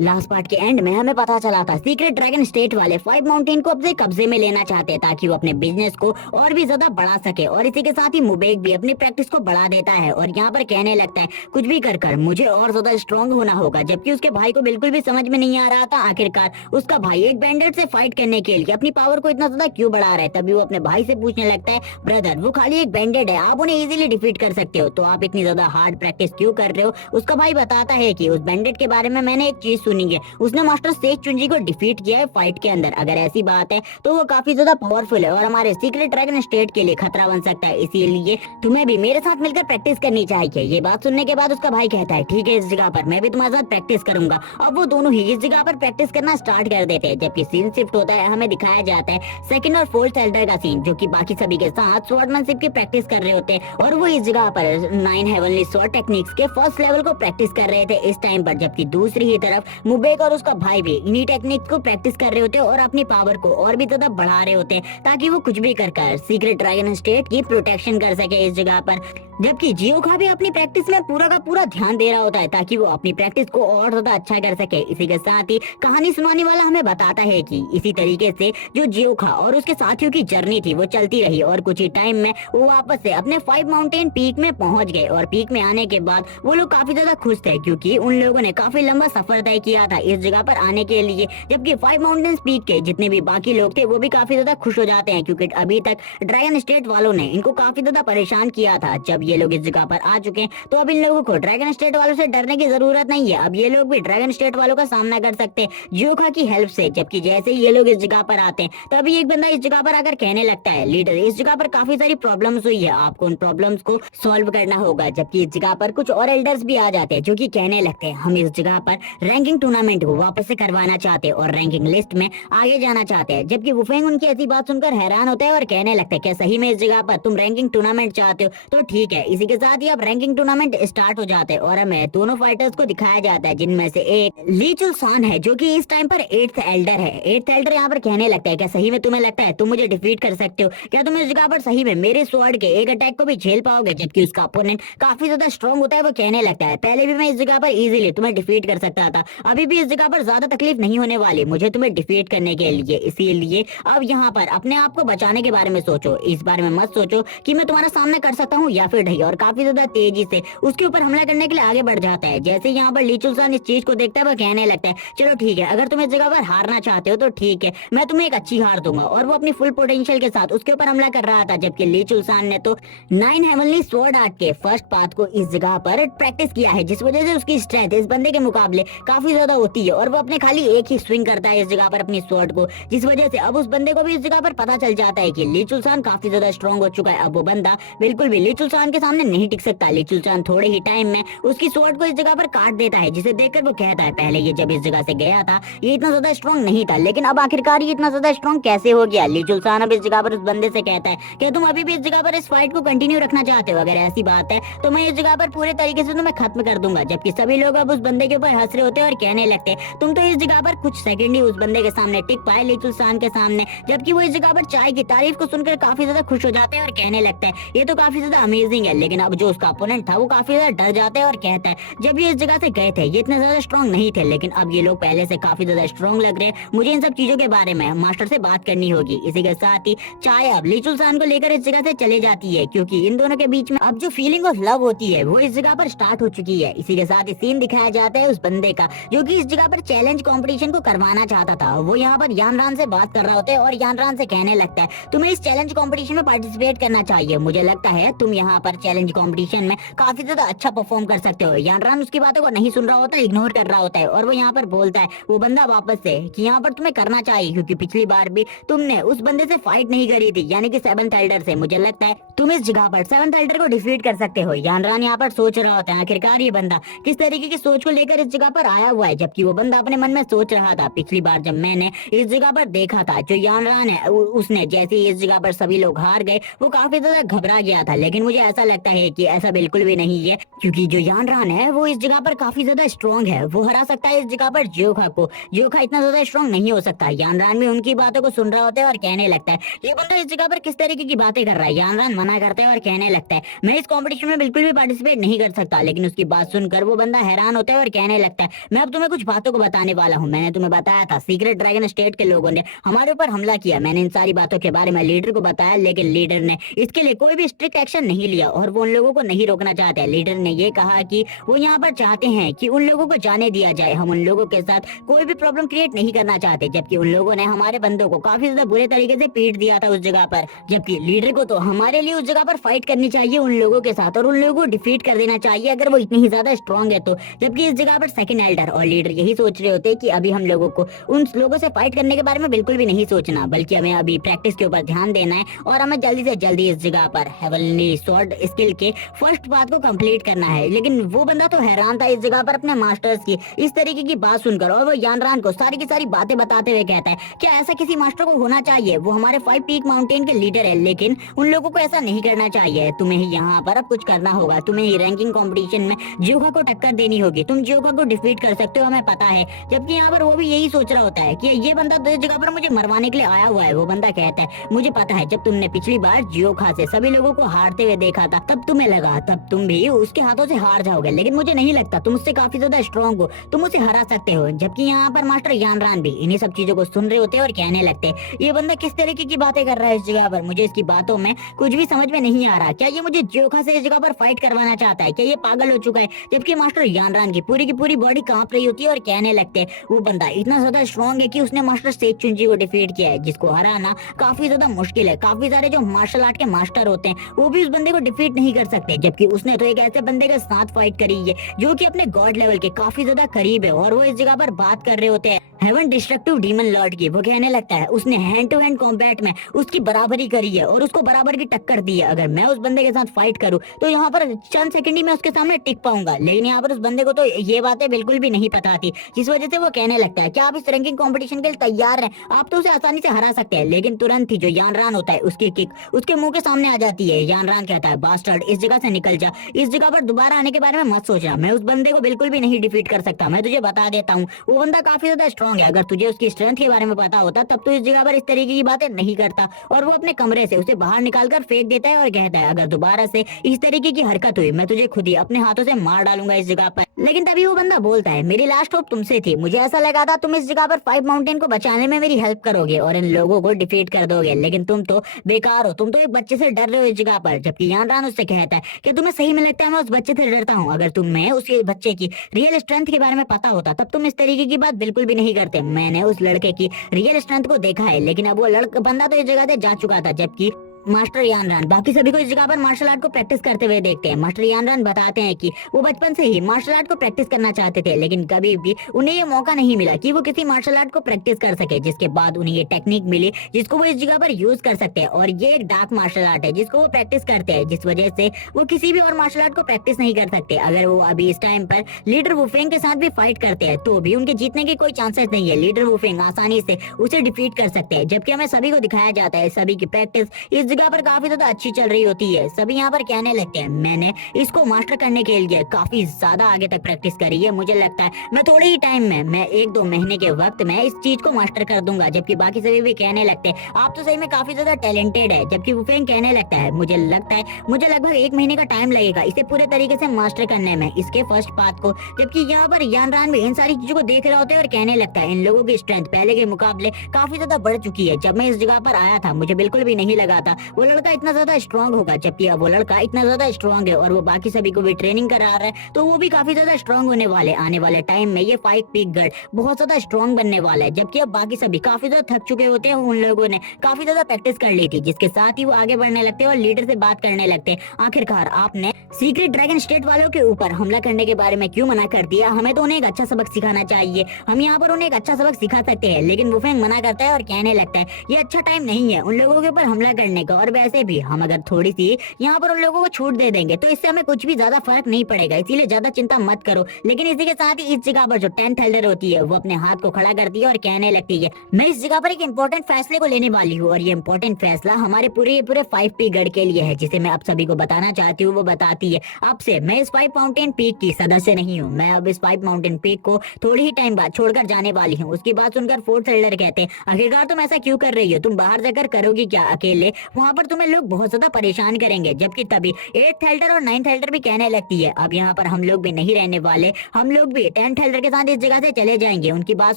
Last part के and में हमें पता चला था सीक्रेट ड्रैगन स्टेट वाले 5 माउंटेन को अपने कब्जे में लेना चाहते हैं ताकि वो अपने बिजनेस को और भी ज्यादा बढ़ा सके। और इसी के साथ ही मुबेक भी अपनी प्रैक्टिस को बढ़ा देता है और यहाँ पर कहने लगता है कुछ भी कर कर मुझे और ज्यादा स्ट्रांग होना होगा। जबकि उसके भाई को बिल्कुल भी समझ में नहीं आ रहा था आखिरकार उसका भाई एक बैंडेड से फाइट करने के लिए अपनी पावर को इतना ज्यादा क्यों बढ़ा रहा है। तभी वो अपने भाई से पूछने लगता है ब्रदर वो खाली एक बैंडेड है, आप उन्हें इजीली डिफीट कर सकते हो, तो आप इतनी ज्यादा हार्ड प्रैक्टिस क्यों कर रहे हो। उसका भाई बताता है कि उस बैंडेड के बारे में मैंने एक चीज सुनी है, उसने मास्टर सेज चुंजी को डिफीट किया है फाइट के अंदर। अगर ऐसी बात है तो वो काफी ज्यादा पावरफुल है और हमारे सीक्रेट ड्रैगन स्टेट के लिए खतरा बन सकता है, इसीलिए तुम्हें भी मेरे साथ मिलकर प्रैक्टिस करनी चाहिए। ये बात सुनने के बाद उसका भाई कहता है ठीक है इस जगह पर मैं भी तुम्हारे साथ प्रैक्टिस करूंगा। अब वो दोनों ही इस जगह पर प्रैक्टिस करना स्टार्ट कर देते हैं। जबकि सीन शिफ्ट होता है, हमें दिखाया जाता है सेकंड और फोर्थ एल्डर का सीन जो कि बाकी सभी के साथ स्वॉर्डमैनशिप की प्रैक्टिस कर रहे होते हैं और वो इस जगह पर 9 हेवनली स्वॉर्ड टेक्निक्स के फर्स्ट लेवल को प्रैक्टिस कर रहे थे इस टाइम पर। जबकि दूसरी ही तरफ मुबेक और उसका भाई भी इन्हीं टेक्निक्स को प्रैक्टिस कर रहे होते हैं और अपनी पावर को और भी ज्यादा बढ़ा रहे होते हैं ताकि वो कुछ भी कर सीक्रेट ड्रैगन स्टेट की प्रोटेक्शन कर सके इस जगह पर। जबकि जियोखा भी अपनी प्रैक्टिस में पूरा का पूरा ध्यान दे रहा होता है ताकि वो अपनी प्रैक्टिस को और ज्यादा अच्छा कर सके। इसी के साथ ही कहानी सुनाने वाला हमें बताता है कि इसी तरीके से जो जियोखा और उसके साथियों की जर्नी थी वो चलती रही और कुछ ही टाइम में वो वापस से अपने 5 माउंटेन पीक में पहुंच गए। और पीक में आने के बाद वो लोग काफी ज्यादा खुश थे क्योंकि उन लोगों ने काफी लंबा सफर तय किया था इस जगह पर आने के लिए। जबकि 5 माउंटेन पीक के जितने भी बाकी लोग थे वो भी काफी ज्यादा खुश हो जाते हैं क्योंकि अभी तक ड्रैगन स्टेट वालों ने इनको काफी ज्यादा परेशान किया था। जब ये लोग इस जगह पर आ चुके हैं तो अब इन लोगों को ड्रैगन स्टेट वालों से डरने की जरूरत नहीं है, अब ये लोग भी ड्रैगन स्टेट वालों का सामना कर सकते हैं जियोखा की हेल्प से। जबकि जैसे ही ये लोग इस जगह पर आते हैं तभी एक बंदा इस जगह पर आकर कहने लगता है लीडर इस जगह पर काफी सारी प्रॉब्लम्स हुई है, आपको उन प्रॉब्लम्स को सॉल्व करना होगा। जबकि इस जगह पर कुछ और एल्डर्स भी आ जाते हैं जो कि कहने लगते हैं हम इस जगह पर रैंकिंग टूर्नामेंट को वापस से करवाना चाहते हैं और रैंकिंग लिस्ट में आगे जाना चाहते हैं। जबकि वुफेंग उनकी ऐसी बात सुनकर हैरान होता है और कहने लगता है क्या सही में इस जगह पर तुम रैंकिंग टूर्नामेंट चाहते हो, तो ठीक है। इसी के साथ ही अब रैंकिंग टूर्नामेंट स्टार्ट हो जाते हैं और हमें दोनों फाइटर्स को दिखाया जाता है जिनमें से एक ली चुलसान है जो कि इस टाइम पर 8th एल्डर है। 8th एल्डर यहाँ पर कहने लगता है क्या सही में तुम्हें लगता है तुम मुझे डिफीट कर सकते हो, क्या तुम इस जगह पर सही में मेरे स्वॉर्ड के एक अटैक को भी झेल पाओगे। जबकि उसका अपोनेंट काफी ज्यादा स्ट्रॉन्ग होता है, वो कहने लगता है पहले भी मैं इस जगह पर इजीली तुम्हें डिफीट कर सकता था, अभी भी इस जगह पर ज्यादा तकलीफ नहीं होने वाली मुझे तुम्हें डिफीट करने के लिए, इसीलिए अब यहाँ पर अपने आप को बचाने के बारे में सोचो, इस बारे में मत सोचो कि मैं तुम्हारा सामना कर सकता हूँ या फिर नहीं। और काफी ज्यादा तेजी से उसके ऊपर हमला करने के लिए आगे बढ़ जाता है। जैसे यहाँ पर ली चुलसान इस चीज को देखता है वो कहने लगता है चलो ठीक है अगर तुम इस जगह पर हारना चाहते हो तो ठीक है मैं तुम्हें एक अच्छी हार दूंगा। और वो अपनी फुल पोटेंशियल के साथ उसके ऊपर हमला कर रहा था। जबकि ली चुलसान ने तो 9 हेवनली स्वॉर्ड आर्ट के फर्स्ट पाथ को इस जगह पर प्रैक्टिस किया है जिस वजह से उसकी स्ट्रेंथ इस बंदे के मुकाबले काफी ज्यादा होती है और वो अपने खाली एक ही स्विंग करता है इस जगह पर अपनी स्वॉर्ड को, जिस वजह से अब उस बंदे को भी इस जगह पर पता चल जाता है कि ली चुलसान काफी ज्यादा स्ट्रॉन्ग हो चुका है। अब वो बंदा बिल्कुल भी ली चुलसान के सामने नहीं टिक सकता। ली चुलसान थोड़े ही टाइम में उसकी स्वॉर्ड को इस जगह पर काट देता है जिसे देखकर वो कहता है पहले ये जब इस जगह से गया था ये इतना ज्यादा स्ट्रॉन्ग नहीं था लेकिन अब आखिरकार ये इतना ज्यादा स्ट्रॉन्ग कैसे हो गया। ली चुलसान अब इस जगह पर उस बंदे से कहता है कि तुम अभी भी इस जगह पर इस फाइट को कंटिन्यू रखना चाहते हो, अगर ऐसी बात है तो मैं इस जगह पर पूरे तरीके से तुम्हें खत्म कर दूंगा। जबकि सभी लोग अब उस बंदे के ऊपर हंस रहे होते हैं और कहने लगते हैं तुम तो इस जगह पर कुछ सेकंड ही उस बंदे के सामने टिक पाए ली चुलसान के सामने। जबकि वो इस जगह पर चाय की तारीफ को सुनकर काफी ज्यादा खुश हो जाते हैं और कहने लगता है ये तो काफी ज्यादा अमेजिंग है। लेकिन अब जो उसका अपोनेंट था वो काफी ज्यादा डर जाता है और कहता है जब ये इस जगह से गए थे ये इतने ज्यादा स्ट्रॉन्ग नहीं थे लेकिन अब ये लोग पहले से काफी ज्यादा स्ट्रॉन्ग लग रहे हैं, मुझे इन सब चीजों के बारे में मास्टर से बात करनी होगी। इसी के साथ ही चाय अब ली चुलसान को लेकर इस जगह से चले जाती है क्योंकि इन दोनों के बीच में अब जो फीलिंग ऑफ लव होती है वो इस जगह पर स्टार्ट हो चुकी है। इसी के साथ ही सीन दिखाया जाता है उस बंदे का जो कि इस जगह पर चैलेंज कंपटीशन को करवाना चाहता था। वो यहाँ पर यानरान से बात कर रहा होता है और यानरान से कहने लगता है तुम्हें इस चैलेंज कंपटीशन में पार्टिसिपेट करना चाहिए, मुझे लगता है तुम यहाँ पर चैलेंज कंपटीशन में काफी ज्यादा अच्छा परफॉर्म कर सकते हो। यानरान उसकी बातों को नहीं सुन रहा होता, इग्नोर कर रहा होता है और वो यहाँ पर बोलता है वो बंदा वापस से कि यहाँ पर तुम्हें करना चाहिए क्योंकि पिछली बार भी तुमने उस बंदे से फाइट नहीं करी थी यानी कि 7th एल्डर से, मुझे लगता है तुम इस जगह पर 7th एल्डर को डिफीट कर सकते हो। यानरान यहाँ पर सोच रहा होता है आखिरकार ये बंदा किस तरीके की सोच को लेकर इस जगह पर आया हुआ है। जबकि वो बंदा अपने मन में सोच रहा था पिछली बार जब मैंने इस जगह पर देखा था जो यानरान है उसने जैसे ही इस जगह पर सभी लोग हार गए वो काफी ज्यादा घबरा गया था, लेकिन मुझे ऐसा लगता है कि ऐसा बिल्कुल भी नहीं है क्योंकि जो यानरान है वो इस जगह पर काफी ज्यादा स्ट्रॉन्ग है, वो हरा सकता है इस जगह पर जियोखा को। जियोखा इतना ज्यादा स्ट्रॉन्ग नहीं हो सकता। यानरान भी उनकी बातों को सुन रहा होता है और कहने लगता है ये बंदा इस जगह पर किस तरीके की बातें कर रहा है। यानरान मना करता है और कहने लगता है मैं इस कंपटीशन में बिल्कुल भी पार्टिसिपेट नहीं कर सकता, लेकिन उसकी बात सुनकर वो बंदा हैरान होता है और कहने लगता है मैं अब तुम्हें कुछ बातों को बताने वाला हूँ। मैंने तुम्हें बताया था सीक्रेट ड्रैगन स्टेट के लोगों ने हमारे ऊपर हमला किया। मैंने इन सारी बातों के बारे में लीडर को बताया, लेकिन लीडर ने इसके लिए कोई भी स्ट्रिक्ट एक्शन नहीं लिया और वो उन लोगों को नहीं रोकना चाहते। लीडर ने ये कहा कि वो यहाँ पर चाहते हैं कि उन लोगों को जाने दिया जाए, हम उन लोगों के साथ कोई भी प्रॉब्लम क्रिएट नहीं करना चाहते। जबकि उन लोगों ने हमारे बंदों को काफी ज्यादा बुरे तरीके से पीट दिया था उस जगह पर। जबकि लीडर को तो हमारे लिए उस जगह पर फाइट करनी चाहिए उन लोगों के साथ और उन लोगों को डिफीट कर देना चाहिए अगर वो इतनी ही ज्यादा स्ट्रांग है तो। जबकि इस जगह पर सेकंड एल्डर और लीडर यही सोच रहे होते कि अभी हम लोगों को उन लोगों से फाइट करने के बारे में बिल्कुल भी नहीं सोचना, बल्कि हमें अभी प्रैक्टिस के ऊपर ध्यान देना है और हमें जल्दी से जल्दी इस जगह पर हेवनली स्वॉर्ड स्किल के फर्स्ट पार्ट को कंप्लीट करना है। लेकिन वो बंदा तो हैरान था इस जगह पर अपने मास्टर्स की इस तरीके की बात सुनकर, और वो यानरान को सारी की सारी बातें बताते हुए कहता है क्या ऐसा किसी मास्टर को होना चाहिए। वो हमारे 5 पीक माउंटेन के लीडर है, लेकिन उन लोगों को ऐसा नहीं करना चाहिए। तुम्हें ही यहाँ पर अब कुछ करना होगा, तुम्हें ही रैंकिंग कंपटीशन में जियोखा को टक्कर देनी होगी, तुम जियोखा को डिफीट कर सकते हो, हमें पता है। जबकि यहाँ पर वो भी यही सोच रहा होता है कि ये बंदा तो इस जगह पर मुझे मरवाने के लिए आया हुआ है। वो बंदा कहता है मुझे पता है, जब तुमने पिछली बार जियोखा से सभी लोगों को हारते हुए देखा था तब तुम्हें लगा तब तुम भी उसके हाथों से हार जाओगे, लेकिन मुझे नहीं लगता, तुम उससे काफी ज्यादा स्ट्रॉन्ग हो, तुम उसे हरा सकते हो। जबकि यहाँ पर मास्टर यानरान भी इन्हीं सब चीजों को सुन रहे होते हैं और कहने लगते हैं ये बंदा किस तरीके की बातें कर रहा है इस जगह पर, मुझे इसकी बातों में कुछ भी समझ में नहीं आ रहा। क्या ये मुझे जियोखा से इस जगह पर फाइट करवाना चाहता है? क्या ये पागल हो चुका है? जबकि मास्टर यानरान की पूरी बॉडी कांप रही होती है और कहने लगते हैं वो बंदा इतना ज्यादा स्ट्रॉन्ग है कि उसने मास्टर सेचुंजी को डिफीट किया है, जिसको हराना काफी ज्यादा मुश्किल है। काफी सारे जो मार्शल आर्ट के मास्टर होते हैं वो भी उस बंदे को डिफीट नहीं कर सकते, जबकि उसने तो एक ऐसे बंदे के साथ फाइट करी है जो कि अपने गॉड लेवल के काफी ज्यादा करीब है। और वो इस जगह पर बात कर रहे होते हैं हेवन डिस्ट्रक्टिव डीमन लॉर्ड की। वो कहने लगता है उसने हैंड टू हैंड कॉम्बैट में उसकी बराबरी करी है और उसको बराबर की टक्कर दी है। अगर मैं उस बंदे के साथ फाइट करूं तो यहाँ पर चंद सेकंड ही मैं उसके सामने टिक पाऊंगा, लेकिन यहाँ पर उस बंदे को तो ये बातें बिल्कुल भी नहीं पता थी, जिस वजह से वो कहने लगता है क्या आप इस रैंकिंग कंपटीशन के लिए तैयार हैं? आप तो उसे आसानी से हरा सकते हैं। लेकिन तुरंत ही जो यानरान होता है उसकी किक उसके मुंह के सामने आ जाती है। यानरान कहता है बास्टर्ड इस जगह से निकल जा, इस जगह पर दोबारा आने के बारे में मत सोचना, मैं उस बंदे को बिल्कुल भी नहीं डिफीट कर सकता, मैं तुझे बता देता हूँ वो बंदा काफी ज्यादा स्ट्रॉन्ग है। अगर तुझे उसकी स्ट्रेंथ के बारे में पता होता तब तो इस जगह पर इस तरीके की बातें नहीं करता। और वो अपने कमरे से उसे बाहर निकालकर फेंक देता है और कहता है अगर दोबारा से इस तरीके की हरकत हुई मैं तुझे खुद ही अपने हाथों से मार डालूंगा इस जगह पर। लेकिन तभी वो बंदा बोलता है मेरी लास्ट होप तुमसे थी, मुझे ऐसा लगा था तुम इस जगह पर 5 माउंटेन को बचाने में मेरी हेल्प करोगे और इन लोगों को डिफीट कर दोगे, लेकिन तुम तो बेकार हो, तुम तो एक बच्चे से डर रहे हो इस जगह पर। जबकि यानरान उससे कहता है कि तुम्हें सही में लगता है मैं उस बच्चे से डरता हूँ? अगर तुम्हें उसके बच्चे की रियल स्ट्रेंथ के बारे में पता होता तब तुम इस तरीके की बात बिल्कुल भी नहीं करते। मैंने उस लड़के की रियल स्ट्रेंथ को देखा है, लेकिन अब वो लड़का बंदा तो इस जगह से जा चुका था। जबकि मास्टर यानरान बाकी सभी को इस जगह पर मार्शल आर्ट को प्रैक्टिस करते हुए देखते हैं। मास्टर यानरान बताते हैं कि वो बचपन से ही मार्शल आर्ट को प्रैक्टिस करना चाहते थे, लेकिन कभी भी उन्हें ये मौका नहीं मिला कि वो किसी मार्शल आर्ट को प्रैक्टिस कर सके। जिसके बाद उन्हें ये टेक्निक मिली जिसको वो इस जगह पर यूज कर सकते हैं, और ये एक डार्क मार्शल आर्ट है जिसको वो प्रैक्टिस करते हैं, जिस वजह से वो किसी भी और मार्शल आर्ट को प्रैक्टिस नहीं कर सकते। अगर वो अभी इस टाइम पर लीडर वुफेंग के साथ भी फाइट करते हैं तो भी उनके जीतने के कोई चांसेस नहीं है। लीडर वुफेंग आसानी से उसे डिफीट कर सकते हैं। जबकि हमें सभी को दिखाया जाता है सभी की प्रैक्टिस इस जगह पर काफी ज्यादा अच्छी चल रही होती है। सभी यहाँ पर कहने लगते हैं मैंने इसको मास्टर करने के लिए काफी ज्यादा आगे तक प्रैक्टिस करी है, मुझे लगता है मैं थोड़े ही टाइम में मैं 1-2 महीने के वक्त में इस चीज को मास्टर कर दूंगा। जबकि बाकी सभी भी कहने लगते हैं आप तो सही में काफी ज्यादा टैलेंटेड है। जबकि वुफेंग कहने लगता है मुझे लगता है मुझे लगभग 1 महीने का टाइम लगेगा इसे पूरे तरीके से मास्टर करने में, इसके फर्स्ट पार्ट को। जबकि यहाँ पर यानरान भी इन सारी चीजों को देख रहे होते हैं और कहने लगता है इन लोगों की स्ट्रेंथ पहले के मुकाबले काफी ज्यादा बढ़ चुकी है। जब मैं इस जगह पर आया था मुझे बिल्कुल भी नहीं लगा था वो लड़का इतना ज्यादा स्ट्रॉन्ग होगा, जबकि अब वो लड़का इतना ज्यादा स्ट्रॉन्ग है और वो बाकी सभी को भी ट्रेनिंग करा रहा है तो वो भी काफी ज्यादा स्ट्रॉन्ग होने वाले। आने वाले टाइम में ये 5 पीक गढ़ बहुत ज्यादा स्ट्रॉन्ग बनने वाला है। जबकि अब बाकी सभी काफी ज्यादा थक चुके होते हैं, उन लोगों ने काफी ज्यादा प्रैक्टिस कर ली थी, जिसके साथ ही वो आगे बढ़ने लगते हैं और लीडर से बात करने लगते हैं आखिरकार आपने सीक्रेट ड्रैगन स्टेट वालों के ऊपर हमला करने के बारे में क्यों मना कर दिया? हमें तो उन्हें एक अच्छा सबक सिखाना चाहिए, हम यहाँ पर उन्हें एक अच्छा सबक सिखा सकते हैं। लेकिन वुफेंग मना करता है और कहने लगता है ये अच्छा टाइम नहीं है उन लोगों के ऊपर हमला करने का, और वैसे भी हम अगर थोड़ी सी यहाँ पर उन लोगों को छूट दे देंगे तो इससे हमें कुछ भी ज्यादा फर्क नहीं पड़ेगा, इसीलिए ज्यादा चिंता मत करो। लेकिन इसी के साथ ही इस जगह पर जो 10th एल्डर होती है वो अपने हाथ को खड़ा करती है और कहने लगती है मैं इस जगह पर एक इंपॉर्टेंट फैसले को लेने वाली हूँ, और ये इंपॉर्टेंट फैसला हमारे पूरे 5 पीक गढ़ के लिए है, जिसे मैं आप सभी को बताना चाहती हूँ। वो बताती है आपसे मैं इस 5 माउंटेन पीक की सदस्य नहीं हूँ, मैं अब इस 5 माउंटेन पीक को थोड़ी ही टाइम बाद छोड़कर जाने वाली हूँ। उसकी बात सुनकर 4th एल्डर कहते हैं आखिरकार तुम ऐसा क्यों कर रही हो, तुम बाहर जाकर करोगी क्या अकेले? वहाँ पर तुम्हें लोग बहुत ज्यादा परेशान करेंगे। जबकि तभी 8th एल्डर और 9th एल्डर भी कहने लगती है अब यहाँ पर हम लोग भी नहीं रहने वाले, हम लोग भी 10th एल्डर के साथ इस जगह से चले जाएंगे। उनकी बात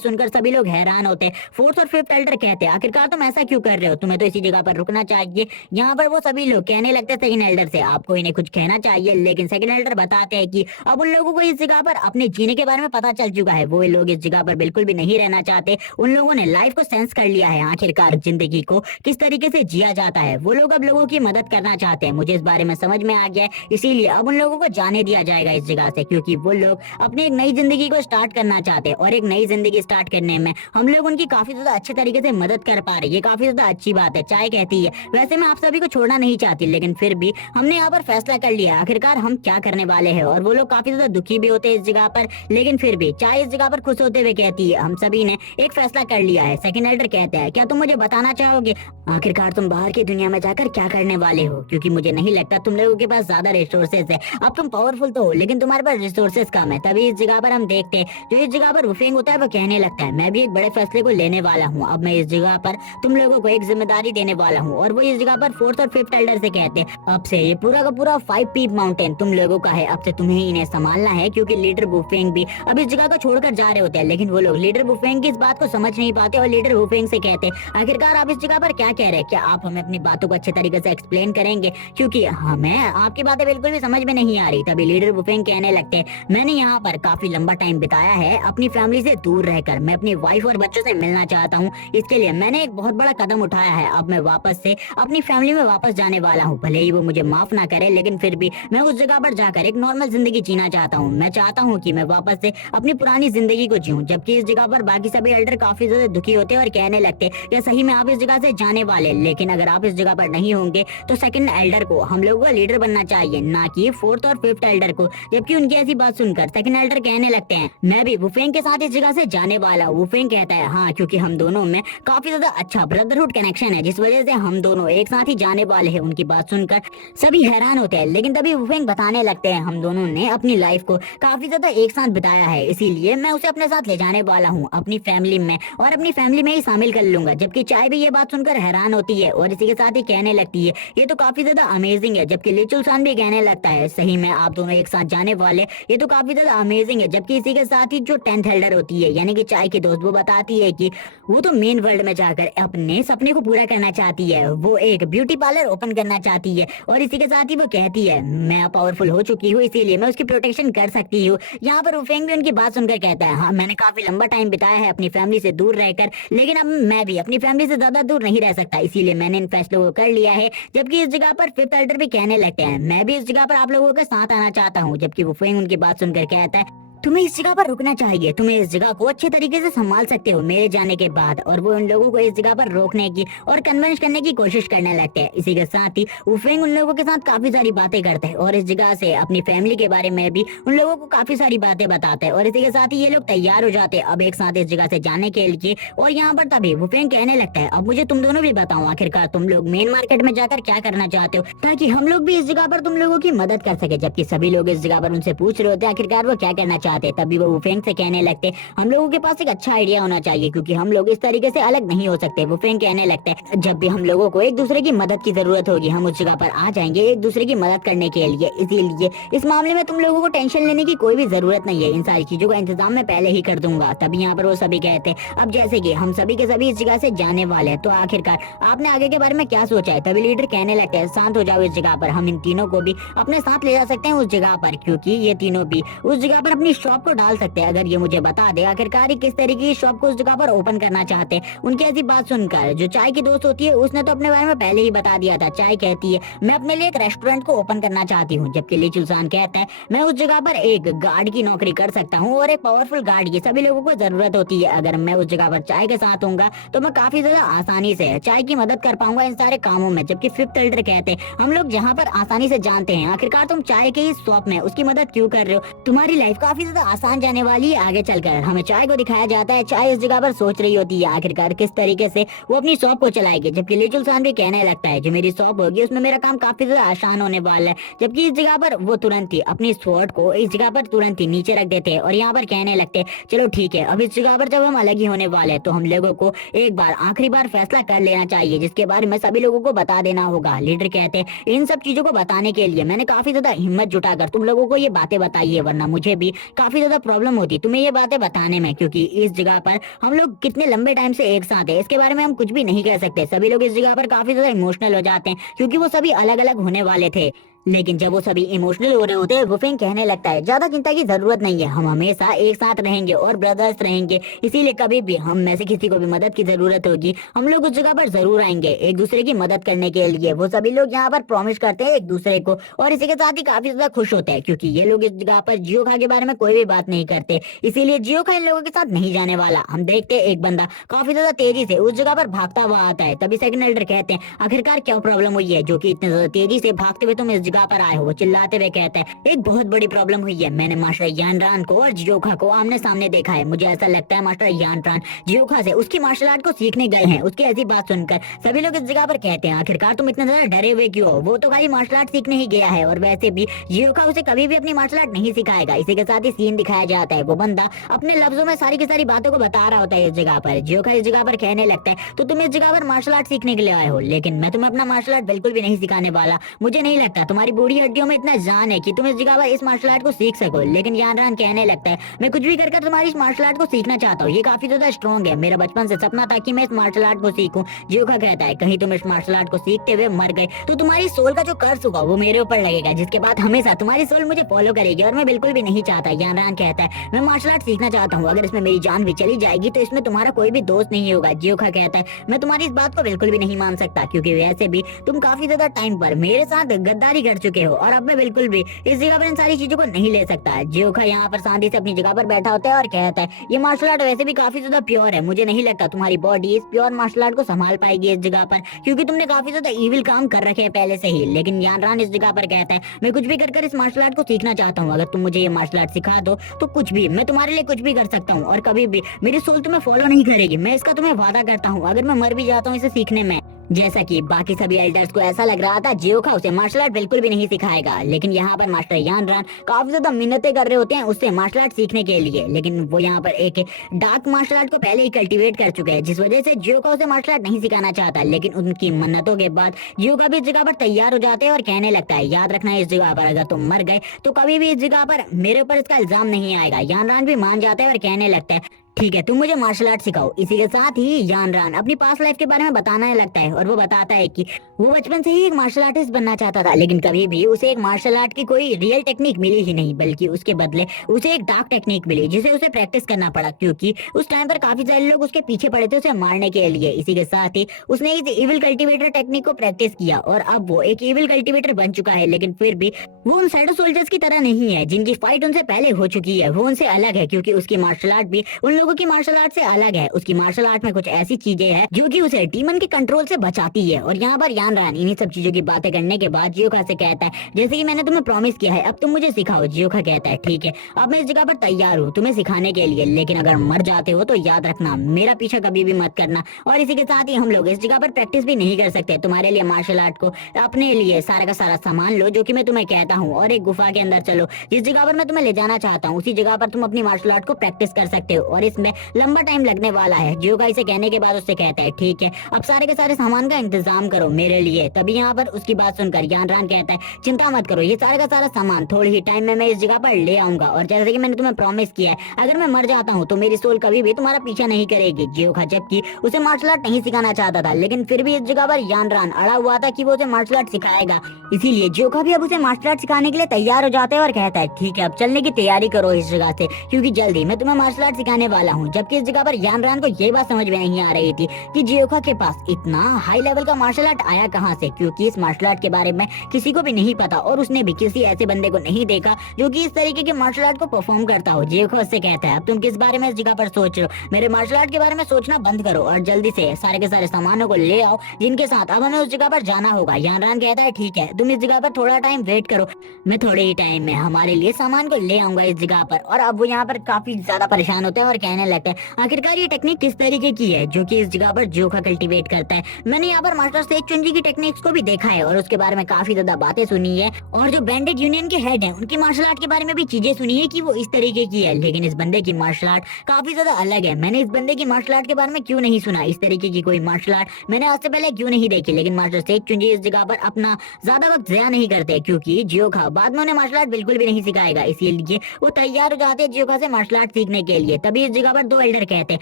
सुनकर सभी लोग हैरान होते। 4th और 5th एल्डर कहते आखिरकार तुम ऐसा क्यों कर रहे हो, तुम्हें तो इसी जगह पर रुकना चाहिए। यहाँ पर वो सभी लोग कहने लगते सेकंड एल्डर से आपको इन्हें कुछ कहना चाहिए, लेकिन सेकंड एल्डर बताते हैं कि अब उन लोगों को इस जगह पर अपने जीने के बारे में पता चल चुका है, वो लोग इस जगह पर बिल्कुल भी नहीं रहना चाहते। उन लोगों ने लाइफ को सेंस कर लिया है, आखिरकार जिंदगी को किस तरीके से जिया जाता है। वो लोग अब लोगों की मदद करना चाहते हैं। मुझे इस बारे में समझ में आ गया है, इसीलिए अब उन लोगों को जाने दिया जाएगा इस जगह से, क्योंकि वो लोग अपनी एक नई जिंदगी को स्टार्ट करना चाहते हैं और एक नई जिंदगी स्टार्ट करने में हम लोग उनकी काफी ज्यादा अच्छे तरीके से मदद कर पा रहे हैं। ये काफी ज्यादा अच्छी बात है। चाय कहती है वैसे मैं आप सभी को छोड़ना नहीं चाहती, लेकिन फिर भी हमने यहाँ पर फैसला कर लिया आखिरकार हम क्या करने वाले हैं। और वो लोग काफी ज्यादा दुखी भी होते हैं इस जगह पर, लेकिन फिर भी चाय इस जगह पर खुश होते हुए कहती है हम सभी ने एक फैसला कर लिया है। सेकंड एल्डर कहता है क्या तुम मुझे बताना चाहोगे आखिरकार तुम बाहर की दुनिया में जाकर क्या करने वाले हो, क्योंकि मुझे नहीं लगता तुम लोगों के पास ज्यादा रिसोर्सेज है। अब तुम पावरफुल तो हो लेकिन तुम्हारे पास रिसोर्सेज कम है। तभी इस जगह पर हम देखते हैं जो इस जगह पर वुफेंग होता है वो कहने लगता है मैं भी एक बड़े फैसले को लेने वाला हूँ। अब मैं इस जगह पर तुम लोगों को एक जिम्मेदारी देने वाला हूँ। और वो इस जगह पर 4th और 5th एल्डर से कहते हैं अब से ये पूरा का पूरा 5 पीप माउंटेन तुम लोगों का है, अब से तुम्हें ही इन्हें संभालना है, क्योंकि लीडर वुफेंग भी अब इस जगह को छोड़कर जा रहे होते हैं। लेकिन वो लोग लीडर वुफेंग की इस बात को समझ नहीं पाते और लीडर वुफेंग से कहते हैं आखिरकार आप इस जगह पर क्या कह रहे हैं, क्या आप हमें अपनी बातों को अच्छे तरीके से एक्सप्लेन करेंगे, क्योंकि हमें आपकी बातें बिल्कुल भी समझ में नहीं आ रही। तभी लीडर वुफेंग कहने लगते हैं मैंने यहाँ पर काफी लंबा टाइम बिताया है अपनी फैमिली से दूर रहकर, मैं अपनी वाइफ और बच्चों से मिलना चाहता हूँ, इसके लिए मैंने एक बहुत बड़ा कदम उठाया है। अब मैं वापस से अपनी फैमिली में वापस जाने वाला हूँ, भले ही वो मुझे माफ ना करे, लेकिन फिर भी मैं उस जगह पर जाकर एक नॉर्मल जिंदगी जीना चाहता हूँ। मैं चाहता हूँ कि मैं वापस से अपनी पुरानी जिंदगी को जीऊं। जबकि इस जगह पर बाकी सभी एल्डर काफी ज्यादा दुखी होते हैं और कहने लगते क्या सही में आप इस जगह से जाने वाले, लेकिन अगर आप इस जगह पर नहीं होंगे तो सेकंड एल्डर को हम लोगों का लीडर बनना चाहिए, ना कि 4th और 5th एल्डर को। जबकि उनकी ऐसी बात सुनकर सेकंड एल्डर कहने लगते हैं मैं भी वुफेंग के साथ इस जगह से जाने वाला हूँ। वुफेंग कहता है हाँ, क्योंकि हम दोनों में काफी ज्यादा अच्छा ब्रदरहुड कनेक्शन है, जिस वजह से हम दोनों एक साथ ही जाने वाले हैं। उनकी बात सुनकर सभी हैरान होते हैं, लेकिन तभी वुफेंग बताने लगते हैं हम दोनों ने अपनी लाइफ को काफी ज्यादा एक साथ बिताया है, इसीलिए मैं उसे अपने साथ ले जाने वाला हूँ अपनी फैमिली में, और अपनी फैमिली में ही शामिल कर लूंगा। जबकि चाय भी ये बात सुनकर हैरान होती है और इसी के साथ ही कहने लगती है ये तो काफी ज्यादा अमेजिंग है। जबकि लिचुलसान भी कहने लगता है सही में आप दोनों एक साथ जाने वाले, ये तो काफी ज्यादा अमेजिंग है। जबकि इसी के साथ ही जो 10th एल्डर होती है यानी कि चाय की दोस्त, वो बताती है कि वो तो मेन वर्ल्ड में जाकर अपने सपने को पूरा करना चाहती है, वो एक ब्यूटी पार्लर ओपन करना चाहती है। और इसी के साथ ही वो कहती है मैं पावरफुल हो चुकी हूँ, इसीलिए मैं उसकी प्रोटेक्शन कर सकती हूँ। यहाँ पर वुफेंग भी उनकी बात सुनकर कहता है हाँ मैंने काफी लंबा टाइम बिताया है अपनी फैमिली से दूर रहकर, लेकिन अब मैं भी अपनी फैमिली से ज्यादा दूर नहीं रह सकता, इसीलिए मैंने इन फैसलों को कर लिया है। जबकि इस जगह पर 5th एल्डर भी कहने लगते हैं मैं भी इस जगह पर आप लोगों के साथ आना चाहता हूँ। जबकि वुफेंग उनकी बात सुनकर कहता है तुम्हें इस जगह पर रुकना चाहिए, तुम्हें इस जगह को अच्छे तरीके से संभाल सकते हो मेरे जाने के बाद। और वो उन लोगों को इस जगह पर रोकने की और कन्विंस करने की कोशिश करने लगते हैं। इसी के साथ ही वुफेंग उन लोगों के साथ काफी सारी बातें करते हैं और इस जगह से अपनी फैमिली के बारे में भी उन लोगों को काफी सारी बातें बताते हैं। और इसी के साथ ही ये लोग तैयार हो जाते हैं अब एक साथ इस जगह से जाने के लिए। और यहाँ पर तभी वुफेंग कहने लगता है अब मुझे तुम दोनों भी बताओ आखिरकार तुम लोग मेन मार्केट में जाकर क्या करना चाहते हो, ताकि हम लोग भी इस जगह पर तुम लोगों की मदद कर सके। जबकि सभी लोग इस जगह पर उनसे पूछ रहे होते हैं आखिरकार वो क्या करना चाहते हैं। तभी वो वुफेंग से कहने लगते हम लोगों के पास एक अच्छा आइडिया होना चाहिए, क्योंकि हम लोग इस तरीके से अलग नहीं हो सकते। वुफेंग कहने लगते हैं जब भी हम लोगों को एक दूसरे की मदद की जरूरत होगी हम उस जगह पर आ जाएंगे एक दूसरे की मदद करने के लिए, इसीलिए इस मामले में तुम लोगों को टेंशन लेने की कोई भी जरूरत नहीं है, इन सारी चीजों का इंतजाम मैं पहले ही कर दूंगा। तभी यहाँ पर वो सभी कहते हैं अब जैसे कि हम सभी के सभी इस जगह से जाने वाले हैं, तो आखिरकार आपने आगे के बारे में क्या सोचा है। तभी लीडर कहने लगते हैं शांत हो जाओ, इस जगह पर हम इन तीनों को भी अपने साथ ले जा सकते हैं उस जगह पर, क्योंकि ये तीनों भी उस जगह पर अपनी शॉप को डाल सकते हैं अगर ये मुझे बता दे आखिरकार किस तरीके की शॉप को उस जगह पर ओपन करना चाहते हैं। उनकी ऐसी बात सुनकर जो चाय की दोस्त होती है उसने तो अपने बारे में पहले ही बता दिया था। चाय कहती है मैं अपने लिए एक रेस्टोरेंट को ओपन करना चाहती हूँ। जबकि ली चुलसान कहता है मैं उस जगह पर एक गार्ड की नौकरी कर सकता हूँ और एक पावरफुल गार्ड की सभी लोगों को जरूरत होती है। अगर मैं उस जगह पर चाय के साथ होऊंगा तो मैं काफी ज्यादा आसानी से चाय की मदद कर पाऊंगा इन सारे कामों में। जबकि 5th एल्डर कहते हैं हम लोग जहाँ पर आसानी से जानते हैं आखिरकार तुम चाय के इस शॉप में उसकी मदद क्यों कर रहे हो, तुम्हारी लाइफ काफी ज्यादा आसान जाने वाली है। आगे चलकर हमें चाय को दिखाया जाता है। चाय इस जगह पर सोच रही होती है आखिरकार किस तरीके से वो अपनी शॉप को चलाएगी, जबकि ली चुलसान भी कहने लगता है जो मेरी शॉप होगी उसमें मेरा काम काफी ज्यादा आसान होने वाला है। जबकि इस जगह पर वो तुरंत ही अपनी स्वॉर्ड को इस जगह पर तुरंत ही नीचे रख देते हैं और यहाँ पर कहने लगते हैं चलो ठीक है, अब इस जगह पर जब हम अलग ही होने वाले हैं तो हम लोगों को एक बार आखिरी बार फैसला कर लेना चाहिए जिसके बारे में सभी लोगों को बता देना होगा। लीडर कहते हैं इन सब चीजों को बताने के लिए मैंने काफी ज्यादा हिम्मत जुटाकर तुम लोगों को ये बातें बताई है, वरना मुझे भी काफी ज्यादा प्रॉब्लम होती तुम्हें ये बातें बताने में, क्योंकि इस जगह पर हम लोग कितने लंबे टाइम से एक साथ है इसके बारे में हम कुछ भी नहीं कह सकते। सभी लोग इस जगह पर काफी ज्यादा इमोशनल हो जाते हैं क्योंकि वो सभी अलग अलग होने वाले थे। लेकिन जब वो सभी इमोशनल हो रहे होते हैं वुफेंग कहने लगता है ज्यादा चिंता की जरूरत नहीं है, हम हमेशा एक साथ रहेंगे और ब्रदर्स रहेंगे, इसीलिए कभी भी हम में से किसी को भी मदद की जरूरत होगी हम लोग उस जगह पर जरूर आएंगे एक दूसरे की मदद करने के लिए। वो सभी लोग यहाँ पर प्रॉमिस करते हैं एक दूसरे को और इसी के साथ ही काफी ज्यादा खुश होते हैं क्योंकि ये लोग इस जगह पर जियोखा के बारे में कोई भी बात नहीं करते, इसीलिए जियोखा इन लोगों के साथ नहीं जाने वाला। हम देखते हैं एक बंदा काफी ज्यादा तेजी से उस जगह पर भागता हुआ आता है। तभी सेकंड एल्डर कहते हैं आखिरकार क्या प्रॉब्लम हुई है जो कि इतने ज्यादा तेजी से भागते हुए तुम इस जगह पर आए हो। चिल्लाते हुए कहता है एक बहुत बड़ी प्रॉब्लम हुई है, मैंने मास्टर यानरान को और जियोखा को आमने सामने देखा है। मुझे ऐसा लगता है मास्टर यानरान जियोखा से उसकी मार्शल आर्ट को सीखने गए हैं। उसकी ऐसी बात सुनकर सभी लोग इस जगह पर कहते हैं आखिरकार तुम इतने ज्यादा डरे हुए क्यों हो, वो तो खाली मार्शल आर्ट सीखने ही गया है और वैसे भी जियोखा उसे कभी भी अपनी मार्शल आर्ट नहीं सिखाएगा। इसी के साथ ही सीन दिखाया जाता है वो बंदा अपने लफ्जों में सारी की सारी बातों को बता रहा होता है इस जगह पर। जियोखा इस जगह पर कहने लगता है तो तुम इस जगह पर मार्शल आर्ट सीखने के लिए आए हो, लेकिन मैं तुम्हें अपना मार्शल आर्ट बिल्कुल भी नहीं सिखाने वाला। मुझे नहीं लगता तुम्हारी बूढ़ी हड्डियों में इतना जान है कि तुम इस जगह पर इस मार्शल आर्ट को सीख सको। लेकिन यानरान कहने लगता है मैं कुछ भी कर तुम्हारी इस मार्शल आर्ट को सीखना चाहता हूँ, ये काफी ज्यादा स्ट्रॉन्ग है, मेरा बचपन से सपना था कि मैं इस मार्शल आर्ट को सीखूं। जियोखा कहता है कहीं तुम इस मार्शल आर्ट को सीखते हुए मर गए तो तुम्हारी सोल का जो कर्ज होगा वो मेरे ऊपर लगेगा, जिसके बाद हमेशा तुम्हारी सोल मुझे फॉलो करेगी और मैं बिल्कुल भी नहीं चाहता। यानरान कहता है मैं मार्शल आर्ट सीखना चाहता हूँ, अगर इसमें मेरी जान भी चली जाएगी तो इसमें तुम्हारा कोई भी दोस्त नहीं होगा। जियोखा कहता है मैं तुम्हारी इस बात को बिल्कुल भी नहीं मान सकता क्योंकि वैसे भी तुम काफी ज्यादा टाइम पर मेरे साथ गद्दारी कर चुके हो और अब मैं बिल्कुल भी इस जगह पर इन सारी चीजों को नहीं ले सकता। जियोखा यहाँ पर शांति से अपनी जगह पर बैठा होता है और कहता है ये मार्शल आर्ट वैसे भी काफी ज्यादा प्योर है, मुझे नहीं लगता तुम्हारी बॉडी इस प्योर मार्शल आर्ट को संभाल पाएगी इस जगह पर, क्योंकि तुमने काफी ज्यादा इविल काम कर रखे हैं पहले से ही। लेकिन यानरान इस जगह पर कहता है मैं कुछ भी कर इस मार्शल आर्ट को सीखना चाहता हूँ, अगर तुम मुझे ये मार्शल आर्ट सिखा दो तो कुछ भी मैं तुम्हारे लिए कुछ भी कर सकता हूँ और कभी भी मेरी सोल तुम्हें फॉलो नहीं करेगी, मैं इसका तुम्हें वादा करता हूँ अगर मैं मर भी जाता हूँ इसे सीखने में। जैसा कि बाकी सभी एल्डर्स को ऐसा लग रहा था जियोखा उसे मार्शल आर्ट बिल्कुल भी नहीं सिखाएगा, लेकिन यहाँ पर मास्टर यानरान काफी ज्यादा मिन्नतें कर रहे होते हैं उससे मार्शल आर्ट सीखने के लिए। लेकिन वो यहाँ पर एक डार्क मार्शल आर्ट को पहले ही कल्टीवेट कर चुके हैं जिस वजह से जियोखा उसे मार्शल आर्ट नहीं सिखाना चाहता। लेकिन उनकी मन्नतों के बाद जियोखा भी इस जगह पर तैयार हो जाते हैं और कहने लगता है याद रखना इस जगह पर अगर तुम मर गए तो कभी भी इस जगह पर मेरे ऊपर इसका इल्जाम नहीं आएगा। यानरान भी मान जाता है और कहने लगता है ठीक है तुम मुझे मार्शल आर्ट सिखाओ। इसी के साथ ही यानरान अपनी पास्ट लाइफ के बारे में बताने लगता है और वो बताता है कि वो बचपन से ही एक मार्शल आर्टिस्ट बनना चाहता था, लेकिन कभी भी उसे एक मार्शल आर्ट की कोई रियल टेक्निक मिली ही नहीं, बल्कि उसके बदले उसे एक डार्क टेक्निक मिली जिसे उसे प्रैक्टिस करना पड़ा क्योंकि उस टाइम पर काफी सारे लोग उसके पीछे पड़े थे उसे मारने के लिए। इसी के साथ ही उसने इस इविल कल्टीवेटर टेक्निक को प्रैक्टिस किया और अब वो एक इविल कल्टीवेटर बन चुका है। लेकिन फिर भी वो उन शैडो सोल्जर्स की तरह नहीं है जिनकी फाइट उनसे पहले हो चुकी है, वो उनसे अलग है क्योंकि उसकी मार्शल आर्ट भी उन लोगों की मार्शल आर्ट से अलग है। उसकी मार्शल आर्ट में कुछ ऐसी चीजें हैं जो कि उसे डीमन के कंट्रोल से बचाती है। और यहाँ पर यानरान इन्हीं सब चीजों की बातें करने के बाद जियोखा से कहता है जैसे कि मैंने तुम्हें प्रॉमिस किया है अब तुम मुझे सिखाओ। जियोखा कहता है ठीक है अब मैं इस जगह पर तैयार हूँ तुम्हें सिखाने के लिए, लेकिन अगर मर जाते हो तो याद रखना मेरा पीछा कभी भी मत करना। और इसी के साथ ही हम लोग इस जगह पर प्रैक्टिस भी नहीं कर सकते, तुम्हारे लिए मार्शल आर्ट को अपने लिए सारा का सारा सामान लो जो कि मैं तुम्हें कहता हूँ और एक गुफा के अंदर चलो जिस जगह पर मैं तुम्हें ले जाना चाहता हूँ उसी जगह पर तुम अपनी मार्शल आर्ट को प्रैक्टिस कर सकते हो और इसमें लंबा टाइम लगने वाला है। जियोखा इसे कहने के बाद उससे कहता है ठीक है अब सारे के सारे सामान का इंतजाम करो मेरे लिए। तभी यहाँ पर उसकी बात सुनकर यानरान कहता है चिंता मत करो ये सारा का सारा सामान थोड़ी ही टाइम में मैं इस जगह पर ले आऊंगा और जैसे कि मैंने तुम्हें प्रॉमिस किया है अगर मैं मर जाता हूँ तो मेरी सोल कभी भी तुम्हारा पीछा नहीं करेगी। जियोखा जबकि उसे मार्शल आर्ट नहीं सिखाना चाहता था लेकिन फिर भी इस जगह पर यानरान अड़ा हुआ था कि वो उसे मार्शल आर्ट सिखाएगा, इसीलिए जियोखा भी अब उसे मार्शल आर्ट सिखाने के लिए तैयार हो जाता है और कहता है ठीक है अब चलने की तैयारी करो इस जगह से क्योंकि जल्दी मैं तुम्हें मार्शल आर्ट सिखाने वाला हूँ। जबकि इस जगह पर यानरान को ये बात समझ में नहीं आ रही थी कि जियोखा के पास इतना हाई लेवल का मार्शल आर्ट आया आया कहाँ से, क्योंकि इस मार्शल आर्ट के बारे में किसी को भी नहीं पता और उसने भी किसी ऐसे बंदे को नहीं देखा जो कि इस तरीके के मार्शल आर्ट को परफॉर्म करता हो। जियोखा उससे कहता है अब तुम किस बारे में इस जगह पर सोच रहे हो, मेरे मार्शल आर्ट के बारे में सोचना बंद करो और जल्दी से सारे के सारे सामानों को ले आओ जिनके साथ अब हमें उस जगह पर जाना होगा। यानरान कहता है ठीक है, तुम इस जगह पर थोड़ा टाइम वेट करो, मैं थोड़े ही टाइम में हमारे लिए सामान को ले आऊंगा इस जगह पर। और अब वो यहाँ पर काफी ज्यादा परेशान होते हैं और कहने लगते हैं आखिरकार ये टेक्निक किस तरीके की है जो कि इस जगह पर जियोखा कल्टीवेट करता है। मैंने यहाँ पर मास्टर सेक चुनजी की टेक्निक्स को भी देखा है और उसके बारे में काफी ज्यादा बातें सुनी है और जो बैंडेड यूनियन के हेड है उनकी मार्शल आर्ट के बारे में भी चीजें सुनी है कि वो इस तरीके की है, लेकिन इस बंदे की मार्शल आर्ट काफी ज्यादा अलग है। मैंने इस बंदे की मार्शल आर्ट के बारे में क्यों नहीं सुना, इस तरीके की कोई मार्शल आर्ट मैंने आज से पहले क्यों नहीं देखी। लेकिन मास्टर सेक चुनजी इस जगह पर अपना ज्यादा वक्त ज़ाया नहीं करते क्योंकि जियोखा बाद में उन्हें मार्शल आर्ट बिल्कुल भी नहीं सिखाएगा, इसीलिए वो तैयार हो जाते हैं जियोखा से मार्शल आर्ट सीखने के लिए। तभी इस जगह पर दो एल्डर कहते हैं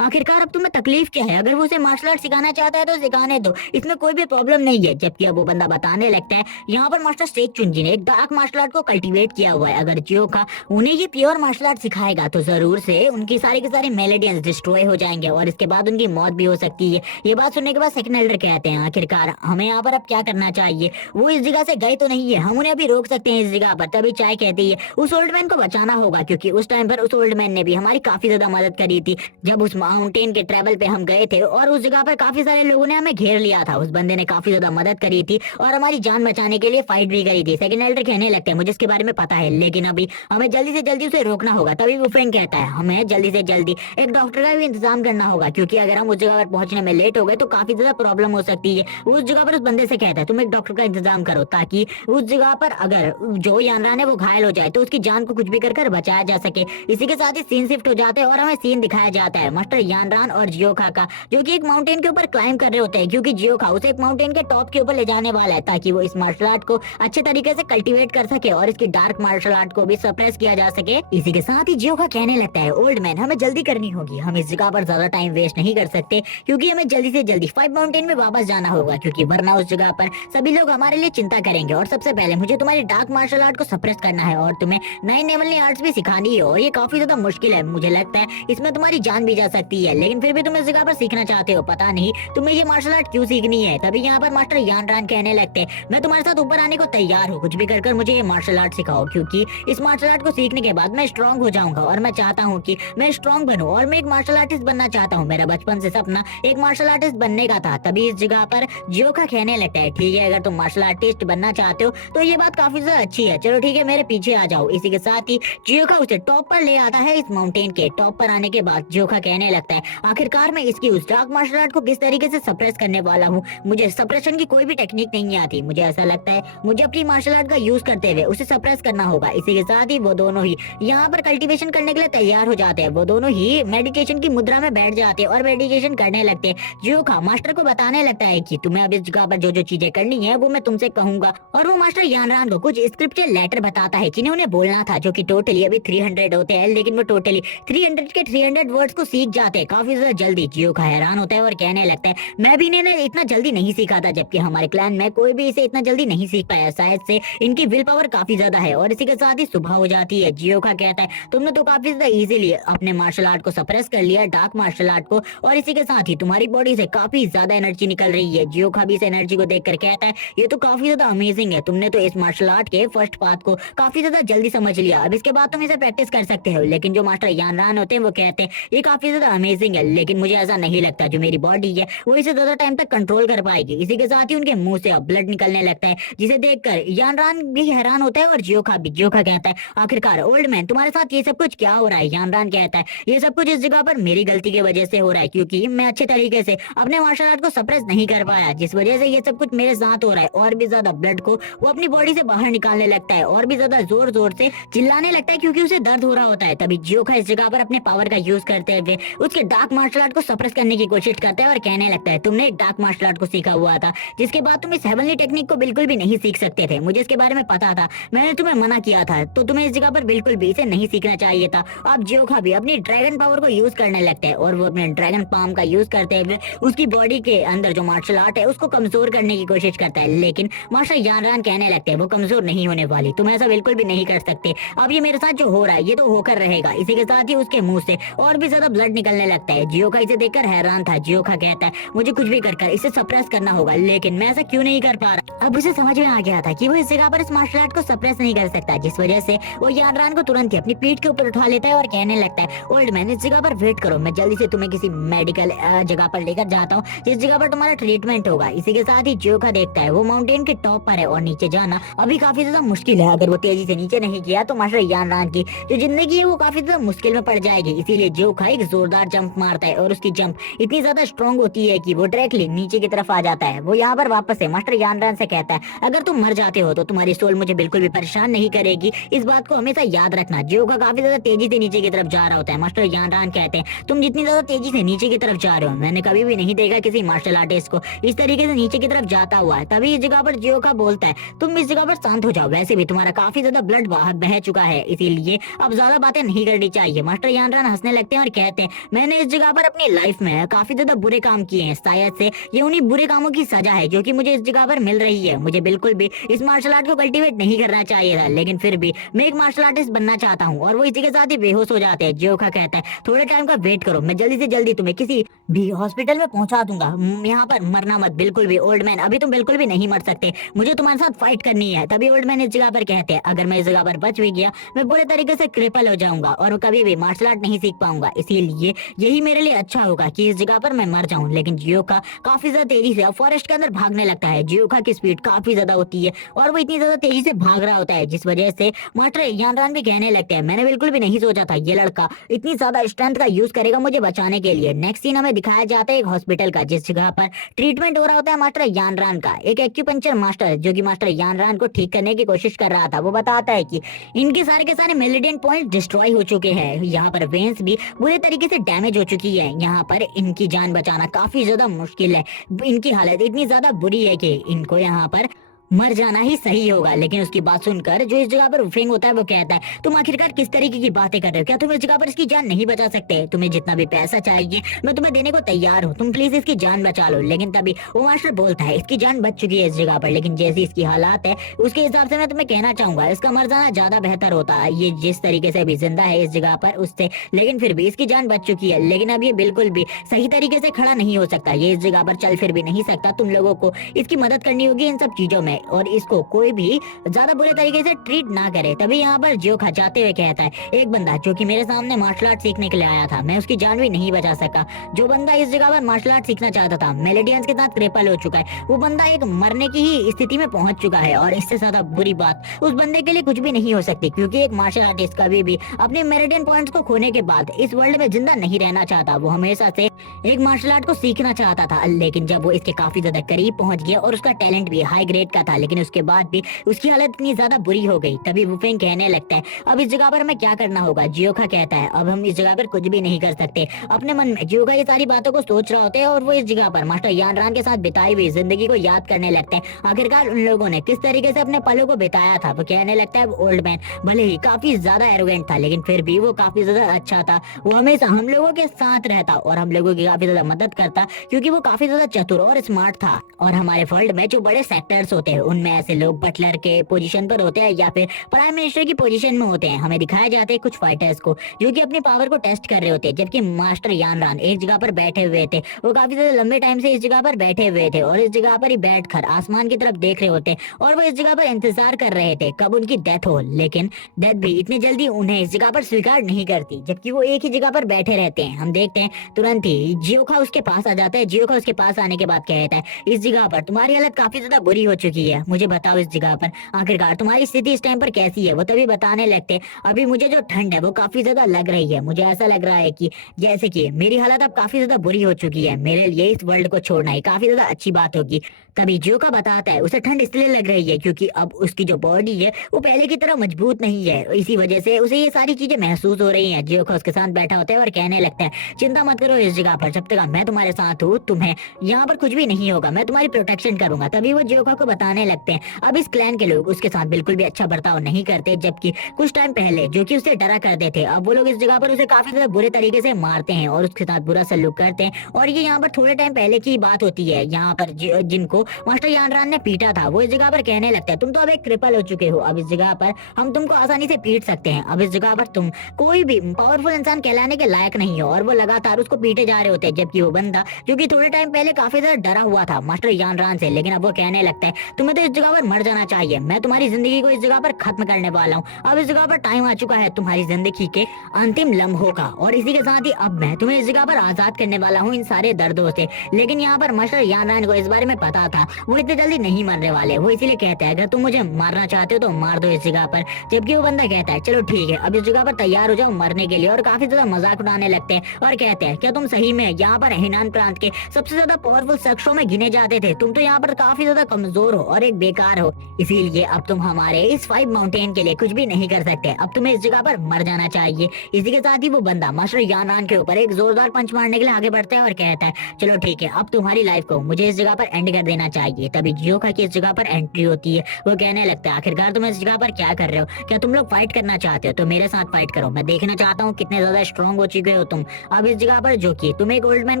आखिरकार अब तुम्हें तकलीफ क्या है, अगर वो उसे मार्शल आर्ट सिखाना चाहता है तो सिखाने दो, इसमें कोई भी प्रॉब्लम नहीं है। जबकि अब वो बंदा बताने लगता है यहाँ पर मास्टर सेक चुनजी ने एक डार्क मार्शल आर्ट को कल्टीवेट किया हुआ है, अगर जियोखा उन्हें ये प्योर मार्शल आर्ट सिखाएगा तो जरूर से उनकी सारी के सारे मेलेडियंस डिस्ट्रॉय हो जाएंगे और इसके बाद उनकी मौत भी हो सकती है। ये बात सुनने के बाद सेकंड एल्डर कहते हैं आखिरकार हमें यहाँ पर अब क्या करना चाहिए, वो इस जगह से गए तो नहीं है, हम उन्हें अभी रोक सकते हैं इस जगह पर। तभी चाय कहती है उस ओल्ड मैन को बचाना होगा क्योंकि उस टाइम पर उस ओल्ड मैन ने भी हमारी काफी ज्यादा मदद करी थी जब उस माउंटेन के ट्रेवल पे हम गए थे और उस जगह पर काफी सारे लोगों ने हमें घेर लिया था, उस बंदे ने काफी ज्यादा मदद करी थी और हमारी जान बचाने के लिए फाइट भी करी थी। सेकंड एल्डर कहने लगते हैं मुझे इसके बारे में पता है लेकिन अभी हमें जल्दी से जल्दी उसे रोकना होगा। तभी वुफेंग कहता है हमें जल्दी से जल्दी एक डॉक्टर का भी इंतजाम करना होगा क्योंकि अगर हम उस जगह पर पहुंचने में लेट हो गए तो काफी ज्यादा प्रॉब्लम हो सकती है। उस जगह पर उस बंदे से कहता है तुम एक डॉक्टर का इंतजाम करो ताकि उस जगह पर अगर जो यानरान है वो घायल हो जाए तो उसकी जान को कुछ भी कर बचाया जा सके। इसी के साथ ही सीन शिफ्ट हो जाता है और हमें सीन दिखाया जाता है मास्टर यानरान और जियोखा का जो कि एक माउंटेन के ऊपर क्लाइंब कर रहे होते हैं क्योंकि जियोखा उसे एक माउंटेन के टॉप के ऊपर ले जाने वाला है ताकि वो इस मार्शल आर्ट को अच्छे तरीके से कल्टीवेट कर सके और इसकी डार्क मार्शल आर्ट को भी सप्रेस किया जा सके। इसी के साथ ही जियोखा कहने लगता है ओल्ड मैन हमें जल्दी करनी होगी, हम इस जगह पर ज्यादा टाइम वेस्ट नहीं कर सकते क्योंकि हमें जल्दी से जल्दी 5 माउंटेन में वापस जाना होगा क्योंकि वरना उस जगह पर सभी लोग हमारे लिए चिंता करेंगे। और सबसे पहले मुझे तुम्हारी डार्क मार्शल आर्ट को सप्रेस करना है और तुम्हें नई नेवलनी आर्ट्स भी सिखानी है और ये काफी ज्यादा मुश्किल है, मुझे लगता है इसमें तुम्हारी जान भी जा सकती है, लेकिन फिर भी तुम इस जगह पर सीखना चाहते हो, पता नहीं तुम्हें ये मार्शल आर्ट क्यों सीखनी है। तभी यहाँ पर मास्टर यानरान कहने लगते हैं मैं तुम्हारे साथ ऊपर आने को तैयार हूँ, कुछ भी कर मुझे ये मार्शल आर्ट सिखाओ क्योंकि इस मार्शल आर्ट को सीखने के बाद मैं स्ट्रॉन्ग हो जाऊंगा और मैं चाहता हूँ कि मैं स्ट्रॉन्ग बनूं और मैं एक मार्शल आर्टिस्ट बनना चाहता हूँ, मेरा बचपन से सपना एक मार्शल आर्टिस्ट बनने का था। तभी इस जगह पर जियोखा कहने लगता है ठीक है अगर तुम मार्शल आर्टिस्ट बनना चाहते हो तो ये बात काफी ज्यादा अच्छी है, चलो ठीक है मेरे पीछे आ जाओ। इसी के साथ ही जियोखा उसे टॉप पर ले आता है। इस माउंटेन के टॉप पर आने के बाद जियोखा कहने लगता है आखिरकार मैं इसकी उस डार्क मार्शल आर्ट को किस तरीके से सप्रेस करने वाला हूँ, मुझे सप्रेशन की कोई भी टेक्निक नहीं आती, मुझे ऐसा लगता है मुझे अपनी मार्शल आर्ट का यूज करते हुए उसे सप्रेस करना होगा। इसी के साथ ही वो दोनों ही यहाँ पर कल्टीवेशन करने के लिए तैयार हो जाते हैं, वो दोनों ही मेडिटेशन की मुद्रा में बैठ जाते हैं और मेडिटेशन करने लगते हैं। जियोखा मास्टर को बताने लगता है कि तुम्हें अब इस जगह पर जो जो चीजें करनी है वो मैं तुमसे कहूंगा और वो मास्टर यानरान को कुछ स्क्रिप्चर लेटर बताता है जिन्हें उन्हें बोलना था जो कि टोटली अभी 300 होते हैं, लेकिन वो टोटली 300 के 300 वर्ड्स को सीख जाते हैं काफी ज्यादा जल्दी। जियोखा हैरान होता है और कहने लगता है मैं भी इन्हें इतना जल्दी नहीं सीखा था जबकि हमारे क्लैन में कोई भी इसे इतना जल्दी नहीं सीख पाया, शायद से इनकी विल पावर काफी ज्यादा है। और इसी के साथ ही सुबह हो जाती है। जियोखा कहता है तुमने तो काफी ज्यादा इजीली अपने मार्शल आर्ट को सप्रेस कर लिया, डार्क मार्शल आर्ट को, और इसी के साथ ही तुम्हारी बॉडी से काफी ज्यादा एनर्जी निकल रही है। जियोखा भी इस एनर्जी को देखकर कहता है ये तो काफी ज्यादा अमेजिंग है, तुमने तो इस मार्शल आर्ट के फर्स्ट पार्ट को काफी ज्यादा जल्दी समझ लिया, अब इसके बाद तुम इसे प्रैक्टिस कर सकते हो। लेकिन जो मास्टर यानरान होते हैं वो कहते हैं ये काफी ज्यादा अमेजिंग है लेकिन मुझे ऐसा नहीं लगता जो मेरी बॉडी है वो इसे ज्यादा टाइम तक कंट्रोल कर पाएगी। इसी के साथ ही उनके मुंह से अब ब्लड निकलने लगता है जिसे देखकर यानरान भी हैरान होता है और जियोखा भी। जियोखा कहता है आखिरकार ओल्ड मैन तुम्हारे साथ ये सब कुछ क्या हो रहा है। यानरान कहता है ये सब कुछ इस जगह पर मेरी गलती की वजह से हो रहा है क्योंकि मैं अच्छे तरीके से अपने मार्शल आर्ट को सप्रेस नहीं कर पाया, जिस वजह से ये सब कुछ मेरे साथ हो रहा है। और भी ज्यादा ब्लड को वो अपनी बॉडी से बाहर निकालने लगता है और भी ज्यादा जोर जोर से चिल्लाने लगता है क्योंकि उसे दर्द हो रहा होता है। तभी जियोखा इस जगह पर अपने पावर का यूज करते हुए उसके डार्क मार्शल आर्ट को सप्रेस करने की कोशिश करता है और कहने लगता है तुमने एक डार्क मार्शल आर्ट को सीखा हुआ था जिसके बाद तुम इस हेवनली टेक्निक को बिल्कुल भी नहीं सीख सकते थे, मुझे इसके बारे में पता था, मैंने तुम्हें मना किया था, तो तुम्हें इस जगह पर बिल्कुल भी इसे नहीं सीखना चाहिए था। अब जियोखा भी अपनी ड्रैगन पावर को यूज करने लगते हैं और वो अपने ड्रैगन पाम का यूज करते हुए उसकी बॉडी के अंदर जो मार्शल आर्ट है उसको कमजोर करने की कोशिश करता है। लेकिन मास्टर यानरान कहने लगते हैं वो कमजोर नहीं होने वाली, तुम ऐसा बिल्कुल भी नहीं कर सकते, अब ये मेरे साथ जो हो रहा है ये तो होकर रहेगा। इसी के साथ ही उसके मुंह से और भी ज्यादा ब्लड निकलने लगता है। जियोखा इसे देखकर हैरान था। जियोखा कहता है मुझे कुछ भी कर इसे सप्रेस करना होगा, होगा, लेकिन मैं ऐसा क्यों नहीं कर पा रहा। अब उसे समझ में आ गया था कि वो इस जगह पर इस मार्शल आर्ट को सप्रेस नहीं कर सकता, जिस वजह से वो यानरान को तुरंत ही अपनी पीठ के ऊपर उठा लेता है और कहने लगता है, ओल्ड मैन इस जगह पर वेट करो, मैं जल्दी से तुम्हें किसी मेडिकल जगह पर लेकर जाता हूँ जिस जगह पर तुम्हारा ट्रीटमेंट होगा। इसी के साथ ही जियोका देखता है वो माउंटेन के टॉप पर है और नीचे जाना अभी काफी ज्यादा मुश्किल है। अगर वो तेजी से नीचे नहीं गया तो मास्टर यानरान की जो जिंदगी है वो काफी ज्यादा मुश्किल में पड़ जाएगी। इसीलिए जियोका एक जोरदार जंप मारता है और उसकी जंप इतनी ज्यादा स्ट्रॉन्ग होती है कि वो डायरेक्टली नीचे की तरफ आ जाता है। वो यहाँ पर वापस से मास्टर यानरान से कहता है, अगर तुम मर जाते हो तो तुम्हारी सोल मुझे बिल्कुल भी परेशान नहीं करेगी, इस बात को हमेशा याद रखना। जियोका काफी ज्यादा तेजी से नीचे की तरफ जा रहा होता है। मास्टर यानरान कहते हैं, तुम जितनी ज्यादा तेजी से नीचे की तरफ जा रहे हो मैंने कभी भी नहीं देखा किसी मार्शल आर्टिस्ट को इस तरीके से नीचे की तरफ जाता हुआ है। तभी इस जगह पर जियोका बोलता है, तुम इस जगह पर शांत हो जाओ, वैसे भी तुम्हारा काफी ज्यादा ब्लड बह चुका है, इसीलिए अब ज्यादा बातें नहीं करनी चाहिए। मास्टर यानरान हंसने लगते हैं और कहते हैं, मैंने इस जगह पर अपनी लाइफ में काफी ज्यादा बुरे काम किए हैं, शायद से ये उन्हीं बुरे कामों की सजा है जो कि मुझे इस जगह पर मिल रही है। मुझे बिल्कुल भी इस मार्शल आर्ट को कल्टीवेट नहीं करना चाहिए था, लेकिन फिर भी मैं एक मार्शल आर्टिस्ट बनना चाहता हूँ। और वो इसी के साथ ही बेहोश हो जाते हैं। जियोका कहता है, थोड़े टाइम का वेट करो, मैं जल्दी से जल्दी तुम्हें किसी भी हॉस्पिटल में पहुंचा दूंगा, यहाँ पर मरना मत बिल्कुल भी। ओल्ड मैन अभी तुम बिल्कुल भी नहीं मर सकते, मुझे तुम्हारे साथ फाइट करनी है। तभी ओल्ड मैन इस जगह पर कहते हैं, अगर मैं इस जगह पर बच भी गया मैं बुरे तरीके से क्रिपल हो जाऊंगा और कभी भी मार्शल आर्ट नहीं सीख पाऊंगा, इसीलिए यही मेरे लिए अच्छा होगा कि इस जगह पर मैं मर जाऊं। लेकिन जियोका काफी ज्यादा तेजी से फॉरेस्ट के अंदर भागने लगता है। जियोका की स्पीड काफी ज्यादा होती है और वो इतनी ज्यादा तेजी से भाग रहा होता है जिस वजह से मास्टर यानरान भी कहने लगते हैं, मैंने बिल्कुल भी नहीं सोचा था ये लड़का इतनी ज्यादा स्ट्रेंथ का यूज करेगा मुझे बचाने के लिए। नेक्स्ट सीन हमें दिखाया जाता है एक हॉस्पिटल का जिस जगह पर ट्रीटमेंट हो रहा होता है मास्टर यानरान का। एक एक्यूपंक्चर मास्टर जो कि मास्टर यानरान को ठीक करने की कोशिश कर रहा था वो बताता है कि इनके सारे के सारे मेरिडियन पॉइंट डिस्ट्रॉय हो चुके हैं, यहाँ पर वेन्स भी बुरे तरीके से डैमेज हो चुकी है, यहाँ पर इनकी जान बचाना काफी ज्यादा मुश्किल है। इनकी हालत इतनी ज्यादा बुरी है कि इनको यहाँ पर मर जाना ही सही होगा। लेकिन उसकी बात सुनकर जो इस जगह पर फेंग होता है वो कहता है, तुम आखिरकार किस तरीके की बातें कर रहे हो, क्या तुम इस जगह पर इसकी जान नहीं बचा सकते? तुम्हें जितना भी पैसा चाहिए मैं तुम्हें देने को तैयार हूँ, तुम प्लीज इसकी जान बचा लो। लेकिन तभी वो मास्टर बोलता है, इसकी जान बच चुकी है इस जगह पर, लेकिन जैसी इसकी हालात है उसके हिसाब से मैं तुम्हें कहना चाहूंगा इसका मर जाना ज्यादा बेहतर होता है। ये जिस तरीके से अभी जिंदा है इस जगह पर उससे, लेकिन फिर भी इसकी जान बच चुकी है, लेकिन अब ये बिल्कुल भी सही तरीके से खड़ा नहीं हो सकता, ये इस जगह पर चल फिर भी नहीं सकता। तुम लोगों को इसकी मदद करनी होगी इन सब चीजों में और इसको कोई भी ज्यादा बुरे तरीके से ट्रीट ना करे। तभी यहाँ पर जियोका जाते हुए कहता है, एक बंदा जो कि मेरे सामने मार्शल आर्ट सीखने के लिए आया था, मैं उसकी जान भी नहीं बचा सका। जो बंदा इस जगह पर मार्शल आर्ट सीखना चाहता था मेलेडियंस के साथ क्रिपल हो चुका है, वो बंदा एक मरने की ही स्थिति में पहुंच चुका है। और इससे ज्यादा बुरी बात उस बंदे के लिए कुछ भी नहीं हो सकती, क्योंकि एक मार्शल आर्टिस्ट कभी भी अपने मेरिडियन पॉइंट्स को खोने के बाद इस वर्ल्ड में जिंदा नहीं रहना चाहता। वो हमेशा से एक मार्शल आर्ट को सीखना चाहता था, लेकिन जब वो इसके काफी ज्यादा करीब पहुंच गया और उसका टैलेंट भी हाई ग्रेड का था, लेकिन उसके बाद भी उसकी हालत इतनी ज्यादा बुरी हो गई। तभी वुफेंग कहने लगता है, अब इस जगह पर हमें क्या करना होगा? जियोका कहता है, अब हम इस जगह पर कुछ भी नहीं कर सकते। अपने मन में जियोका ये सारी बातों को सोच रहा होता है और वो इस जगह पर मास्टर यानरान के साथ बिताई हुई जिंदगी को याद करने लगते हैं। आखिरकार उन लोगों ने किस तरीके से अपने पलों को बिताया था। वो कहने लगता है, ओल्ड मैन भले ही काफी ज्यादा एरोगेंट था, लेकिन फिर भी वो काफी ज्यादा अच्छा था। वो हमेशा हम लोगों के साथ रहता और हम लोगों की काफी ज्यादा मदद करता, क्योंकि वो काफी ज्यादा चतुर और स्मार्ट था। और हमारे वर्ल्ड में जो बड़े सेक्टर्स होते हैं उनमें ऐसे लोग बटलर के पोजीशन पर होते हैं या फिर प्राइम मिनिस्टर की पोजीशन में होते हैं। हमें दिखाया जाता है कुछ फाइटर्स को जो कि अपनी पावर को टेस्ट कर रहे होते हैं, जबकि मास्टर यानरान एक जगह पर बैठे हुए थे। वो काफी ज्यादा लंबे टाइम से इस जगह पर बैठे हुए थे और इस जगह पर ही बैठकर आसमान की तरफ देख रहे होते और वो इस जगह पर इंतजार कर रहे थे कब उनकी डेथ हो। लेकिन डेथ भी इतनी जल्दी उन्हें इस जगह पर स्वीकार नहीं करती, जबकि वो एक ही जगह पर बैठे रहते हैं। हम देखते हैं तुरंत ही जियोका उसके पास आ जाता है। जियोका उसके पास आने के बाद कहता है, इस जगह पर तुम्हारी हालत काफी ज्यादा बुरी हो चुकी है, मुझे बताओ इस जगह पर आखिरकार तुम्हारी स्थिति इस टाइम पर कैसी है? वो तभी बताने लगते, अभी मुझे जो ठंड है वो काफी ज्यादा लग रही है, मुझे ऐसा लग रहा है कि जैसे कि मेरी हालत अब काफी ज्यादा बुरी हो चुकी है, मेरे लिए इस वर्ल्ड को छोड़ना ही काफी ज्यादा अच्छी बात होगी। तभी जियोका बताता है, उसे ठंड इसलिए लग रही है क्योंकि अब उसकी जो बॉडी है वो पहले की तरह मजबूत नहीं है, इसी वजह से उसे ये सारी चीजें महसूस हो रही हैं। जियोका उसके साथ बैठा होता है और कहने लगता है, चिंता मत करो इस जगह पर, जब तक मैं तुम्हारे साथ हूँ तुम्हें यहाँ पर कुछ भी नहीं होगा, मैं तुम्हारी प्रोटेक्शन करूंगा। तभी वो जियोका को बताने लगते हैं, अब इस क्लैन के लोग उसके साथ बिल्कुल भी अच्छा बर्ताव नहीं करते, जबकि कुछ टाइम पहले जो कि उसे डरा करते थे अब वो लोग इस जगह पर उसे काफी ज्यादा बुरे तरीके से मारते हैं और उसके साथ बुरा सलूक करते हैं। और ये यहाँ पर थोड़े टाइम पहले की बात होती है, यहाँ पर जिनको मास्टर यानरान ने पीटा था वो इस जगह पर कहने लगता है, तुम तो अब एक क्रिपल हो चुके हो, अब इस जगह पर हम तुमको आसानी से पीट सकते हैं, अब इस जगह पर तुम कोई भी पावरफुल इंसान कहलाने के लायक नहीं हो। और वो लगातार उसको पीटे जा रहे होते होते हैं, जबकि वो बंदा जो कि थोड़े टाइम पहले काफी ज्यादा डरा हुआ था मास्टर यानरान से, लेकिन अब वो कहने लगता है तुम्हें तो इस जगह पर मर जाना चाहिए, मैं तुम्हारी जिंदगी को इस जगह पर खत्म करने वाला हूँ। अब इस जगह पर टाइम आ चुका है तुम्हारी जिंदगी के अंतिम लम्हों का, और इसी के साथ ही अब मैं तुम्हें इस जगह पर आजाद करने वाला हूँ इन सारे दर्दों से। लेकिन यहाँ पर मास्टर यानरान को इस बारे में पता था वो इतने जल्दी नहीं मरने वाले, वो इसीलिए कहता है अगर तुम मुझे मारना चाहते हो तो मार दो इस जगह पर। जबकि वो बंदा कहता है चलो ठीक है, अब इस जगह पर तैयार हो जाओ मरने के लिए, और काफी ज्यादा मजाक उड़ाने लगते हैं और कहते हैं क्या तुम सही में यहाँ पर हिनान प्रांत के सबसे ज्यादा पावरफुल शख्सों में गिने जाते थे, तुम तो यहाँ पर काफी ज्यादा कमजोर हो और एक बेकार हो, इसीलिए अब तुम हमारे इस 5 माउंटेन के लिए कुछ भी नहीं कर सकते, अब तुम्हें इस जगह पर मर जाना चाहिए। इसी के साथ ही वो बंदा मास्टर यानरान के ऊपर एक जोरदार पंच मारने के लिए आगे बढ़ता है और कहता है चलो ठीक है, अब तुम्हारी लाइफ को मुझे इस जगह पर एंड कर देना चाहिए। तभी जियोका की इस जगह पर एंट्री होती है, वो कहने लगता है आखिरकार तुम इस जगह पर क्या कर रहे हो, क्या तुम लोग फाइट करना चाहते हो तो मेरे साथ फाइट करो, मैं देखना चाहता हूँ कितने ज्यादा स्ट्रॉन्ग हो चुके हो तुम अब इस जगह पर, जो कि तुम एक ओल्ड मैन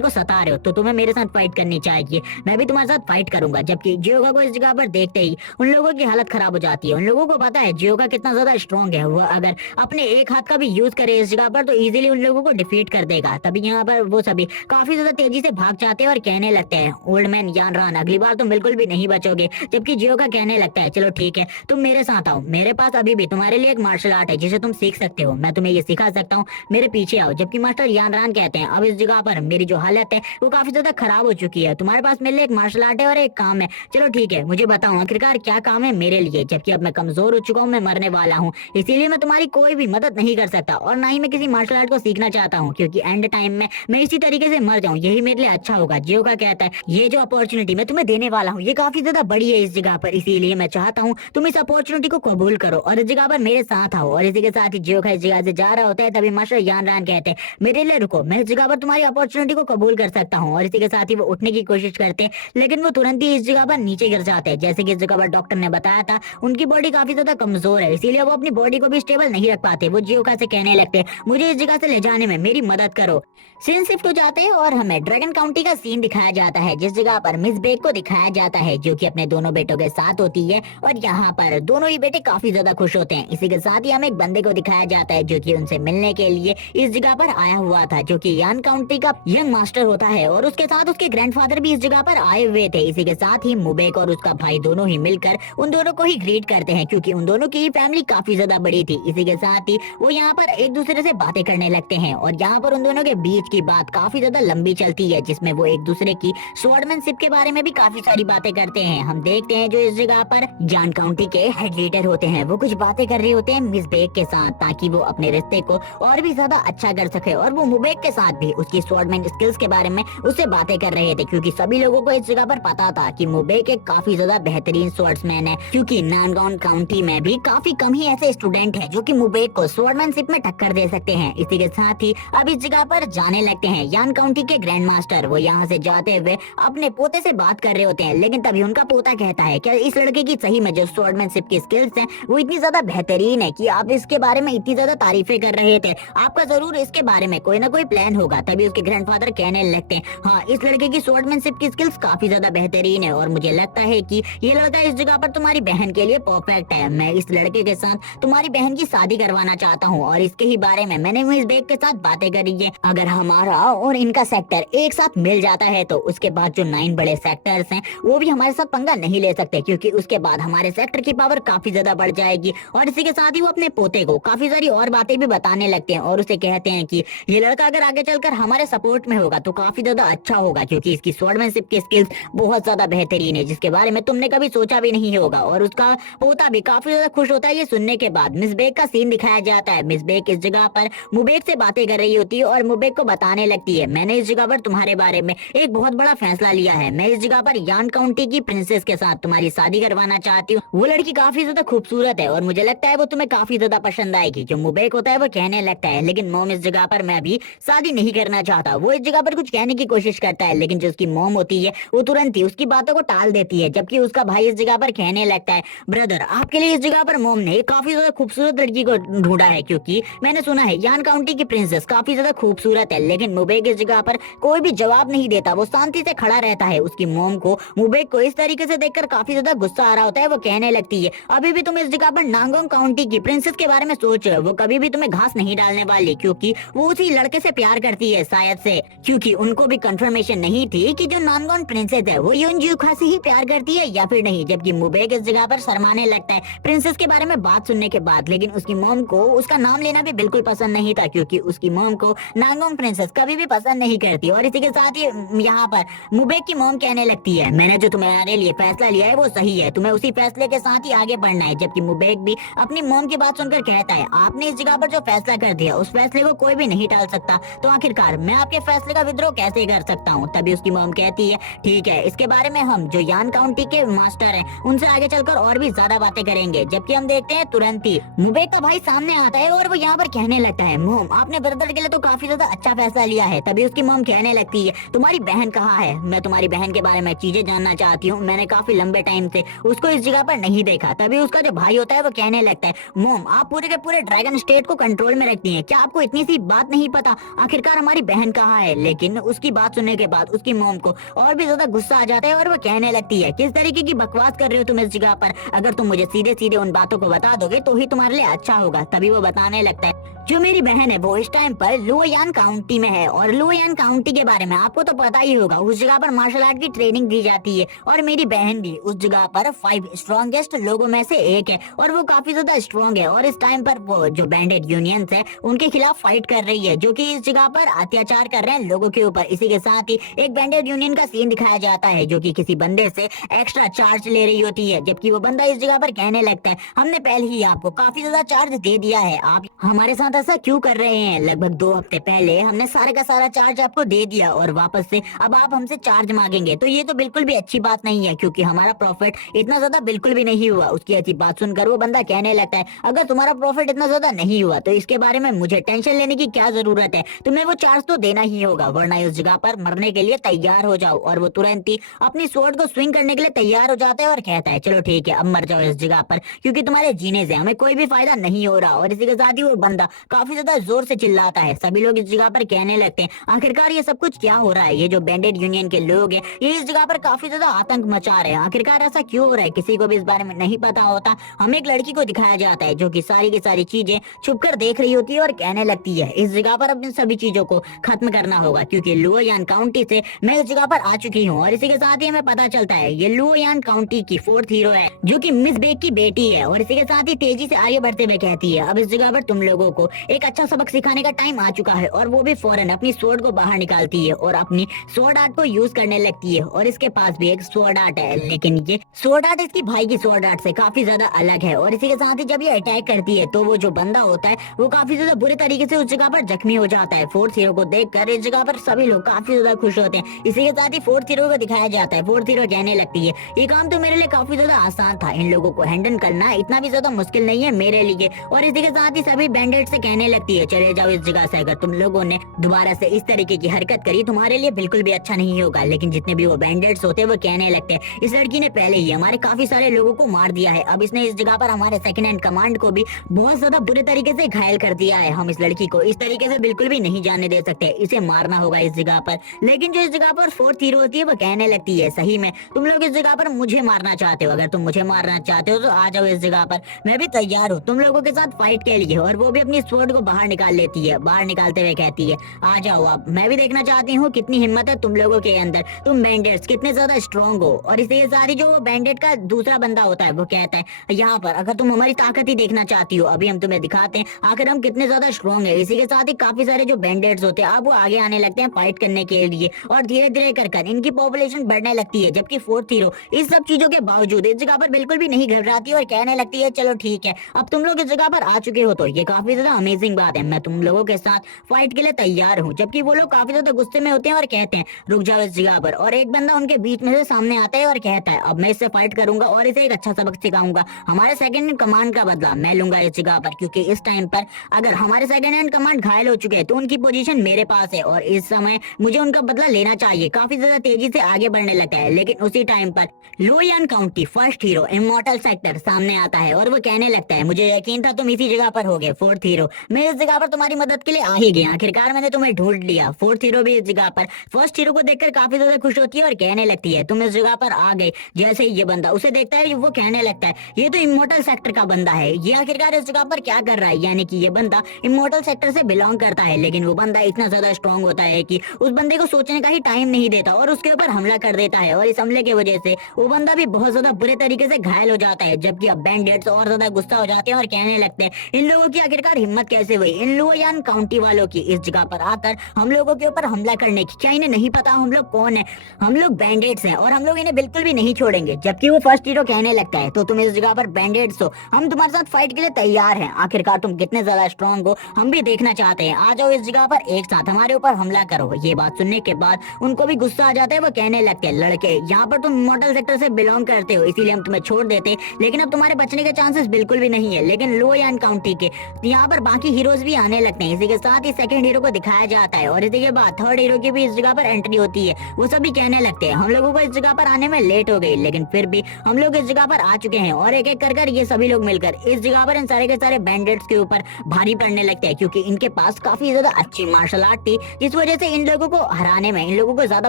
को सता रहे हो तो तुम्हें मेरे साथ फाइट करनी चाहिए, मैं भी तुम्हारे साथ फाइट करूंगा। जबकि जियोका को इस जगह पर देखते ही उन लोगों की हालत खराब हो जाती है, उन लोगों को पता है जियोका कितना ज्यादा स्ट्रॉन्ग है, वो अगर अपने एक हाथ का भी यूज करे इस जगह पर तो इजीली उन लोगों को डिफीट कर देगा। तभी यहाँ पर वो सभी काफी ज्यादा तेजी से भाग जाते हैं और कहने लगते हैं ओल्ड मैन यानरान अगली बार तुम बिल्कुल भी नहीं बचोगे। जबकि जियोका कहने लगता है चलो ठीक है, तुम मेरे साथ आओ, मेरे पास अभी भी तुम्हारे लिए एक मार्शल आर्ट है जिसे तुम सीख सकते हो, मैं तुम्हें ये सिखा सकता हूँ, मेरे पीछे आओ। जबकि मास्टर यानरान कहते हैं अब इस जगह पर मेरी जो हालत है वो काफी ज्यादा खराब हो चुकी है, तुम्हारे पास मेरे लिए एक मार्शल आर्ट है और एक काम है, चलो ठीक है मुझे बताओ आखिरकार क्या काम है मेरे लिए। जबकि अब मैं कमजोर हो चुका हूँ, मैं मरने वाला हूँ, इसीलिए मैं तुम्हारी कोई भी मदद नहीं कर सकता और ना ही मैं किसी मार्शल आर्ट को सीखना चाहता हूँ, क्योंकि एंड टाइम में मैं इसी तरीके से मर जाऊँ यही मेरे लिए अच्छा होगा। जियोका कहता है ये जो अपॉर्चुनिटी मैं तुम्हें देने वाला हूँ ये काफी ज्यादा बड़ी है इस जगह पर, इसीलिए मैं चाहता हूँ तुम इस अपॉर्चुनिटी को कबूल करो और इस जगह पर मेरे साथ आओ। और इसी के साथ ही जियोका इस जगह से जा रहा होता है, तभी मास्टर यानरान कहते हैं मेरे लिए रुको, मैं इस जगह पर तुम्हारी अपॉर्चुनिटी को कबूल कर सकता हूँ। और इसी के साथ ही वो उठने की कोशिश करते हैं, लेकिन वो तुरंत ही इस जगह पर नीचे गिर जाते हैं। जैसे कि इस जगह पर डॉक्टर ने बताया था उनकी बॉडी काफी ज्यादा कमजोर है, इसीलिए वो अपनी बॉडी को भी स्टेबल नहीं रख पाते। वो जियोका से कहने लगते हैं मुझे इस जगह से ले जाने में मेरी मदद करो। सीन शिफ्ट हो जाते हैं और हमें ड्रैगन काउंटी का सीन दिखाया जाता है, जिस जगह पर मिस बेक को दिखाया जाता है जो कि अपने दोनों बेटों के साथ होती है, और यहाँ पर दोनों ही बेटे काफी ज्यादा खुश होते हैं। इसी के साथ ही हमें एक बंदे को दिखाया जाता है जो कि उनसे मिलने के लिए इस जगह पर आया हुआ था, जो कि यान काउंटी का यंग मास्टर होता है, और उसके साथ उसके ग्रैंडफादर भी इस जगह पर आए हुए थे। इसी के साथ ही मुबेक और उसका भाई दोनों ही मिलकर उन दोनों को ही ग्रीट करते हैं, क्योंकि उन दोनों की फैमिली काफी ज्यादा बड़ी थी। इसी के साथ ही वो यहाँ पर एक दूसरे से बातें करने लगते हैं, और यहाँ पर उन दोनों के बीच की बात काफी ज्यादा लंबी चलती है, जिसमें वो एक दूसरे की स्वॉर्डमैनशिप के बारे में भी काफी सारी बातें करते हैं। हम देखते हैं जो इस जगह पर यान काउंटी के हेड लीडर होते हैं वो कुछ बातें कर रहे होते हैं मिस बेक के साथ, ताकि वो अपने रिश्ते को और भी ज्यादा अच्छा कर सके, और वो मुबेक के साथ भी उसकी स्वॉर्डमैन स्किल्स के बारे में उससे बातें कर रहे थे, क्योंकि सभी लोगों को इस जगह पर पता था कि मुबेक एक काफी ज्यादा बेहतरीन स्वॉर्ड्समैन है, क्योंकि नानगाउन काउंटी में भी काफी कम ही ऐसे स्टूडेंट हैं जो कि मुबेक को स्वॉर्डमैनशिप में टक्कर दे सकते हैं। इसी के साथ ही अब इस जगह पर जाने लगते हैं यान काउंटी के ग्रैंड मास्टर। वो यहाँ से जाते हुए अपने पोते से बात कर रहे होते हैं, लेकिन तभी उनका पोता कहता है क्या इस लड़के की सही में जो स्वॉर्डमैनशिप की स्किल्स हैं वो इतनी ज्यादा बेहतरीन है कि आप इसके बारे में इतनी ज्यादा तारीफें कर रहे थे, आपका जरूर इसके बारे में कोई ना कोई प्लान होगा। तभी उसके ग्रैंडफादर कहने लगते हैं हाँ इस लड़के की स्वॉर्डमैनशिप की स्किल्स काफी ज्यादा बेहतरीन है, और मुझे लगता है कि ये लड़का इस जगह पर तुम्हारी बहन के लिए परफेक्ट है। मैं इस लड़के के साथ तुम्हारी बहन की शादी करवाना चाहता हूँ, और इसके ही बारे में मैंने मिस बेक के साथ बातें करी है। अगर हमारा और इनका सेक्टर एक साथ मिल जाता है तो उसके बाद जो 9 बड़े सेक्टर्स हैं वो भी हमारे साथ पंगा नहीं ले सकते, क्योंकि उसके बाद हमारे सेक्टर की पावर काफी ज्यादा बढ़ जाएगी। और इसी के साथ ही वो अपने पोते को काफी सारी और बातें भी बताने लगते हैं, और उसे कहते हैं कि ये लड़का अगर आगे चलकर हमारे सपोर्ट में होगा तो काफी ज्यादा अच्छा होगा, क्योंकि इसकी स्वॉर्डमैनशिप की स्किल्स बहुत ज्यादा बेहतरीन है, जिसके बारे में तुमने कभी सोचा भी नहीं होगा। और उसका पोता भी काफी ज्यादा खुश होता है ये सुनने के बाद। मिस बेक का सीन दिखाया जाता है, मिस बेक इस जगह पर मुबेक से बातें कर रही होती है और मुबेक को बताने लगती है मैंने इस जगह पर तुम्हारे बारे में एक बहुत बड़ा फैसला लिया है, मैं इस जगह पर यान काउंटी की प्रिंसेस के साथ तुम्हारी शादी करवाना चाहती हूँ। वो लड़की काफी ज्यादा खूबसूरत है और मुझे लगता है वो तुम्हें काफी ज्यादा पसंद आएगी। जो मुबेक होता है वो कहने लगता है लेकिन मॉम इस जगह पर मैं अभी शादी नहीं करना चाहता। वो इस जगह पर कुछ कहने की कोशिश करता है, लेकिन जो उसकी मॉम होती है वो तुरंत ही उसकी बातों को टाल देती है। जबकि उसका भाई इस जगह पर कहने लगता है ब्रदर आपके लिए इस जगह पर मॉम ने काफी ज्यादा खूबसूरत लड़की को ढूंढा है, क्योंकि मैंने सुना है यान काउंटी की प्रिंसेस काफी ज्यादा खूबसूरत है। लेकिन मुबेक इस जगह पर कोई भी जवाब नहीं देता, वो शांति से खड़ा रहता है। उसकी मॉम को मुबेक को इस तरीके से देखकर काफी ज्यादा गुस्सा आ रहा होता है। वो कहने लगती है अभी भी तुम इस जगह पर नांगोंग काउंटी की प्रिंसेस के बारे में सोच रहे हो, वो कभी भी तुम्हें घास नहीं डालने वाली, क्योंकि वो उसी लड़के से प्यार करती है शायद से, क्योंकि उनको भी कंफर्मेशन नहीं थी कि जो नानगोन प्रिंसेस है वो यूनजुखा से ही प्यार करती है या फिर नहीं। जबकि मुबेक इस जगह पर शर्माने लगता है प्रिंसेस के बारे में बात सुनने के बाद, लेकिन उसकी मॉम को उसका नाम लेना भी बिल्कुल पसंद नहीं था, क्योंकि उसकी मॉम को नानगोन प्रिंसेस कभी भी पसंद नहीं करती। और इसी के साथ ही यहाँ पर मुबेक की मॉम कहने लगती है, मैंने जो तुम्हारे लिए फैसला लिया है वो सही है, तुम्हें उसी फैसले के साथ ही आगे बढ़ना है। जबकि मुबेक भी अपनी मॉम की बात सुनकर कहता है, आपने इस जगह पर जो फैसला कर दिया उस फैसले को कोई भी नहीं टाल सकता, तो आखिरकार मैं आपके फैसले का विद्रोह कैसे कर सकता हूँ। तभी उसकी मॉम कहती है, ठीक है, इसके बारे में हम जो यान काउंटी के मास्टर हैं उनसे आगे चलकर और भी ज्यादा बातें करेंगे। जबकि हम देखते हैं तुरंत ही मुबेक का भाई सामने आता है और वो यहाँ पर कहने लगता है, मॉम आपने ब्रदर के लिए तो काफी ज्यादा अच्छा फैसला लिया है। तभी उसकी मॉम कहने लगती है, तुम्हारी बहन कहाँ है, मैं तुम्हारी बहन के बारे में चीजें जानना चाहती हूँ, मैंने काफी लंबे टाइम से उसको इस जगह पर नहीं देखा। तभी उसका जो भाई होता है वो कहने लगता है, मॉम आप पूरे के पूरे ड्रैगन स्टेट को कंट्रोल में रखती हैं, क्या आपको इतनी सी बात नहीं पता आखिरकार हमारी बहन कहाँ है। लेकिन उसकी बात सुनने के बाद उसकी मॉम को और भी ज्यादा गुस्सा आ जाता है और वो कहने लगती है, किस तरीके की बकवास कर रहे हो तुम इस जगह पर, अगर तुम मुझे सीधे सीधे उन बातों को बता दोगे तो ही तुम्हारे लिए अच्छा होगा। तभी वो बताने लगता है, जो मेरी बहन है वो इस टाइम पर लुओयान काउंटी में है, और लुओयान काउंटी के बारे में आपको तो पता ही होगा, उस जगह पर मार्शल आर्ट की ट्रेनिंग दी जाती है, और मेरी बहन भी उस जगह पर 5 स्ट्रॉन्गेस्ट लोगों में से एक है, और वो काफी ज्यादा स्ट्रॉन्ग है। और इस टाइम पर वो जो बैंडेड यूनियंस है उनके खिलाफ फाइट कर रही है, जो कि इस जगह पर अत्याचार कर रहे हैं लोगों के ऊपर। इसी के साथ ही एक बैंडेड यूनियन का सीन दिखाया जाता है, जो कि किसी बंदे से एक्स्ट्रा चार्ज ले रही होती है। जबकि वो बंदा इस जगह पर कहने लगता है, हमने पहले ही आपको काफी ज्यादा चार्ज दे दिया है, आप हमारे साथ ऐसा क्यों कर रहे हैं, लगभग 2 हफ्ते पहले हमने सारे का सारा चार्ज आपको दे दिया और वापस से अब आप हमसे चार्ज मांगेंगे, तो ये तो बिल्कुल भी अच्छी बात नहीं है, क्योंकि हमारा प्रॉफिट इतना ज्यादा बिल्कुल भी नहीं हुआ। उसकी ऐसी बात सुनकर वो बंदा कहने लगता है, अगर तुम्हारा प्रॉफिट इतना ज्यादा नहीं हुआ तो इसके बारे में मुझे टेंशन लेने की क्या जरूरत है, तुम्हें वो चार्ज तो देना ही होगा, वरना इस जगह पर मरने के लिए तैयार हो जाओ। और वो तुरंत ही अपनी स्वॉर्ड को स्विंग करने के लिए तैयार हो जाता है और कहता है, चलो ठीक है अब मर जाओ इस जगह पर, क्योंकि तुम्हारे जीने से हमें कोई भी फायदा नहीं हो रहा। और इसी के साथ ही वो बंदा काफी ज्यादा जोर से चिल्लाता है। सभी लोग इस जगह पर कहने लगते हैं, आखिरकार ये सब कुछ क्या हो रहा है, ये जो बैंडेड यूनियन के लोग हैं ये इस जगह पर काफी ज्यादा आतंक मचा रहे हैं, आखिरकार ऐसा क्यों हो रहा है, किसी को भी इस बारे में नहीं पता होता। हमें एक लड़की को दिखाया जाता है जो कि सारी की सारी चीजें छुपकर देख रही होती है और कहने लगती है, इस जगह पर अब इन सभी चीजों को खत्म करना होगा, क्योंकि लुओयान काउंटी से मैं इस जगह पर आ चुकी हूँ। और इसी के साथ ही हमें पता चलता है ये लुओयान काउंटी की 4th हीरो है, जो कि मिस बेक की बेटी है। और इसी के साथ ही तेजी से आगे बढ़ते हुए कहती है, अब इस जगह पर तुम लोगों को एक अच्छा सबक सिखाने का टाइम आ चुका है। और वो भी फौरन अपनी स्वॉर्ड को बाहर निकालती है और अपनी स्वॉर्ड आर्ट को यूज करने लगती है। और इसके पास भी एक स्वॉर्ड आर्ट है, लेकिन ये स्वॉर्ड आर्ट इसकी भाई की स्वॉर्ड आर्ट से काफी ज्यादा अलग है। और इसी के साथ ही जब ये अटैक करती है तो वो जो बंदा होता है वो काफी ज्यादा बुरे तरीके से उस जगह पर जख्मी हो जाता है। 4th हीरो को देखकर इस जगह पर सभी लोग काफी ज्यादा खुश होते हैं। इसी के साथ ही 4th हीरो को दिखाया जाता है। 4th हीरो कहने लगती है, ये काम तो मेरे लिए काफी ज्यादा आसान था, इन लोगों को हैंडल करना इतना भी ज्यादा मुश्किल नहीं है मेरे लिए। और इसी के साथ ही सभी बैंडेड से कहने लगती है, चले जाओ इस जगह से, अगर तुम लोगों ने दोबारा से इस तरीके की हरकत करी तुम्हारे लिए बिल्कुल भी अच्छा नहीं होगा। लेकिन जितने भी वो बैंडेड्स होते हैं वो कहने लगते हैं, इस लड़की ने पहले ही हमारे काफी सारे लोगों को मार दिया है, अब इसने इस जगह पर हमारे सेकंड हैंड कमांड को भी बहुत ज्यादा बुरे तरीके से घायल कर दिया है, हम इस लड़की को इस तरीके से बिल्कुल भी नहीं जाने दे सकते, इसे मारना होगा इस जगह पर। लेकिन जो इस जगह पर 4th हीरो होती है वो कहने लगती है, सही में तुम लोग इस जगह पर मुझे मारना चाहते हो, अगर तुम मुझे मारना चाहते हो तो आ जाओ इस जगह पर, मैं भी तैयार हूँ तुम लोगों के साथ फाइट के लिए। और वो भी अपनी स्वॉर्ड को बाहर निकाल लेती है, बाहर निकालते हुए कहती है, आ जाओ अब, मैं भी देखना चाहती हूँ कितनी हिम्मत है तुम लोगों के अंदर, तुम बैंडेड्स कितने ज्यादा स्ट्रॉन्ग हो। और इसलिए सारी जो बैंडेड का दूसरा बंदा होता है वो कहता है, यहाँ पर अगर तुम हमारी ताकत ही देखना चाहती हो अभी हम तुम्हें दिखाते हैं आखिर हम कितने ज्यादा स्ट्रॉन्ग है। इसी के साथ ही काफी सारे जो बैंडेड्स होते हैं अब वो आगे आने लगते हैं फाइट करने के लिए, और धीरे धीरे कर इनकी पॉपुलेशन बढ़ने लगती है। जबकि 4th हीरो इस सब चीजों के बावजूद इस जगह पर बिल्कुल भी नहीं घबराती और कहने लगती है, चलो ठीक है अब तुम लोग इस जगह पर आ चुके हो तो ये काफी ज्यादा अमेजिंग बात है, मैं तुम लोगों के साथ फाइट के लिए तैयार हूँ। जबकि वो लोग काफी ज्यादा गुस्से में होते हैं और कहते हैं, रुक जाओ इस जगह पर। और एक बंदा उनके बीच में से सामने आता है और कहता है, अब मैं इससे फाइट करूंगा और इसे एक अच्छा सबक सिखाऊंगा, हमारे सेकंड इन कमांड का बदला मैं लूंगा इस जगह पर, क्योंकि इस टाइम पर अगर हमारे सेकंड हैंड कमांड घायल हो चुके हैं तो उनकी पोजीशन मेरे पास है और इस समय मुझे उनका बदला लेना चाहिए। काफी ज्यादा तेजी से आगे बढ़ने लगता है। लेकिन उसी टाइम पर Luoyang county 1st hero immortal sector सामने आता है और वो कहने लगता है, मुझे यकीन था तुम इसी जगह पर होगे 4th हीरो, मैं इस जगह पर तुम्हारी मदद के लिए आ ही गया, आखिरकार मैंने तुम्हें ढूंढ लिया। फोर्थ हीरो भी इस जगह पर फर्स्ट हीरो को देखकर काफी ज्यादा खुश होती है और कहने लगती है तुम इस जगह पर आ गए। जैसे ही ये बंदा उसे देखता है वो कहने लगता है ये तो इमोर्टल सेक्टर का बंदा है, ये आखिरकार इस जगह पर क्या कर रहा है। यानी कि ये बंदा इमोर्टल सेक्टर से बिलोंग करता है, लेकिन वो बंदा इतना ज्यादा स्ट्रांग होता है कि उस बंदे को सोचने का ही टाइम नहीं देता और उसके ऊपर हमला कर देता है। और इस हमले की वजह से वो बंदा भी बहुत ज्यादा बुरे तरीके से घायल हो जाता है। जबकि अब बैंडिट्स और ज्यादा गुस्सा हो जाते हैं और कहने लगते हैं इन लोगों की आखिरकार हिम्मत कैसे हुई, इन लुओयान काउंटी वालों की इस जगह पर आकर हम लोगों के ऊपर हमला करने की। क्या इन्हें नहीं पता हम लोग कौन है? हम लोग बैंडिट्स हैं और हम लोग इन्हें बिल्कुल भी नहीं छोड़ेंगे। जबकि वो फर्स्ट हीरो कहने लगता है तो तुम इस जगह पर बैंडिट्स हो, हम तुम्हारे साथ फाइट के लिए तैयार हैं। आखिरकार तुम कितने ज्यादा स्ट्रांग हो हम भी देखना चाहते हैं, आ जाओ इस जगह पर एक साथ हमारे ऊपर हमला करो। ये बात सुनने के बाद उनको भी गुस्सा आ जाता है। वो कहने लगते हैं लड़के यहाँ पर तुम मॉडल सेक्टर से बिलोंग करते हो इसीलिए हम तुम्हें छोड़ देते, लेकिन अब तुम्हारे बचने के चांसेस बिल्कुल भी नहीं है। लेकिन लुओयान काउंटी के यहाँ पर बाकी हीरोज भी आने लगते हैं। इसी के साथ ही सेकंड हीरो को दिखाया जाता है और इसी के बाद थर्ड हीरो की भी इस जगह पर एंट्री होती है। वो सभी कहने लगते हैं हम लोगों को इस जगह पर आने में लेट हो गई, लेकिन फिर भी हम लोग इस जगह पर आ चुके हैं। और एक एक कर ये सभी लोग मिलकर इस जगह पर इन सारे के सारे बैंडिट्स के ऊपर भारी पड़ने लगते हैं, क्योंकि इनके पास काफी ज्यादा अच्छी मार्शल आर्ट थी, जिस वजह से इन लोगों को हराने में इन लोगों को ज्यादा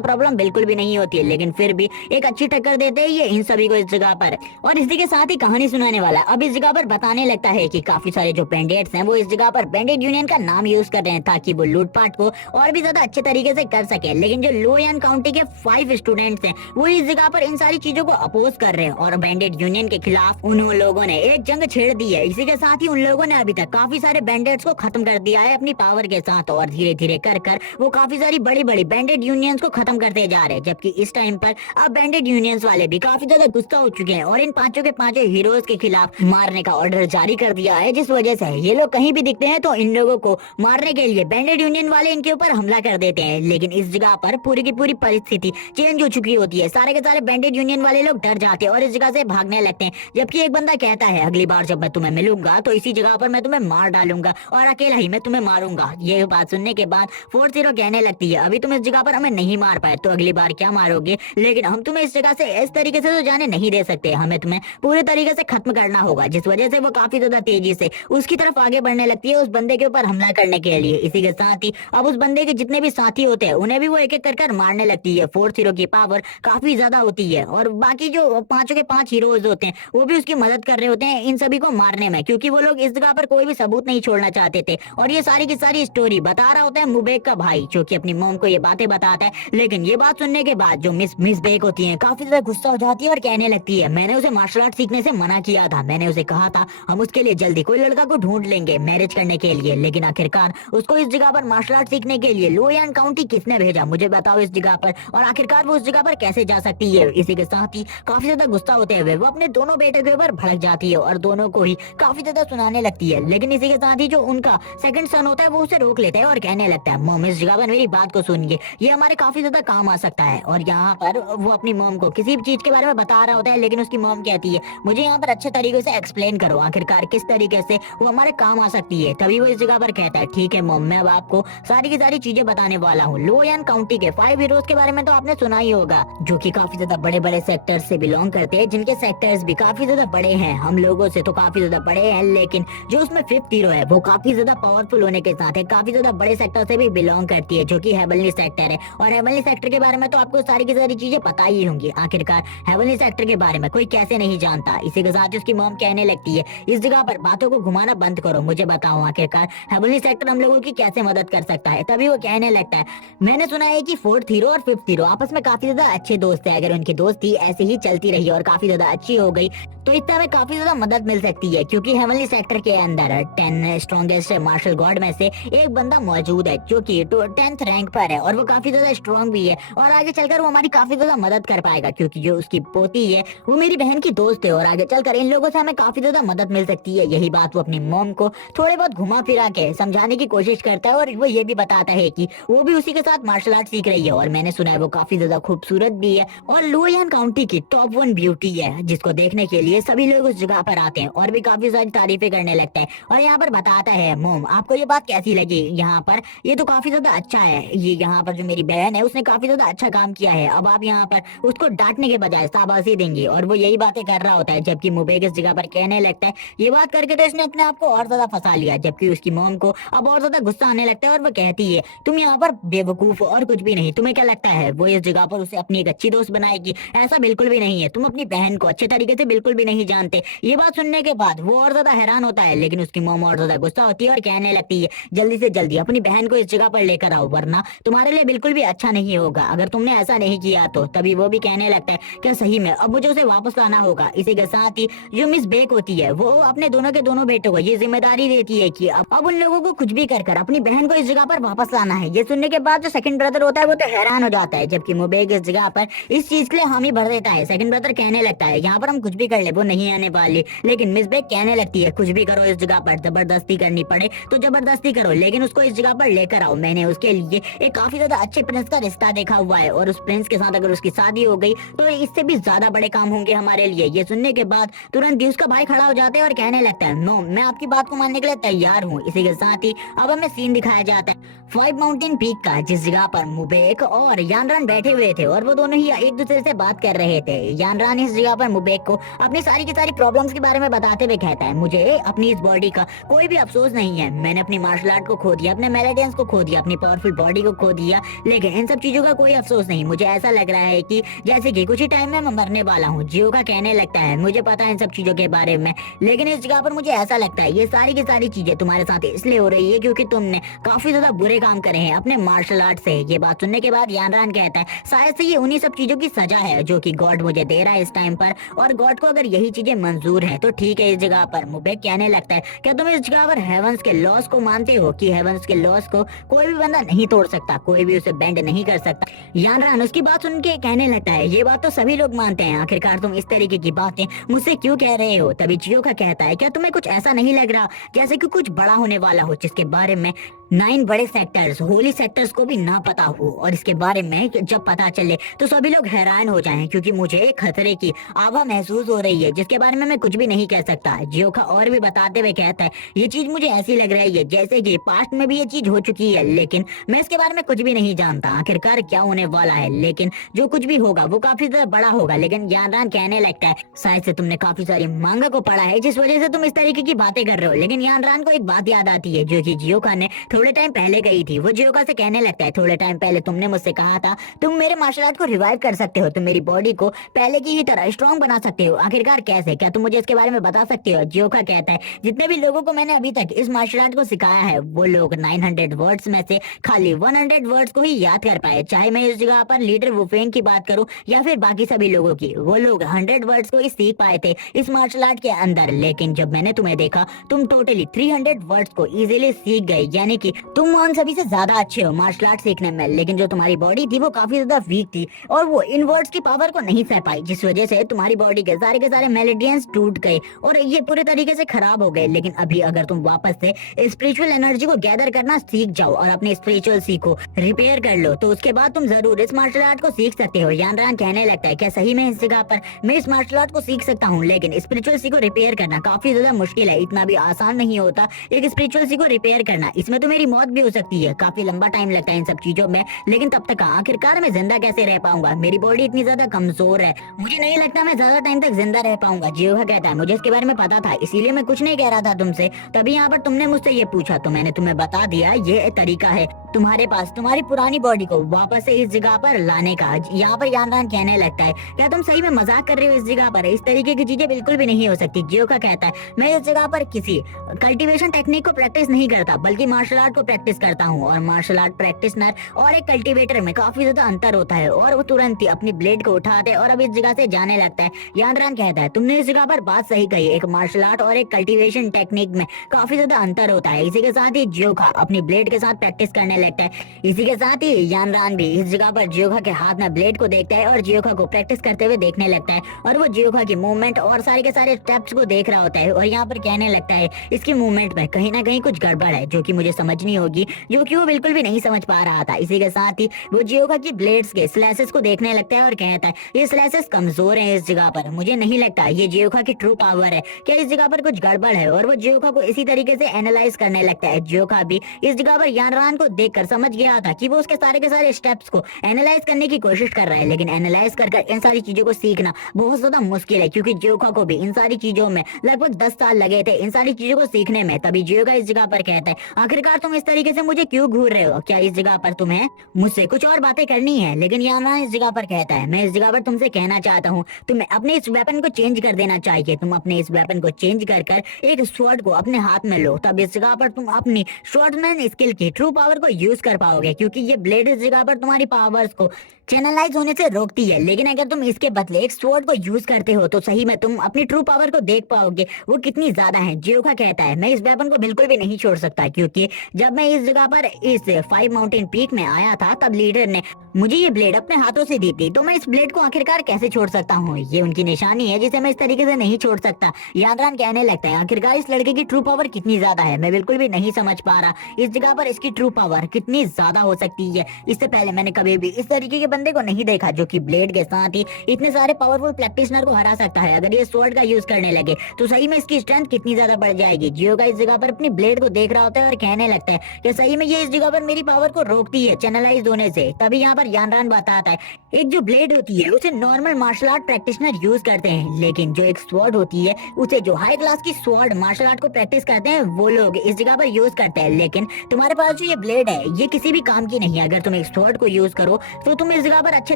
प्रॉब्लम बिल्कुल भी नहीं होती है। लेकिन फिर भी एक अच्छी टक्कर देते हैं ये इन सभी को इस जगह पर। और इसी के साथ ही कहानी सुनाने वाला अब इस जगह पर बताने लगता है कि काफी सारे जो बैंडिट्स हैं वो इस जगह पर बैंडिट यूनियन का नाम यूज कर रहे हैं ताकि वो लूटपाट को और भी ज्यादा अच्छे तरीके से कर सके। लेकिन जो लुओयान काउंटी के 5 स्टूडेंट्स हैं वो इस जगह पर इन सारी चीजों को अपोज कर रहे हैं और बैंडिट यूनियन के खिलाफ उन लोगों ने एक जंग छेड़ दी है। इसी के साथ ही उन लोगों ने अभी तक काफी सारे बैंडिट्स को खत्म कर दिया है अपनी पावर के साथ, और धीरे धीरे कर वो काफी सारी बड़ी बड़ी बैंडिट यूनियंस को खत्म करते जा रहे हैं। जबकि इस टाइम पर अब बैंडिट यूनियंस वाले भी काफी ज्यादा गुस्सा हो चुके हैं और इन पांचों के पांचों हीरोज के खिलाफ मारने का ऑर्डर जारी कर दिया है, जिस वजह से ये लोग कहीं भी दिखते हैं तो इन लोगों को मारने के लिए बैंडिट यूनियन वाले इनके ऊपर हमला कर देते हैं। लेकिन इस जगह पर पूरी की पूरी परिस्थिति चेंज हो चुकी होती है, सारे के सारे बैंडिट यूनियन वाले लोग डर जाते हैं और इस जगह से भागने लगते हैं। जबकि एक बंदा कहता है अगली बार जब मैं तुम्हें मिलूंगा तो इसी जगह पर मैं तुम्हें मार डालूंगा और अकेला ही मैं तुम्हें मारूंगा। ये बात सुनने के बाद फोर्थ हीरो कहने लगती है अभी तुम इस जगह पर हमें नहीं मार पाए तो अगली बार क्या मारोगे, लेकिन हम तुम्हें इस जगह से इस तरीके से तो जाने नहीं दे सकते, हमें तुम्हें पूरे तरीके से खत्म करना होगा। जिस वजह से वो काफी ज्यादा तेजी से उसकी तरफ आगे बढ़ने लगती है उस बंदे के ऊपर हमला करने के लिए। इसी के साथ ही अब उस बंदे के जितने भी साथी होते हैं उन्हें भी वो एक एक कर मारने लगती है। फोर्थ हीरो की पावर काफी ज्यादा होती है और बाकी जो पांचों के 5 हीरोज होते हैं वो भी उसकी मदद कर रहे होते हैं इन सभी को मारने में, क्योंकि वो लोग इस जगह पर कोई भी सबूत नहीं छोड़ना चाहते थे। और ये सारी की सारी स्टोरी बता रहा होता है मुबेक का भाई, जो कि अपनी मॉम को ये बातें बताता है। लेकिन ये बात सुनने के बाद जो मिस बेक होती है काफी ज्यादा गुस्सा हो जाती है और कहने लगती है मैंने उसे मार्शल आर्ट सीखने से मना किया था, मैंने उसे कहा था हम उसके लिए जल्दी कोई लड़का को ढूंढ लेंगे मैरिज करने के लिए, लेकिन आखिरकार उसको इस जगह पर मार्शल आर्ट सीखने के लिए लुओयान काउंटी किसने भेजा मुझे बताओ इस जगह पर, और आखिरकार वो उस जगह पर कैसे जा सकती है। इसी के साथ ही काफी ज्यादा गुस्सा होते हुए वो अपने दोनों बेटे के ऊपर भड़क जाती है और दोनों को ही काफी ज्यादा सुनाने लगती है। लेकिन इसी के साथ ही जो उनका सेकंड सन होता है वो उसे रोक लेता है और कहने लगता है मॉम इस जगह पर मेरी बात को सुनिए, ये हमारे काफी ज्यादा काम आ सकता है। और यहाँ पर वो अपनी मॉम को किसी भी चीज के बारे में बता रहा होता है, लेकिन उसकी मॉम कहती है मुझे यहाँ पर अच्छे तरीके से एक्सप्लेन करो आखिरकार किस तरीके से वो हमारे काम आ सकती है। तभी वो इस जगह पर कहता है ठीक है मॉम मैं अब आपको सारी की सारी चीजें बताने वाला हूँ। लुओयान काउंटी के 5 हीरोज के बारे में तो आपने सुना ही होगा, जो कि काफी ज्यादा बड़े बड़े सेक्टर से बिलोंग करते हैं, जिनके सेक्टर्स भी काफी ज्यादा बड़े हैं, हम लोगों से तो काफी ज्यादा बड़े हैं। लेकिन जो उसमें 5th हीरो है वो काफी ज्यादा पावरफुल होने के साथ है काफी ज्यादा बड़े सेक्टर से भी बिलोंग करती है, जो कि हेवनली सेक्टर है। और हेवनली सेक्टर के बारे में तो आपको सारी की सारी चीजें पता ही होंगी, आखिरकार हेवनली सेक्टर के बारे में कोई कैसे नहीं जानता। इसी के साथ उसकी मॉम कहने लगती है इस जगह पर बातों को घुमाना बंद करो, मुझे बताओ आखिरकार हेवनली सेक्टर हम लोगों की कैसे मदद कर सकता है। तभी वो कहने लगता है मैंने सुना है कि 4th हीरो और 5th हीरो आपस में काफी ज्यादा अच्छे दोस्त है, अगर उनकी दोस्ती ऐसे ही चलती रही और काफी ज्यादा अच्छी हो गई तो इतना हमें काफी ज्यादा मदद मिल सकती है, क्योंकि हेवनली सेक्टर के अंदर 10 स्ट्रॉन्गेस्ट मार्शल गॉड में से एक बंदा मौजूद है जो कि 10th रैंक पर है और वो काफी ज्यादा स्ट्रॉन्ग भी है और आगे चलकर वो हमारी काफी ज्यादा मदद कर पाएगा, क्योंकि जो उसकी पोती है वो मेरी बहन की दोस्त है और आगे चलकर इन लोगों से हमें काफी ज्यादा मदद मिल सकती है। यही बात वो अपनी मॉम को थोड़े बहुत घुमा फिरा के समझाने की कोशिश करता है और वो ये भी बताता है कि वो भी उसी के साथ मार्शल आर्ट सीख रही है और मैंने सुना है वो काफी ज्यादा खूबसूरत भी है और लुओयान काउंटी की टॉप 1 ब्यूटी है, जिसको देखने के लिए सभी लोग उस जगह पर आते हैं और भी काफी सारी तारीफें करने लगते हैं। और यहाँ पर बताता है मॉम आपको ये बात कैसी लगी, यहाँ पर ये तो काफी ज्यादा अच्छा है, ये यहाँ पर जो मेरी बहन है उसने काफी ज्यादा अच्छा काम किया है, अब आप यहाँ पर उसको डांटने के बजाय शाबाशी देंगे। और वो यही बातें कर रहा होता है, जबकि मुबेक इस जगह पर कहने लगता है ये बात करके तो इसने अपने आप को और ज्यादा फंसा खा लिया, जबकि उसकी मॉम को अब और ज्यादा गुस्सा आने लगता है और वो कहती है तुम यहाँ पर बेवकूफ हो और कुछ भी नहीं, तुम्हें क्या लगता है वो इस जगह पर उसे अपनी एक अच्छी दोस्त बनाएगी? ऐसा बिल्कुल भी नहीं है, तुम अपनी बहन को अच्छे तरीके से बिल्कुल भी नहीं जानते। ये बात सुनने के बाद वो और ज्यादा हैरान होता है, लेकिन उसकी मॉम और ज्यादा गुस्सा होती है और कहने लगती है जल्दी से जल्दी अपनी बहन को इस जगह पर लेकर आओ, वरना तुम्हारे लिए बिल्कुल भी अच्छा नहीं होगा अगर तुमने ऐसा नहीं किया तो। तभी वो भी कहने लगता है कि सही में अब मुझे उसे वापस लाना होगा। इसी के साथ ही जो मिस बेक होती है वो अपने दोनों के दोनों बेटों को ये जिम्मेदारी देती है कि अब उन लोगों को कुछ भी कर अपनी बहन को इस जगह पर वापस लाना है। ये सुनने के बाद जो सेकंड ब्रदर होता है वो तो हैरान हो जाता है, जबकि मुबेक इस जगह पर इस चीज के लिए हामी भर देता है। सेकंड ब्रदर कहने लगता है यहाँ पर हम कुछ भी कर ले वो नहीं आने वाली, लेकिन मिस बेक कहने लगती है कुछ भी करो, इस जगह पर जबरदस्ती करनी पड़े तो जबरदस्ती करो, लेकिन उसको इस जगह पर लेकर आओ। मैंने उसके लिए एक काफी ज्यादा अच्छे प्रिंस का रिश्ता देखा हुआ है और उस प्रिंस के साथ अगर उसकी शादी हो गई तो इससे भी ज्यादा बड़े काम होंगे हमारे लिए। ये सुनने के बाद तुरंत ही उसका भाई खड़ा हो जाता है और कहने लगता है नो, मैं आपकी बात को मानने के लिए तैयार हूँ। इसी के साथ ही अब हमें सीन दिखाया जाता है 5 माउंटेन पीक का, जिस जगह पर मुबेक और यानरान बैठे हुए थे और वो दोनों ही एक दूसरे से बात कर रहे थे। यानरान इस जगह पर मुबेक को अपनी सारी की सारी प्रॉब्लम्स के बारे में बताते हुए कहता है मुझे अपनी इस बॉडी का कोई भी अफसोस नहीं है, मैंने अपनी मार्शल आर्ट को खो दिया, अपने मेलेडियंस को खो दिया, अपनी पावरफुल बॉडी को खो दिया, लेकिन इन सब चीजों का कोई अफसोस नहीं। मुझे ऐसा लग रहा है कि जैसे कि कुछ ही टाइम में मैं मरने वाला हूँ। जियो का कहने लगता है मुझे पता है इन सब चीजों के बारे में, लेकिन इस जगह पर मुझे ऐसा लगता है ये सारी की सारी चीजें तुम्हारे साथ इसलिए हो रही है क्योंकि तुमने काफी ज्यादा बुरे काम करे हैं अपने मार्शल आर्ट से। ये बात सुनने के बाद यानरान कहता है शायद से ये उन्हीं सब चीजों की सजा है जो कि गॉड मुझे दे रहा है इस टाइम पर, और गॉड को अगर यही चीजें मंजूर है तो ठीक है। इस जगह पर मुबेक कहने लगता है क्या तुम इस जगह पर हेवंस के लॉस को मानते हो कि हेवंस के लॉस को कोई भी बंदा नहीं तोड़ सकता, कोई भी उसे बेंड नहीं कर सकता? यानरान उसकी बात सुन के कहने लगता है ये बात तो सभी लोग मानते हैं, आखिरकार तुम इस तरीके की बातें मुझसे क्यों कह रहे हो? तभी जियो का कहता है क्या तुम्हें कुछ ऐसा नहीं लग रहा जैसे कि कुछ बड़ा होने वाला हो जिसके बारे में 9 बड़े सेक्टर्स, होली सेक्टर्स को भी ना पता हो, और इसके बारे में जब पता चले तो सभी लोग हैरान हो जाएं क्योंकि मुझे एक खतरे की आभा महसूस हो रही है जिसके बारे में मैं कुछ भी नहीं कह सकता। जियो का और भी बताते हुए कहता है ये चीज मुझे ऐसी लग रही है जैसे कि पास्ट में भी ये चीज हो चुकी है, लेकिन मैं इसके बारे में कुछ भी नहीं जानता आखिरकार क्या होने वाला है, लेकिन जो कुछ भी होगा वो काफी ज्यादा बड़ा होगा। लेकिन यानरान कहने लगता है शायद से तुमने काफी सारी मांगा को पढ़ा है जिस वजह से तुम इस तरीके की बातें कर रहे हो। लेकिन यानरान को एक बात याद आती है जो कि जियोका ने थोड़े टाइम पहले कही थी। वो जियोका से कहने लगता है थोड़े टाइम पहले तुमने मुझसे कहा था तुम मेरे मार्शल आर्ट को रिवाइव कर सकते हो, तुम मेरी बॉडी को पहले की ही तरह स्ट्रॉन्ग बना सकते हो, आखिरकार कैसे? क्या तुम मुझे इसके बारे में बता सकते हो? जियोका कहता है जितने भी लोगों को मैंने अभी तक इस मार्शल आर्ट को सिखाया है वो लोग 900 वर्ड्स में से खाली 100 वर्ड्स को ही याद कर पाए, चाहे मैं इस जगह पर लीडर वुफेंग की बात करूं या फिर बाकी सभी लोगों की, वो लोग 100 वर्ड्स को ही सीख पाए थे इस मार्शल आर्ट के अंदर। लेकिन जब मैंने तुम्हें देखा तुम टोटली 300 वर्ड्स को इजीली सीख गए, यानी कि तुम उन सभी से ज्यादा अच्छे हो मार्शल आर्ट सीखने में। लेकिन जो तुम्हारी बॉडी थी वो काफी ज्यादा वीक थी और वो इन वर्ड्स की पावर को नहीं सह पाई, जिस वजह से तुम्हारी बॉडी के सारे मेलेडियंस टूट गए और ये पूरे तरीके से खराब हो गए। लेकिन अभी अगर तुम वापस से स्पिरिचुअल एनर्जी को गैदर करना सीख जाओ और अपने स्पिरिचुअल सी को रिपेयर कर लो तो उसके बाद तुम जरूर इस मार्शल आर्ट को सीख सकते हो। यानरान कहने लगता है क्या सही में इस जगह पर मैं इस मार्शल आर्ट को सीख सकता हूँ, लेकिन स्पिरिचुअल सी को रिपेयर करना काफी ज्यादा मुश्किल है, इतना भी आसान नहीं होता एक स्पिरिचुअल सी को रिपेयर करना, इसमें तो मेरी मौत भी हो सकती है, काफी लंबा टाइम लगता है इन सब चीजों में। लेकिन तब तक आखिरकार मैं जिंदा कैसे रह पाऊंगा? मेरी बॉडी इतनी ज्यादा कमजोर है, मुझे नहीं लगता मैं ज्यादा टाइम तक जिंदा रह पाऊंगा। जियोका कहता है मुझे इसके बारे में पता था इसीलिए मैं कुछ नहीं कह रहा था तुमसे, तभी यहाँ पर तुमने मुझसे ये पूछा तो मैंने तुम्हें बता दिया ये तरीका है तुम्हारे पास तुम्हारी पुरानी बॉडी को वापस से इस जगह पर लाने का। यहाँ पर यानरान कहने लगता है क्या तुम सही में मजाक कर रहे हो? इस जगह पर इस तरीके की चीजें बिल्कुल भी नहीं हो सकती। जियोका कहता है मैं इस जगह पर किसी कल्टीवेशन टेक्निक को प्रैक्टिस नहीं करता बल्कि मार्शल आर्ट को प्रैक्टिस करता हूँ, और मार्शल आर्ट प्रैक्टिशनर और एक कल्टीवेटर में काफी ज्यादा अंतर होता है। और वो तुरंत ही अपनी ब्लेड को उठाते है और अब इस जगह से जाने लगता है। यानरान कहता है तुमने इस जगह पर बात सही कही, एक मार्शल आर्ट और एक कल्टीवेशन टेक्निक में काफी ज्यादा अंतर होता है। इसी के साथ ही जियोका अपनी ब्लेड के साथ प्रैक्टिस करने लगता है। इसी के साथ ही यानरान भी इस जगह पर जियोका के हाथ में ब्लेड को देखता है और जियोका को प्रैक्टिस करते हुए देखने लगता है, और वो जियोका की मूवमेंट और सारे के सारे स्टेप्स को देख रहा होता है और यहाँ पर कहने लगता है इसकी मूवमेंट में कहीं ना कहीं कुछ गड़बड़ है जो कि मुझे समझनी होगी, जो कि वो बिल्कुल भी नहीं समझ पा रहा था। इसी के साथ ही वो जियोका की ब्लेड्स के स्लैसेस को देखने लगता है और कहता है ये स्लैसेस कमजोर हैं इस जगह पर, मुझे नहीं लगता ये जियोका की ट्रू पावर है, क्या इस जगह पर कुछ गड़बड़ है? और वो जियोका को इसी तरीके से एनालाइज करने लगता है। जियोका भी इस जगह पर यानरान को देखकर समझ गया था कि वो उसके सारे के सारे स्टेप्स को एनालाइज करने की कोशिश कर रहा है, लेकिन एनालाइज कर इन सारी चीजों को सीखना बहुत ज्यादा मुश्किल है क्योंकि जियोका को भी इन सारी चीजों में लगभग 10 साल लगे थे इन सारी चीजों को सीखने में। तभी जियोगा इस जगह पर कहता है, आखिरकार तुम इस तरीके से मुझे क्यों घूर रहे हो? क्या इस जगह पर तुम्हें मुझसे कुछ और बातें करनी है? लेकिन याना इस जगह पर कहता है, मैं इस जगह पर तुमसे कहना चाहता हूँ, तुम्हें अपने इस वेपन को चेंज कर देना चाहिए। तुम अपने इस वेपन को चेंज कर कर एक स्वॉर्ड को अपने हाथ में लो, तब इस जगह पर तुम अपनी स्वॉर्डमैन स्किल की ट्रू पावर को यूज कर पाओगे, क्योंकि ये ब्लेड इस जगह पर तुम्हारी पावर्स को चैनलाइज होने से रोकती है। लेकिन अगर तुम इसके बदले एक स्वॉर्ड को यूज करते हो तो सही में तुम अपनी ट्रू पावर को देख पाओगे वो कितनी ज्यादा है। जियोका कहता है, मैं इस वेपन को बिल्कुल भी नहीं छोड़ सकता, क्योंकि जब मैं इस जगह पर इस 5 माउंटेन पीक में आया था तब लीडर ने मुझे ये ब्लेड अपने हाथों से दी थी, तो मैं इस ब्लेड को आखिरकार कैसे छोड़ सकता हूँ? ये उनकी निशानी है जिसे मैं इस तरीके से नहीं छोड़ सकता। यादरान कहने लगता है, आखिरकार इस लड़के की ट्रू पावर कितनी ज्यादा है, मैं बिल्कुल भी नहीं समझ पा रहा इस जगह पर इसकी ट्रू पावर कितनी ज्यादा हो सकती है। इससे पहले मैंने कभी भी इस तरीके के बंदे को नहीं देखा जो कि ब्लेड के साथ ही इतने सारे पावरफुल प्रैक्टिशनर को हरा सकता है। अगर ये स्वॉर्ड का यूज करने लगे तो सही में इसकी स्ट्रेंथ कितनी ज्यादा बढ़ जाएगी। जियोगा इस जगह पर अपनी ब्लेड को देख रहा होता है और कहने लगता है कि सही में ये इस जगह पर मेरी पावर को रोकती है चैनलाइज होने से। तभी यहाँ पर यानरान बताता है, एक जो ब्लेड होती है उसे normal martial art practitioner use करते हैं, लेकिन जो एक स्वॉर्ड होती है उसे जो हाई क्लास की स्वॉर्ड मार्शल आर्ट को प्रैक्टिस करते हैं वो लोग इस जगह पर यूज करते हैं। लेकिन तुम्हारे पास जो ये ब्लेड है ये किसी भी काम की नहीं है। अगर तुम एक स्वॉर्ड को यूज करो तो तुम इस जगह पर अच्छे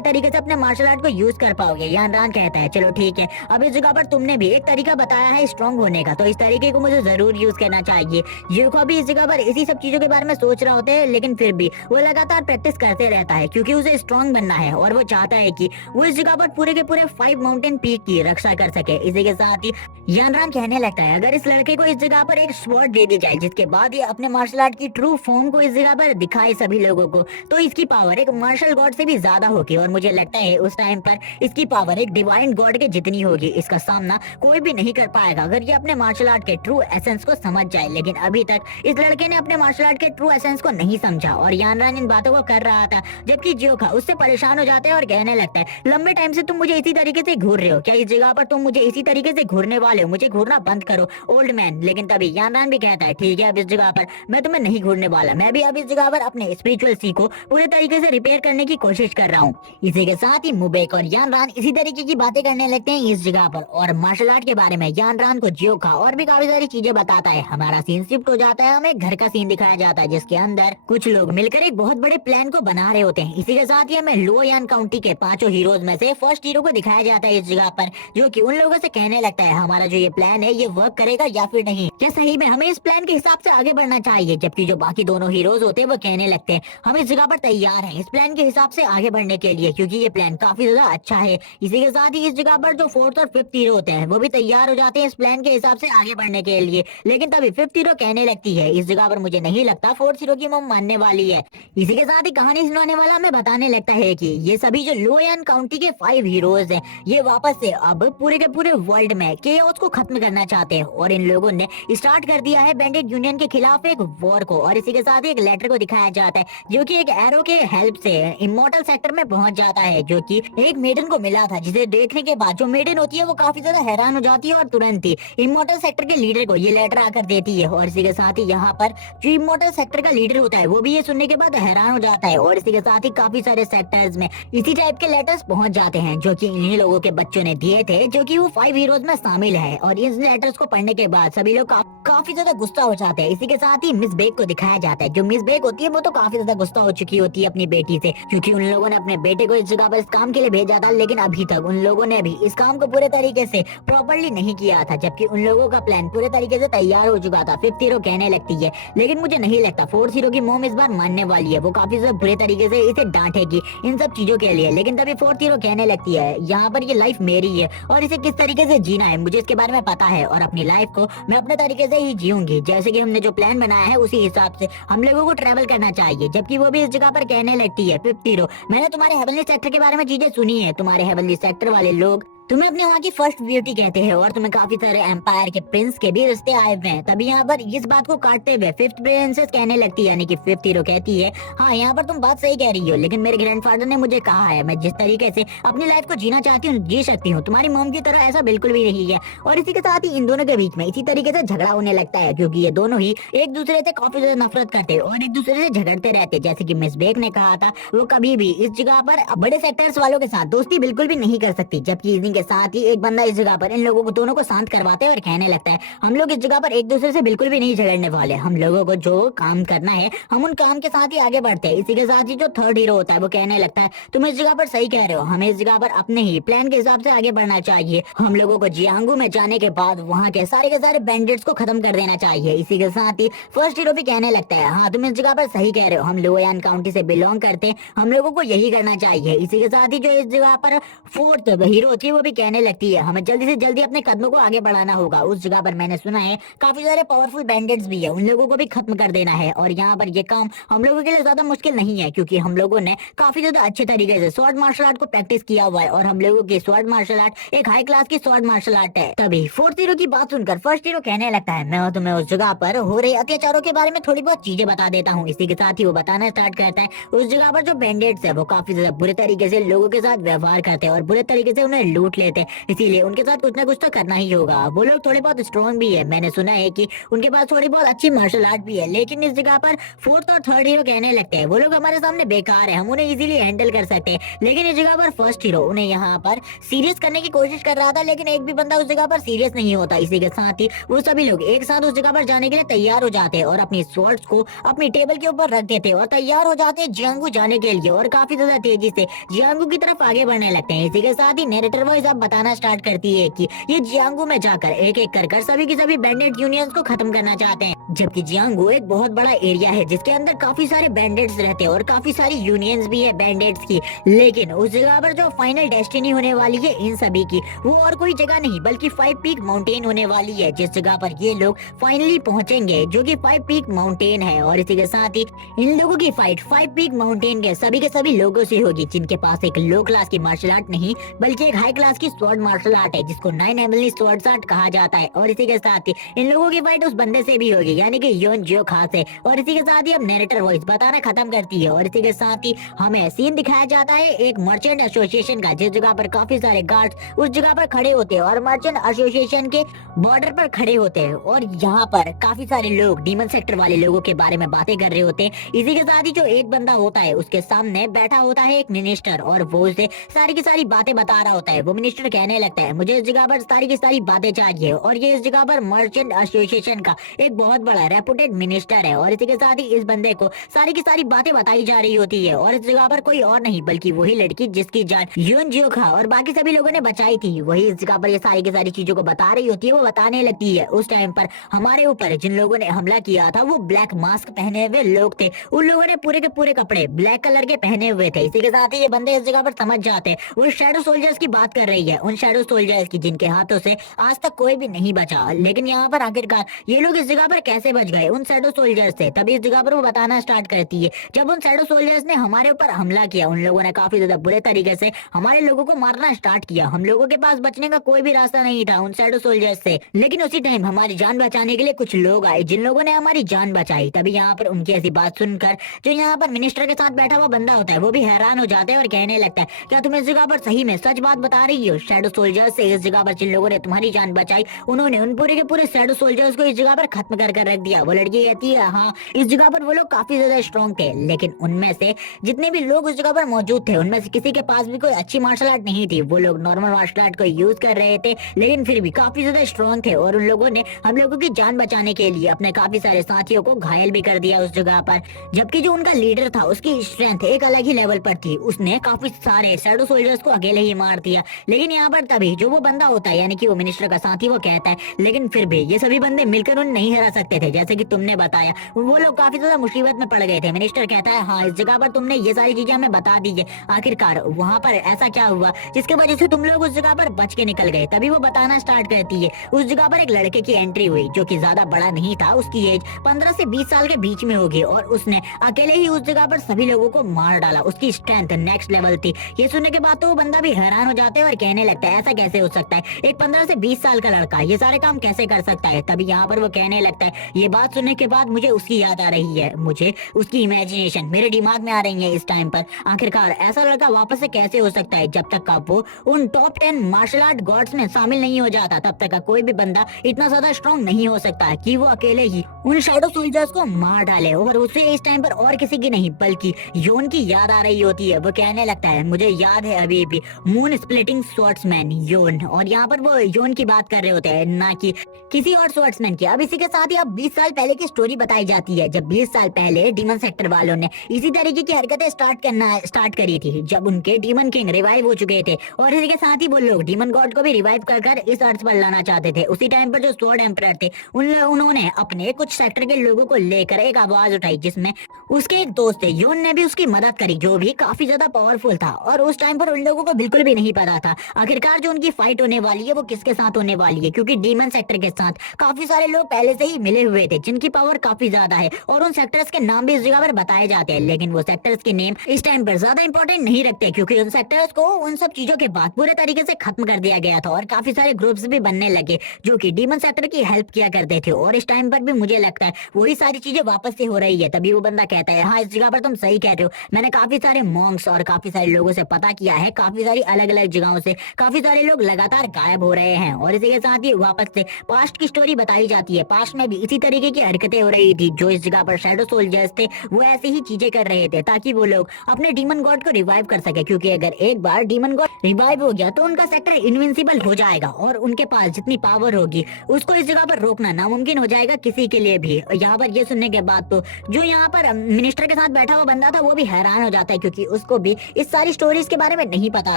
तरीके से अपने मार्शल आर्ट को यूज कर पाओगे। यानरान कहता है, चलो ठीक है, अब इस जगह पर तुमने भी एक तरीका बताया है स्ट्रॉन्ग होने का, तो इस तरीके को मुझे जरूर यूज करना चाहिए। युको भी इस जगह पर इसी सब चीजों के बारे में सोच रहा होता है, लेकिन फिर भी वो लगातार प्रैक्टिस करते रहता है क्योंकि उसे स्ट्रॉन्ग बनना है और वो चाहता है कि वो इस जगह पर पूरे के पूरे 5 माउंटेन पीक की रक्षा कर सके। इसी के साथ ही यानरान कहने लगता है, अगर इस लड़के को इस जगह पर एक स्वॉर्ड दे दी जाए जिसके बाद ये अपने मार्शल आर्ट की ट्रू फॉर्म को इस जगह पर दिखाए सभी लोगों को, तो इसकी पावर एक मार्शल गॉड से भी ज्यादा होगी और मुझे लगता है उस टाइम पर इसकी पावर एक डिवाइन गॉड के जितनी होगी। इसका सामना कोई भी नहीं कर पाएगा अगर ये अपने मार्शल आर्ट के ट्रू एसेंस को समझ जाए। लेकिन अभी तक इस लड़के ने अपने मार्शल आर्ट के ट्रू एसेंस को नहीं समझा और यानरान इन बातों को कर रहा था, जबकि जियोका उससे परेशान हो जाता है और कहने लगता है, लंबे टाइम से तुम मुझे इसी तरीके से घूर रहे हो, क्या इस जगह पर तुम मुझे इसी तरीके से घूरने वाले हो? मुझे घूरना बंद करो ओल्ड मैन। लेकिन तभी यानरान भी कहता है, ठीक है, अब इस जगह पर मैं तुम्हें नहीं घूरने वाला, मैं भी अब इस जगह पर अपने स्पिरिचुअल सी को पूरे तरीके से रिपेयर करने की कोशिश कर रहा हूँ। इसी के साथ ही मुबेक और यानरान इसी तरीके की बातें करने लगते हैं इस जगह पर और मार्शल आर्ट के बारे में यानरान को जियोका और भी काफी सारी चीजें बताता है। हमारा सीन शिफ्ट हो जाता है, हमें घर का सीन दिखाया जाता है जिसके अंदर कुछ लोग मिलकर एक बहुत बड़े प्लान को बना रहे होते हैं। इसी के साथ ही हमें लुओयान काउंटी के 5 हीरोज में से फर्स्ट हीरो को दिखाया जाता है इस जगह पर, जो कि उन लोगों से कहने लगता है, हमारा जो ये प्लान है ये वर्क करेगा या फिर नहीं, क्या सही में हमें इस प्लान के हिसाब से आगे बढ़ना चाहिए? जबकि जो बाकी दोनों हीरोज होते हैं वो कहने लगते हैं, हम इस जगह पर तैयार हैं इस प्लान के हिसाब से आगे बढ़ने के लिए, क्योंकि ये प्लान काफी ज्यादा अच्छा है। इसी के साथ ही इस जगह पर जो 4th और 5th हीरो होते हैं वो भी तैयार हो जाते हैं इस प्लान के हिसाब से आगे बढ़ने के लिए। लेकिन तभी 5th हीरो कहने लगती है, इस जगह पर मुझे नहीं लगता 4th हीरो की मम मानने वाली है। इसी के साथ ही कहानी सुनाने वाला हमें बताने लगता है कि ये सभी जो लुओयान काउंटी के 5 हीरोज हैं ये वापस से अब पूरे के पूरे वर्ल्ड में केओस को खत्म करना चाहते हैं और इन लोगों ने स्टार्ट कर दिया है बैंडेड यूनियन के खिलाफ एक वॉर को। और इसी के साथ ही एक लेटर को दिखाया जाता है जो कि एक एरो के हेल्प से इमोर्टल सेक्टर में पहुंच जाता है, जो कि एक मेडन को मिला था, जिसे देखने के बाद जो मेडन होती है वो काफी ज्यादा हैरान हो जाती है और तुरंत ही इमोर्टल सेक्टर के लीडर को ये लेटर आकर देती है। और इसी के साथ ही यहाँ पर जो इमोर्टल सेक्टर का लीडर होता है वो भी ये सुनने के बाद हैरान हो जाता है और इसी के साथ ही काफी सारे सेक्टर्स में इसी टाइप के लेटर्स पहुंच जाते हैं जो कि इन्हीं लोगों के बच्चों ने दिए थे, जो कि वो 5 हीरोज में शामिल है। और इन लेटर्स को पढ़ने के बाद सभी लोग काफी ज्यादा गुस्सा हो जाते हैं। इसी के साथ ही मिस बेक को दिखाया जाता है। जो मिस बेक होती है वो तो काफी ज्यादा गुस्सा हो चुकी होती है अपनी बेटी से, क्योंकि उन लोगों ने अपने बेटे को इस जगह पर इस काम के लिए भेजा था, लेकिन अभी तक उन लोगों ने भी इस काम को पूरे तरीके से प्रॉपर्ली नहीं किया था, जबकि उन लोगों का प्लान पूरे तरीके से तैयार हो चुका था। 5th हीरो कहने लगती है, लेकिन मुझे नहीं लगता 4th हीरो की मॉम इस बार मानने वाली है, वो काफी ज्यादा बुरे तरीके से इसे डांटेगी इन सब चीजों के लिए। लेकिन तभी 4th हीरो कहने लगती है, यहाँ पर ये लाइफ मेरी है और इसे किस तरीके से जीना है मुझे इसके बारे में पता है और अपनी लाइफ को मैं अपने तरीके से ही जीऊंगी, जैसे कि हमने जो प्लान बनाया है उसी हिसाब से हम लोगों को ट्रैवल करना चाहिए। जबकि वो भी इस जगह पर कहने लगती है, 5th हीरो, मैंने तुम्हारे हेवनली सेक्टर के बारे में चीजें सुनी है, तुम्हारे हेवनली सेक्टर वाले लोग तुम्हें अपने वहाँ की फर्स्ट ब्यूटी कहते हैं और तुम्हें काफी सारे एम्पायर के प्रिंस के भी रिश्ते आए हुए हैं। तभी यहाँ पर इस बात को काटते हुए 5th प्रिंसेस कहने लगती है, यानी कि 5th हीरो कहती है, हाँ यहाँ पर तुम बात सही कह रही हो, लेकिन मेरे ग्रैंडफादर ने मुझे कहा है मैं जिस तरीके से अपनी लाइफ को जीना चाहती हूँ जी सकती हूँ, तुम्हारी मॉम की तरह ऐसा बिल्कुल भी नहीं है। और इसी के साथ ही इन दोनों के बीच में इसी तरीके से झगड़ा होने लगता है, क्योंकि ये दोनों ही एक दूसरे से काफी ज्यादा नफरत करते और एक दूसरे से झगड़ते रहते। जैसे कि मिस बेक ने कहा था, वो कभी भी इस जगह पर बड़े सेक्टर्स वालों के साथ दोस्ती बिल्कुल भी नहीं कर सकती, जबकि के साथ ही एक बंदा इस जगह पर इन लोगों को दोनों को शांत करवाता है और कहने लगता है हम लोग इस जगह पर एक दूसरे से बिल्कुल भी नहीं झगड़ने वाले, हम लोगों को जो काम करना है हम उन काम के साथ ही आगे बढ़ते हैं। इसी के साथ ही जो थर्ड हीरो होता है वो कहने लगता है तुम इस जगह पर सही कह रहे हो, हमें इस जगह पर अपने ही प्लान के हिसाब से आगे बढ़ना चाहिए, हम लोगों को जियांगू में जाने के बाद वहाँ के सारे बैंडिट्स को खत्म कर देना चाहिए। इसी के साथ ही फर्स्ट हीरो भी कहने लगता है हाँ तुम इस जगह पर सही कह रहे हो, हम लोयान काउंटी से बिलोंग करते हैं, हम लोगों को यही करना चाहिए। इसी के साथ ही जो इस जगह पर फोर्थ हीरो थी वो भी कहने लगती है हमें जल्दी से जल्दी अपने कदमों को आगे बढ़ाना होगा, उस जगह पर मैंने सुना है काफी सारे पावरफुल बैंडिट्स भी है, उन लोगों को भी खत्म कर देना है। और यहाँ पर ये काम हम लोगों के लिए ज्यादा मुश्किल नहीं है क्योंकि हम लोगों ने काफी ज्यादा अच्छे तरीके से स्वॉर्ड मार्शल आर्ट को प्रैक्टिस किया हुआ है और हम लोगों की स्वॉर्ड मार्शल आर्ट एक हाई क्लास की स्वॉर्ड मार्शल आर्ट है। तभी फोर्थ हीरो की बात सुनकर फर्स्ट हीरो कहने लगता है मैं तुम्हें उस जगह पर हो रहे अत्याचारों के बारे में थोड़ी बहुत चीजें बता देता हूँ। इसी के साथ ही वो बताना स्टार्ट करता है उस जगह पर जो बैंडिट्स है वो काफी ज्यादा बुरे तरीके से लोगों के साथ व्यवहार करते हैं और बुरे तरीके से उन्हें लूट लेते हैं, इसीलिए उनके साथ कुछ ना कुछ तो करना ही होगा। वो लोग थोड़े बहुत स्ट्रॉन्ग भी है, मैंने सुना है कि उनके पास थोड़ी बहुत अच्छी मार्शल आर्ट भी है, लेकिन इस जगह पर फोर्थ और थर्ड हीरो कहने लगते हैं वो लोग हमारे सामने बेकार है, हम उन्हें इजीली हैंडल कर सकते हैं। लेकिन इस जगह पर फर्स्ट हीरो उन्हें यहाँ पर सीरियस करने की कोशिश कर रहा था, लेकिन एक भी बंदा उस जगह पर सीरियस नहीं होता। इसी के साथ ही वो सभी लोग एक साथ उस जगह पर जाने के लिए तैयार हो जाते हैं और अपनी स्वॉर्ड्स को अपनी टेबल के ऊपर रख देते हैं और तैयार हो जाते हैं जियांगू जाने के लिए और काफी ज्यादा तेजी से जियांगू की तरफ आगे बढ़ने लगते हैं। इसी के साथ ही नैरेटर वॉइस अब बताना स्टार्ट करती है कि ये जियांगू में जाकर एक एक कर सभी की सभी बैंडिट यूनियंस को खत्म करना चाहते हैं, जबकि जियांगू एक बहुत बड़ा एरिया है जिसके अंदर काफी सारे बैंडिट्स रहते हैं और काफी सारी यूनियंस भी है बैंडिट्स की। लेकिन उस जगह पर जो फाइनल डेस्टिनी होने वाली है इन सभी की वो और कोई जगह नहीं बल्कि 5 पीक माउंटेन होने वाली है, जिस जगह पर ये लोग फाइनली पहुंचेंगे जो कि 5 पीक माउंटेन है। और इसी के साथ ही इन लोगों की फाइट 5 पीक माउंटेन के सभी लोगों से होगी जिनके पास एक लो क्लास की मार्शल आर्ट नहीं बल्कि एक हाई क्लास की स्वॉर्ड मार्शल आर्ट है जिसको 9 हेवनली स्वॉर्ड आर्ट कहा जाता है। और इसी के साथ ही इन लोगों की फाइट उस बंदे से भी होगी यानी कि योन जियो खा से। और इसी के साथ ही अब नैरेटर वॉइस बताना खत्म करती है और इसी के साथ ही हमें सीन दिखाया जाता है एक मर्चेंट एसोसिएशन का, जिस जगह पर काफी सारे गार्ड्स उस जगह पर खड़े होते हैं और मर्चेंट एसोसिएशन के बॉर्डर पर खड़े होते हैं और यहाँ पर काफी सारे लोग डीमन सेक्टर वाले लोगों के बारे में बातें कर रहे होते हैं। इसी के साथ ही जो एक बंदा होता है उसके सामने बैठा होता है एक मिनिस्टर और वो उसे सारी की सारी बातें बता रहा होता है। वो मिनिस्टर कहने लगता है मुझे इस जगह पर सारी की सारी बातें चाहिए और ये इस जगह पर मर्चेंट एसोसिएशन का एक बहुत बड़ा रेपुटेड मिनिस्टर है। और इसी के साथ ही इस बंदे को सारी की सारी बातें बताई जा रही होती है और इस जगह पर कोई और नहीं बल्कि वही लड़की जिसकी जान यून जियो खा और बाकी सभी लोगों ने बचाई थी, वही इस जगह पर ये सारी की सारी चीजों को बता रही होती है। वो बताने लगती है उस टाइम पर हमारे ऊपर जिन लोगों ने हमला किया था वो ब्लैक मास्क पहने हुए लोग थे, उन लोगों ने पूरे के पूरे कपड़े ब्लैक कलर के पहने हुए थे। इसी के साथ ही ये बंदे इस जगह पर समझ जाते हैं वो शैडो सोल्जर्स की बात कर रही है, उन शैडो सोल्जर्स की जिनके हाथों से आज तक कोई भी नहीं बचा। लेकिन यहाँ पर आखिरकार ये लोग इस जगह पर कैसे बच गए उन शैडो सोल्जर्स से, तभी इस जगह पर वो बताना स्टार्ट करती है जब उन शैडो सोल्जर्स ने हमारे ऊपर हमला किया उन लोगों ने काफी ज्यादा बुरे तरीके से हमारे लोगों को मारना स्टार्ट किया, हम लोगों के पास बचने का कोई भी रास्ता नहीं था उन शैडो सोल्जर्स से। लेकिन उसी टाइम हमारी जान बचाने के लिए कुछ लोग आए जिन लोगों ने हमारी जान बचाई। तभी यहाँ पर उनकी ऐसी बात सुनकर जो यहाँ पर मिनिस्टर के साथ बैठा हुआ बंदा होता है वो भी हैरान हो जाता है और कहने लगता है क्या तुम इस जगह पर सही में सच बात बता रही हो? शैडो सोल्जर्स से इस जगह पर जिन लोगों ने तुम्हारी जान बचाई उन्होंने उन पूरे के पूरे शैडो सोल्जर्स को इस जगह पर खत्म कर रख दिया। वो लड़की कहती है हाँ इस जगह पर वो लोग काफी ज्यादा स्ट्रॉन्ग थे, लेकिन उनमें से जितने भी लोग उस जगह पर मौजूद थे उनमें से किसी के पास भी कोई अच्छी मार्शल आर्ट नहीं थी, वो लोग नॉर्मल मार्शल आर्ट को यूज कर रहे थे लेकिन फिर भी काफी ज्यादा स्ट्रॉन्ग थे और उन लोगों ने हम लोगों की जान बचाने के लिए अपने काफी सारे साथियों को घायल भी कर दिया उस जगह पर। जबकि जो उनका लीडर था उसकी स्ट्रेंथ एक अलग ही लेवल पर थी, उसने काफी सारे शैडो सोल्जर्स को अकेले ही मार दिया। लेकिन यहाँ पर तभी जो वो बंदा होता है यानी कि वो मिनिस्टर का साथी वो कहता है लेकिन फिर भी ये सभी बंदे मिलकर उन्हें नहीं हरा सकते थे, जैसे कि तुमने बताया वो लोग काफी ज्यादा मुसीबत में पड़ गए थे। मिनिस्टर कहता है हाँ इस जगह पर तुमने ये सारी चीजें हमें बता दी है, आखिरकार वहाँ पर ऐसा क्या हुआ जिसके वजह से तुम लोग उस जगह पर बच के निकल गए? तभी वो बताना स्टार्ट करती है उस जगह पर एक लड़के की एंट्री हुई जो कि ज्यादा बड़ा नहीं था, उसकी एज 15 से 20 साल के बीच में होगी और उसने अकेले ही उस जगह पर सभी लोगों को मार डाला, उसकी स्ट्रेंथ नेक्स्ट लेवल थी। ये सुनने के बाद तो वो बंदा भी हैरान हो जाता है और कहने लगता है ऐसा कैसे हो सकता है, एक 15 से 20 साल का लड़का ये सारे काम कैसे कर सकता है? तभी यहाँ पर वो कहने लगता है ये बात सुनने के बाद मुझे उसकी याद आ रही है, मुझे उसकी इमेजिनेशन मेरे दिमाग में आ रही है इस टाइम पर। आखिरकार ऐसा लड़का वापस से कैसे हो सकता है? जब तक का वो उन टॉप 10 मार्शल आर्ट गॉड्स में शामिल नहीं हो जाता तब तक का कोई भी बंदा इतना ज्यादा स्ट्रॉन्ग नहीं हो सकता कि वो अकेले ही उन शैडो सोल्जर्स को मार डाले। और उसे इस टाइम पर और किसी की नहीं बल्कि योन की याद आ रही होती है। वो कहने लगता है, मुझे याद है अभी भी मून स्प्लिटिंग स्वॉर्ड्समैन योन। और यहाँ पर वो योन की बात कर रहे होते हैं, ना कि किसी और स्वॉर्ड्समैन की। अब इसी के साथ ही अब 20 साल पहले की स्टोरी बताई जाती है, जब 20 साल पहले डीमन सेक्टर वालों ने इसी तरीके की हरकतें स्टार्ट करी थी, जब उनके डीमन किंग रिवाइव हो चुके थे। और इसी के साथ ही वो लोग डीमन गॉड को भी रिवाइव कर इस अर्थ पर लाना चाहते थे। उसी टाइम पर जो स्वॉर्ड एम्परर थे उन्होंने अपने कुछ सेक्टर के लोगों को लेकर एक आवाज उठाई, जिसमें उसके एक दोस्त थे योन ने भी उसकी मदद करी, जो भी काफी ज्यादा पावरफुल था। और उस टाइम पर उन लोगों को बिल्कुल भी नहीं पता था आखिरकार जो उनकी फाइट होने वाली है वो किसके साथ होने वाली है, क्योंकि डीमन सेक्टर के साथ काफी सारे लोग पहले से ही मिले हुए थे जिनकी पावर काफी ज्यादा है। और उन सेक्टर्स के नाम भी इस जगह पर बताए जाते हैं, लेकिन वो सेक्टर्स के नेम इस टाइम पर ज्यादा इंपॉर्टेंट नहीं रखते, क्योंकि उन सेक्टर्स को उन सब चीजों के बाद पूरे तरीके से खत्म कर दिया गया था। और काफी सारे ग्रुप्स भी बनने लगे जो कि डीमन सेक्टर की हेल्प किया करते थे। और इस टाइम पर भी मुझे लगता है वही सारी चीजें वापस से हो रही है। तभी वो बंदा कहता है, हाँ इस जगह पर तुम सही कह रहे हो, मैंने काफी सारे मॉन्क्स और काफी सारे लोगों से पता किया है, काफी सारी अलग अलग जगहों से काफी सारे लोग लगातार गायब हो रहे हैं। और इसी के साथ ही वापस से पास्ट की स्टोरी बताई जाती है। पास्ट में भी इसी तरीके की हरकतें हो रही थी, जो इस जगह पर शैडो सोल्जर्स थे वो ऐसी ही चीजें कर रहे थे ताकि वो लोग अपने डीमन गॉड को रिवाइव कर सके, क्योंकि अगर एक बार डीमन गॉड रिवाइव हो गया तो उनका सेक्टर इनविंसिबल हो जाएगा और उनके पास जितनी पावर होगी उसको इस जगह पर रोकना नामुमकिन हो जाएगा किसी के लिए भी। यहाँ पर ये सुनने के बाद तो जो यहाँ पर मिनिस्टर के साथ बैठा हुआ बंदा था वो भी हैरान हो जाता है, क्योंकि उसको भी इस सारी स्टोरीज के बारे में नहीं पता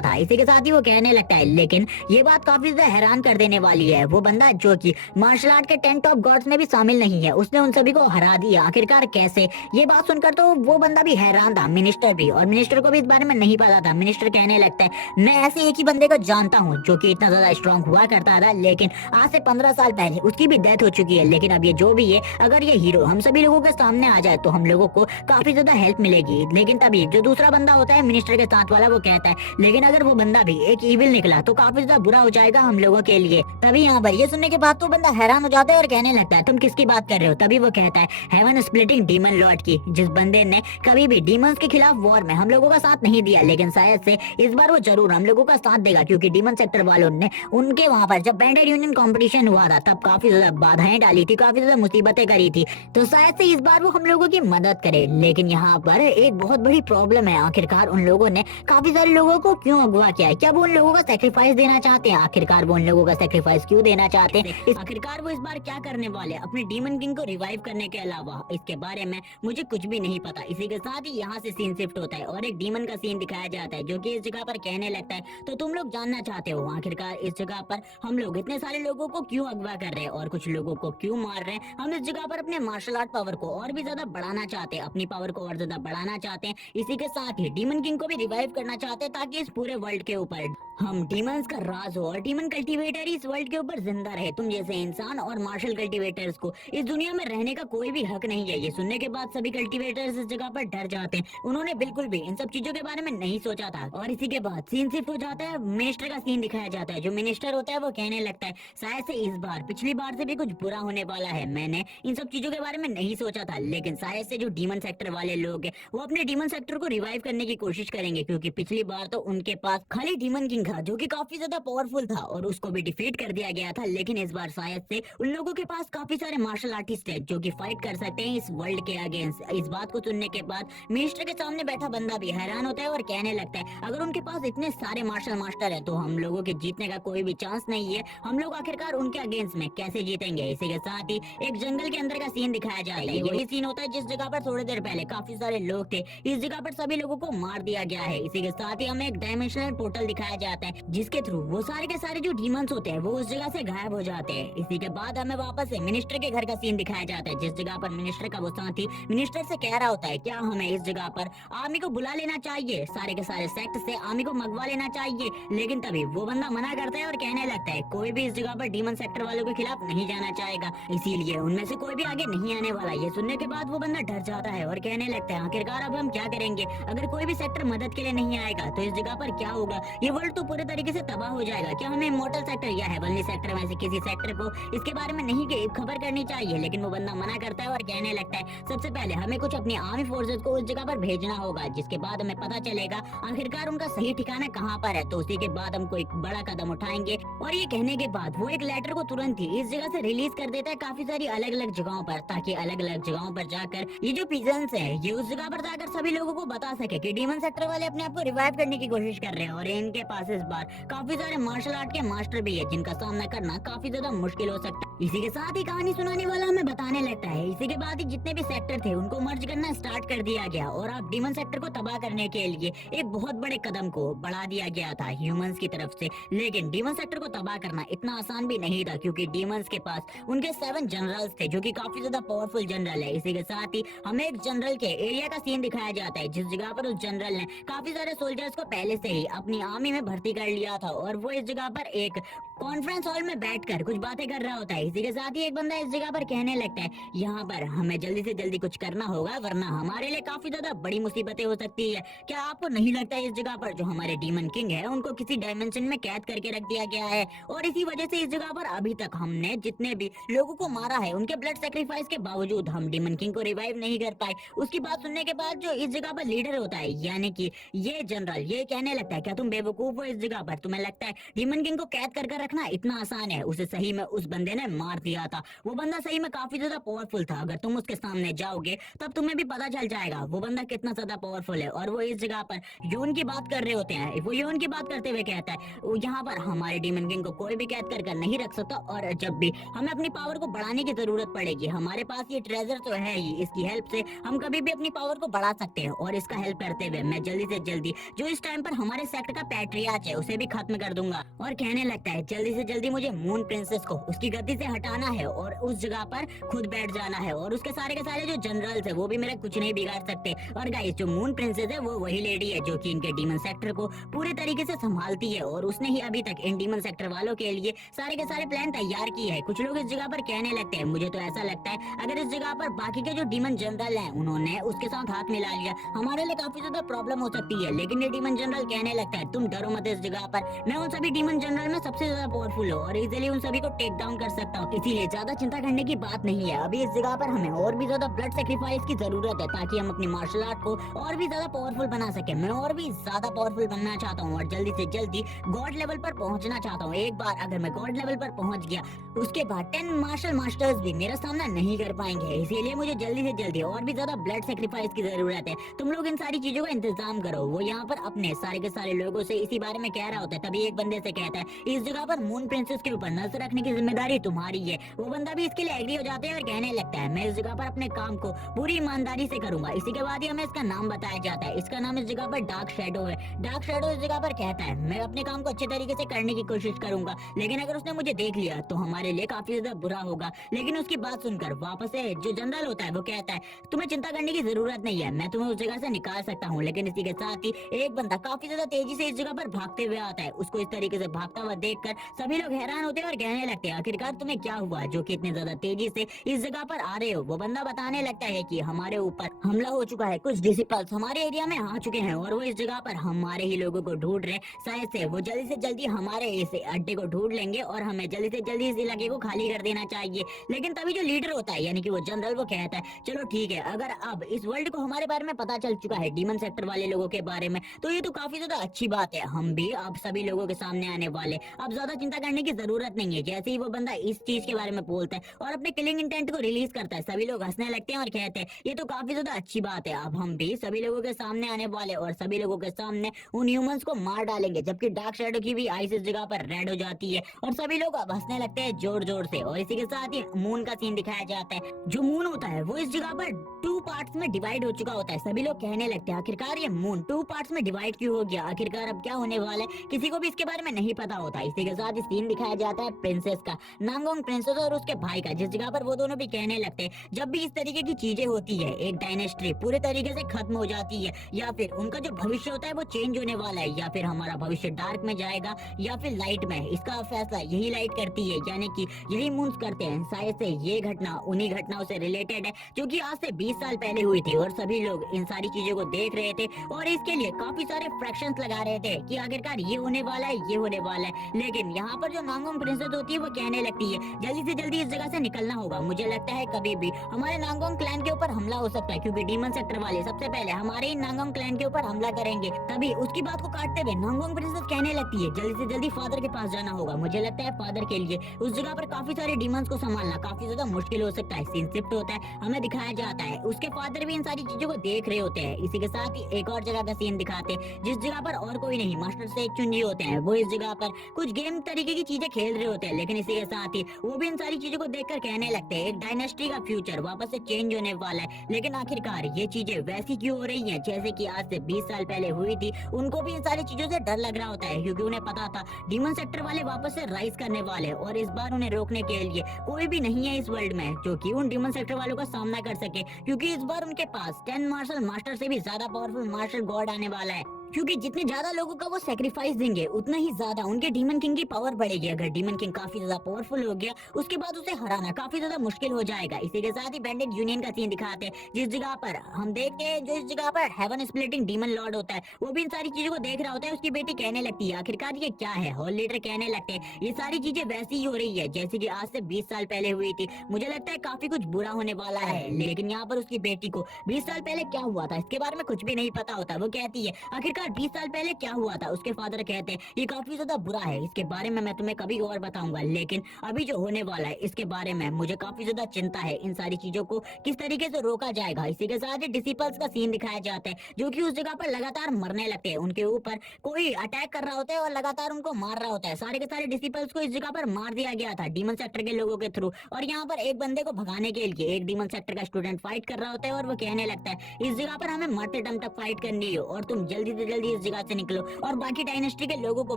था। इसी के साथ ही वो कहने लगता है, लेकिन ये बात काफी ज्यादा हैरान कर देने वाली है, वो बंदा जो कि मार्शल आर्ट के 10 टॉप गॉड्स में भी शामिल नहीं है, उसने उन सभी को हरा दिया, आखिरकार कैसे? ये बात सुनकर तो वो बंदा भी हैरान था, मिनिस्टर भी। और मिनिस्टर को भी इस बारे में नहीं पता था। मिनिस्टर कहने लगता है, मैं ऐसे एक ही बंदे को जानता हूँ जो कि इतना ज्यादा स्ट्रॉन्ग हुआ करता था, लेकिन आज से 15 साल पहले उसकी भी डेथ हो चुकी है। लेकिन अब ये जो भी है, अगर ये हीरो हम सभी लोगों के सामने आ जाए तो हम लोगों को काफी ज्यादा हेल्प मिलेगी। लेकिन तभी जो दूसरा बंदा होता है मिनिस्टर के साथ वाला, वो कहता है, लेकिन अगर वो बंदा भी एक इविल निकला तो काफी ज्यादा बुरा हो जाएगा हम लोगों के लिए। तभी यहाँ पर ये सुनने के बाद तो बंदा हैरान हो जाता है और कहने लगता है, तुम किसकी बात कर रहे हो? तभी वो कहता है, हेवन स्प्लिटिंग डीमन लॉर्ड की, जिस बंदे ने कभी भी डीमंस के खिलाफ वॉर में हम लोगों का साथ नहीं दिया, लेकिन शायद से इस बार वो जरूर हम लोगों का साथ देगा, क्योंकि डीमन सेक्टर वालों ने उनके वहां पर जब बैंडेड यूनियन कंपटीशन हुआ था तब काफी ज्यादा बाधाएं डाली थी, काफी ज्यादा मुसीबतें करी थी, तो शायद से इस बार वो हम लोगों की मदद करे। लेकिन यहाँ पर एक बहुत बड़ी प्रॉब्लम है, आखिरकार उन लोगों ने काफी सारे लोगों को क्यों अगवा किया है? क्या वो उन लोगों का सेक्रीफाइस देना चाहते हैं? आखिरकार वो उन लोगों का सेक्रीफाइस क्यों देना चाहते हैं? आखिरकार वो इस बार क्या करने वाले अपने डीमन किंग को रिवाइव करने के अलावा? इसके बारे में मुझे कुछ भी नहीं पता। इसी के साथ ही यहाँ से सीन शिफ्ट होता है और एक डीमन का सीन दिखाया जाता है, जो कि इस जगह पर कहने लगता है, तो तुम लोग जानना चाहते हो आखिरकार इस जगह पर हम लोग इतने सारे लोगों को क्यों अगवा कर रहे हैं और कुछ लोगों को क्यों मार रहे हैं? हम इस जगह पर अपने मार्शल आर्ट पावर को और भी ज्यादा बढ़ाना चाहते हैं, अपनी पावर को और ज्यादा बढ़ाना चाहते हैं। इसी के साथ ही डीमन किंग को भी रिवाइव करना चाहते हैं, ताकि इस पूरे वर्ल्ड के ऊपर हम डीमंस का राज हो और डीमन कल्टीवेटर इस वर्ल्ड के ऊपर जिंदा रहे। तुम जैसे इंसान और मार्शल कल्टीवेटर्स को इस दुनिया में रहने का कोई भी हक नहीं है। ये सुनने के बाद सभी कल्टीवेटर्स इस जगह पर डर जाते हैं। उन्होंने बिल्कुल भी इन सब चीजों के बारे में नहीं सोचा था। और इसी के बाद सीन शिफ्ट हो जाता है, मिनिस्टर का सीन दिखाया जाता है। जो मिनिस्टर होता है वो कहने लगता है, शायद से इस बार पिछली बार से भी कुछ बुरा होने वाला है। मैंने इन सब चीजों के बारे में नहीं सोचा था, लेकिन शायद से जो डीमन सेक्टर वाले लोग हैं वो अपने डीमन सेक्टर को रिवाइव करने की कोशिश करेंगे, क्योंकि पिछली बार तो उनके पास खाली डीमन किंग था जो कि काफी ज्यादा पावरफुल था और उसको भी डिफीट कर दिया गया था। लेकिन इस बार शायद से उन लोगों के पास काफी सारे मार्शल आर्टिस्ट है जो कि फाइट कर सकते हैं इस वर्ल्ड के अगेंस्ट। इस बात को सुनने के बाद मिनिस्टर के सामने बैठा बंदा भी हैरान होता है और कहने लगता है, अगर उनके पास इतने सारे मार्शल मास्टर है तो हम लोगों के जीतने का कोई भी चांस नहीं है। हम लोग आखिरकार उनके अगेंस्ट में कैसे जीतेंगे? इसी के साथ ही एक जंगल के अंदर का सीन दिखाया जाता है। यही सीन होता है जिस जगह पर थोड़ी देर पहले काफी सारे लोग थे, इस जगह पर सभी लोगों को मार दिया गया है। इसी के साथ ही हमें एक डायमेंशनल पोर्टल दिखाया जाता है, जिसके थ्रू वो सारे के सारे जो डीमंस होते हैं वो उस जगह से गायब हो जाते हैं। इसी के बाद हमें वापस से मिनिस्टर के घर का सीन दिखाया जाता है, जिस जगह पर मिनिस्टर का वो साथी मिनिस्टर से कह रहा होता है, क्या हमें इस जगह पर आर्मी को बुला लेना चाहिए, सारे के सारे सेक्ट से आर्मी को मंगवा लेना चाहिए। लेकिन तभी वो बंदा मना करता है और कहने लगता है, कोई भी इस जगह पर डीमन सेक्टर वालों के खिलाफ नहीं जाना चाहेगा, इसीलिए उनमें से कोई भी आगे नहीं आने वाला। ये सुनने के बाद वो बंदा डर जाता है और कहने लगता है, आखिरकार अब हम क्या करेंगे? अगर कोई भी सेक्टर मदद के लिए नहीं आएगा तो इस जगह पर क्या होगा? ये वर्ल्ड तो तो पूरे तरीके से तबाह हो जाएगा। क्या हमें इमॉर्टल सेक्टर या हेवनली सेक्टर में से किसी सेक्टर को इसके बारे में नहीं खबर करनी चाहिए? लेकिन वो बंदा मना करता है और कहने लगता है सबसे पहले हमें कुछ अपनी आर्मी फोर्सेस को उस जगह पर भेजना होगा, जिसके बाद हमें पता चलेगा आखिरकार उनका सही ठिकाना कहाँ पर है। तो उसी के बाद हम कोई बड़ा कदम उठाएंगे। और ये कहने के बाद वो एक लेटर को तुरंत ही इस जगह से रिलीज कर देता है काफी सारी अलग अलग जगहों पर, ताकि अलग अलग जगहों पर जाकर ये जो पिजन्स है ये उस जगह पर जाकर सभी लोगों को बता सके कि डीमन सेक्टर वाले अपने आप को रिवाइव करने की कोशिश कर रहे हैं और इनके पास इस बार काफी सारे मार्शल आर्ट के मास्टर भी है, जिनका सामना करना काफी ज्यादा मुश्किल हो सकता है। इसी के साथ ही कहानी सुनाने वाला हमें बताने लगता है इसी के बाद ही जितने भी सेक्टर थे उनको मर्ज करना स्टार्ट कर दिया गया और अब डीमन सेक्टर को तबाह करने के लिए एक बहुत बड़े कदम को बढ़ा दिया गया था ह्यूमंस की तरफ से। लेकिन डीमन सेक्टर को तबाह करना इतना आसान भी नहीं था, क्योंकि डीमंस के पास उनके 7 जनरल्स थे जो कि काफी ज्यादा पावरफुल जनरल है। इसी के साथ ही हमें एक जनरल के एरिया का सीन दिखाया जाता है, जिस जगह पर उस जनरल ने काफी सारे सोल्जर्स को पहले से ही अपनी आर्मी में भर्ती कर लिया था और वो इस जगह पर एक कॉन्फ्रेंस हॉल में बैठकर कुछ बातें कर रहा होता है। इसी के साथ ही एक बंदा इस जगह पर कहने लगता है यहाँ पर हमें जल्दी से जल्दी कुछ करना होगा, वरना हमारे लिए काफी ज्यादा बड़ी मुसीबतें हो सकती है। क्या आपको नहीं लगता है इस जगह पर जो हमारे डीमन किंग है उनको किसी डायमेंशन में कैद करके रख दिया गया है और इसी वजह से इस जगह पर अभी तक हमने जितने भी लोगों को मारा है उनके ब्लड सेक्रीफाइस के बावजूद हम डीमन किंग को रिवाइव नहीं कर पाए। उसकी बात सुनने के बाद जो इस जगह पर लीडर होता है यानी कि ये जनरल ये कहने लगता है क्या तुम बेवकूफ हो? इस जगह पर तुम्हें लगता है डीमन किंग को कैद कर रखना इतना आसान है? उसे सही में उस बंदे ने मार दिया था। वो बंदा सही में काफी ज्यादा पावरफुल था। अगर तुम उसके सामने जाओगे तब तुम्हें भी पता चल जाएगा वो बंदा कितना ज्यादा पावरफुल है। और वो इस जगह पर यून की बात कर रहे होते हैं। वो यून की बात करते हुए कहता है यहाँ पर हमारे डीमन किंग को कोई भी कैद कर नहीं रख सकता और जब भी हमें अपनी पावर को बढ़ाने की जरूरत पड़ेगी हमारे पास ये ट्रेजर तो है ही, इसकी हेल्प से हम कभी भी अपनी पावर को बढ़ा सकते हैं। और इसका हेल्प करते हुए मैं जल्दी से जल्दी जो इस टाइम पर हमारे सेक्टर का पैट्रियार्च है उसे भी खत्म कर दूंगा। और कहने लगता है जल्दी से जल्दी मुझे मून प्रिंसेस को उसकी गद्दी से हटाना है और उस जगह पर खुद बैठ जाना है और उसके सारे के सारे जो जनरल्स है वो भी मेरा कुछ नहीं बिगाड़ सकते। और गाइस जो मून प्रिंसेस है वो वही लेडी है जो कि इनके डीमन सेक्टर को पूरे तरीके से संभालती है और उसने ही अभी तक इन डीमन सेक्टर वालों के लिए सारे के सारे प्लान तैयार किए हैं। कुछ लोग इस जगह पर कहने लगते हैं मुझे तो ऐसा लगता है अगर इस जगह पर बाकी के जो डीमन जनरल हैं उन्होंने उसके साथ हाथ मिला लिया हमारे लिए काफी ज्यादा प्रॉब्लम हो सकती है। लेकिन ये डीमन जनरल कहने लगता है तुम डरो मत, इस जगह पर मैं उन सभी डीमन जनरल में सबसे ज्यादा पावरफुल हूँ और इजीली उन सभी को टेक डाउन कर सकता हूँ, इसीलिए ज्यादा चिंता करने की बात नहीं है। अभी इस जगह पर हमें और भी ज्यादा ब्लड सेक्रीफाइस की जरूरत है ताकि हम अपनी मार्शल आर्ट को और भी ज्यादा पावरफुल बना सके। मैं और भी ज्यादा पावरफुल बनना चाहता हूँ और जल्दी से जल्दी गॉड लेवल पर पहुंचना चाहता हूँ। एक बार अगर मैं गॉड लेवल पर पहुंच गया उसके बाद 10 मार्शल मास्टर्स भी मेरा सामना नहीं कर पाएंगे, इसीलिए मुझे जल्दी से जल्दी और भी ज्यादा ब्लड सेक्रीफाइस की जरूरत है। तुम लोग इन सारी चीजों का इंतजाम करो। वो यहाँ पर अपने सारे के सारे लोगों से इसी बारे में कह रहा होता है। तभी एक बंदे से कहता है इस जगह पर मून प्रिंसेस के ऊपर नजर रखने की जिम्मेदारी तुम्हारी है। वो बंदा भी इसके लिए एग्री हो जाता है और कहने लगता है मैं इस जगह पर अपने काम को पूरी ईमानदारी से करूंगा। इसी के बाद ही हमें इसका नाम बताया जाता है। इसका नाम इस जगह पर डार्क शैडो है। डार्क शैडो इस जगह पर कहता है मैं अपने काम को अच्छे तरीके से करने की कोशिश करूंगा, लेकिन अगर उसने मुझे देख लिया तो हमारे लिए काफी ज्यादा बुरा होगा। लेकिन उसकी बात सुनकर वापस से जो जनरल होता है वो कहता है तुम्हें चिंता करने की जरूरत नहीं है, मैं तुम्हें उस जगह से निकाल सकता हूँ। लेकिन इसी के साथ ही एक बंदा काफी ज्यादा तेजी से इस जगह पर भागते हुए आता है। उसको इस तरीके से भागता हुआ देखकर सभी लोग हैरान होते हैं और कहने लगते हैं आखिरकार तुम्हें क्या हुआ जो कि इतने ज्यादा तेजी से इस जगह पर आ रहे हो। वो बंदा बताने लगता है कि हमारे ऊपर हमला हो चुका है, कुछ डिसिपल्स हमारे एरिया में आ चुके हैं और वो इस जगह पर हमारे ही लोगों को ढूंढ रहे। शायद से वो जल्दी से जल्दी हमारे इस अड्डे को ढूंढ लेंगे और हमें जल्दी से जल्दी इस इलाके को खाली कर देना चाहिए। लेकिन तभी जो लीडर होता है यानी कि वो जनरल वो कहता है चलो ठीक है, अगर अब इस वर्ल्ड को हमारे बारे में पता चल चुका है डीमन सेक्टर वाले लोगों के बारे में तो ये तो काफी ज्यादा अच्छी बात है। हम भी अब सभी लोगों के सामने आने वाले, अब ज्यादा चिंता करने की जरूरत नहीं है। जैसे ही वो बंदा इस चीज के बारे में बोलता है और अपने किलिंग इंटेंट को रिलीज करता है सभी लोग हंसने लगते हैं और कहते हैं ये तो काफी ज्यादा अच्छी बात है। अब हम भी सभी लोगों के सामने आने वाले और सभी लोगों के सामने उन ह्यूमंस को मार डालेंगे। जबकि डार्क शैडो की भी आइस इस जगह पर रेड हो जाती है और सभी लोग अब हंसने लगते हैं जोर जोर से। और इसी के साथ ही मून का सीन दिखाया जाता है। जो मून होता है वो इस जगह पर 2 पार्ट्स में डिवाइड हो चुका होता है। सभी लोग कहने लगते हैं आखिरकार ये मून 2 पार्ट्स में डिवाइड क्यों हो गया, आखिरकार अब क्या होने वाला है, किसी को भी इसके बारे में नहीं पता होता। इसी के साथ ही सीन दिखाया जाता है प्रिंसेस का, नांगोंग प्रिंसेस और उसके भाई का, जिस जगह पर वो दोनों भी कहने लगते हैं जब भी इस तरीके की चीजें होती है, एक डायनेस्टी पूरे तरीके से खत्म हो जाती है या फिर उनका जो भविष्य होता है वो चेंज होने वाला है, या फिर हमारा भविष्य डार्क में जाएगा या फिर लाइट में, इसका फैसला यही लाइट करती है, यानी कि यही मून्स करते हैं। शायद से ये घटना उन्हीं घटनाओं से रिलेटेड है जो कि आज से 20 साल पहले हुई थी और सभी लोग इन सारी चीजों को देख रहे थे और इसके लिए काफी सारे फ्रैक्शंस लगा रहे थे कि आखिरकार ये होने वाला है, ये होने वाला है। लेकिन यहाँ पर जो नांगोंग प्रिंसेस होती है वो कहने लगती है जल्दी से जल्दी इस जगह से निकलना होगा, मुझे लगता है कभी भी हमारे नांगोंग क्लैन के ऊपर हमला हो सकता है, क्योंकि डीमन सेक्टर वाले सबसे पहले हमारे ही नांगोंग क्लैन के ऊपर हमला करेंगे। तभी उसकी बात को काटते हुए नांगोंग प्रिंसेस कहने लगती है जल्दी से जल्दी फादर के पास जाना होगा, मुझे लगता है फादर के लिए उस जगह पर काफी सारे डीमंस को संभालना काफी ज्यादा मुश्किल हो सकता है। सीन शिफ्ट होता है, हमें दिखाया जाता है उसके फादर भी इन सारी चीजों को देख रहे होते हैं। इसी के साथ ही एक और जगह का सीन दिखाते हैं जिस जगह पर और कोई नहीं मास्टर से एक चुंजी होते हैं, वो इस जगह पर कुछ गेम तरीके की चीजें खेल रहे होते हैं, लेकिन इसी के साथ ही वो भी इन सारी चीजों को देखकर कहने लगते हैं एक डायनेस्टी का फ्यूचर वापस से चेंज होने वाला है। लेकिन आखिरकार ये चीजें वैसी क्यों हो रही हैं जैसे कि आज से 20 साल पहले हुई थी। उनको भी इन सारी चीजों से डर लग रहा होता है क्योंकि उन्हें पता था डीमन सेक्टर वाले वापस से राइज करने वाले और इस बार उन्हें रोकने के लिए कोई भी नहीं है इस वर्ल्ड में जो कि उन डीमन सेक्टर वालों का सामना कर सके, क्योंकि इस बार उनके पास 10 मार्शल मास्टर से भी ज्यादा पावरफुल मार्शल गॉड आने वाला है, क्योंकि जितने ज्यादा लोगों का वो सेक्रीफाइस देंगे उतना ही ज्यादा उनके डीमन किंग की पावर बढ़ेगी। अगर डीमन किंग काफी ज्यादा पावरफुल हो गया उसके बाद उसे हराना काफी ज्यादा मुश्किल हो जाएगा। इसी के साथ ही बैंडेड यूनियन का सीन दिखाते हैं जिस जगह पर हम देखते हैं जो इस जगह पर हेवन स्प्लिटिंग डीमन लॉर्ड होता है वो भी इन सारी चीजों को देख रहा होता है। उसकी बेटी कहने लगती है आखिरकार ये क्या है, हॉल लीडर कहने लगते हैं ये सारी चीजें वैसी ही हो रही है जैसे कि आज से 20 साल पहले हुई थी, मुझे लगता है काफी कुछ बुरा होने वाला है। लेकिन यहाँ पर उसकी बेटी को 20 साल पहले क्या हुआ था इसके बारे में कुछ भी नहीं पता होता। वो कहती है आखिरकार 20 साल पहले क्या हुआ था। उसके फादर कहते हैं ये काफी ज्यादा बुरा है, इसके बारे में मैं तुम्हें कभी और बताऊंगा, लेकिन अभी जो होने वाला है इसके बारे में मुझे काफी ज्यादा चिंता है। इन सारी चीजों को किस तरीके से रोका जाएगा। इसी के साथ ही डिसिपल्स का सीन दिखाया जाता है जो कि उस जगह पर लगातार मरने लगते हैं, उनके ऊपर कोई अटैक कर रहा होता है और लगातार उनको मार रहा होता है। सारे के सारे डिसिपल्स को इस जगह पर मार दिया गया था डीमन सेक्टर के लोगों के थ्रू, और यहाँ पर एक बंदे को भगाने के लिए एक डीमन सेक्टर का स्टूडेंट फाइट कर रहा होता है और वो कहने लगता है इस जगह पर हमें मरते दम तक फाइट करनी है और तुम जल्दी से जल्दी इस जगह से निकलो और बाकी डायनेस्टी के लोगों को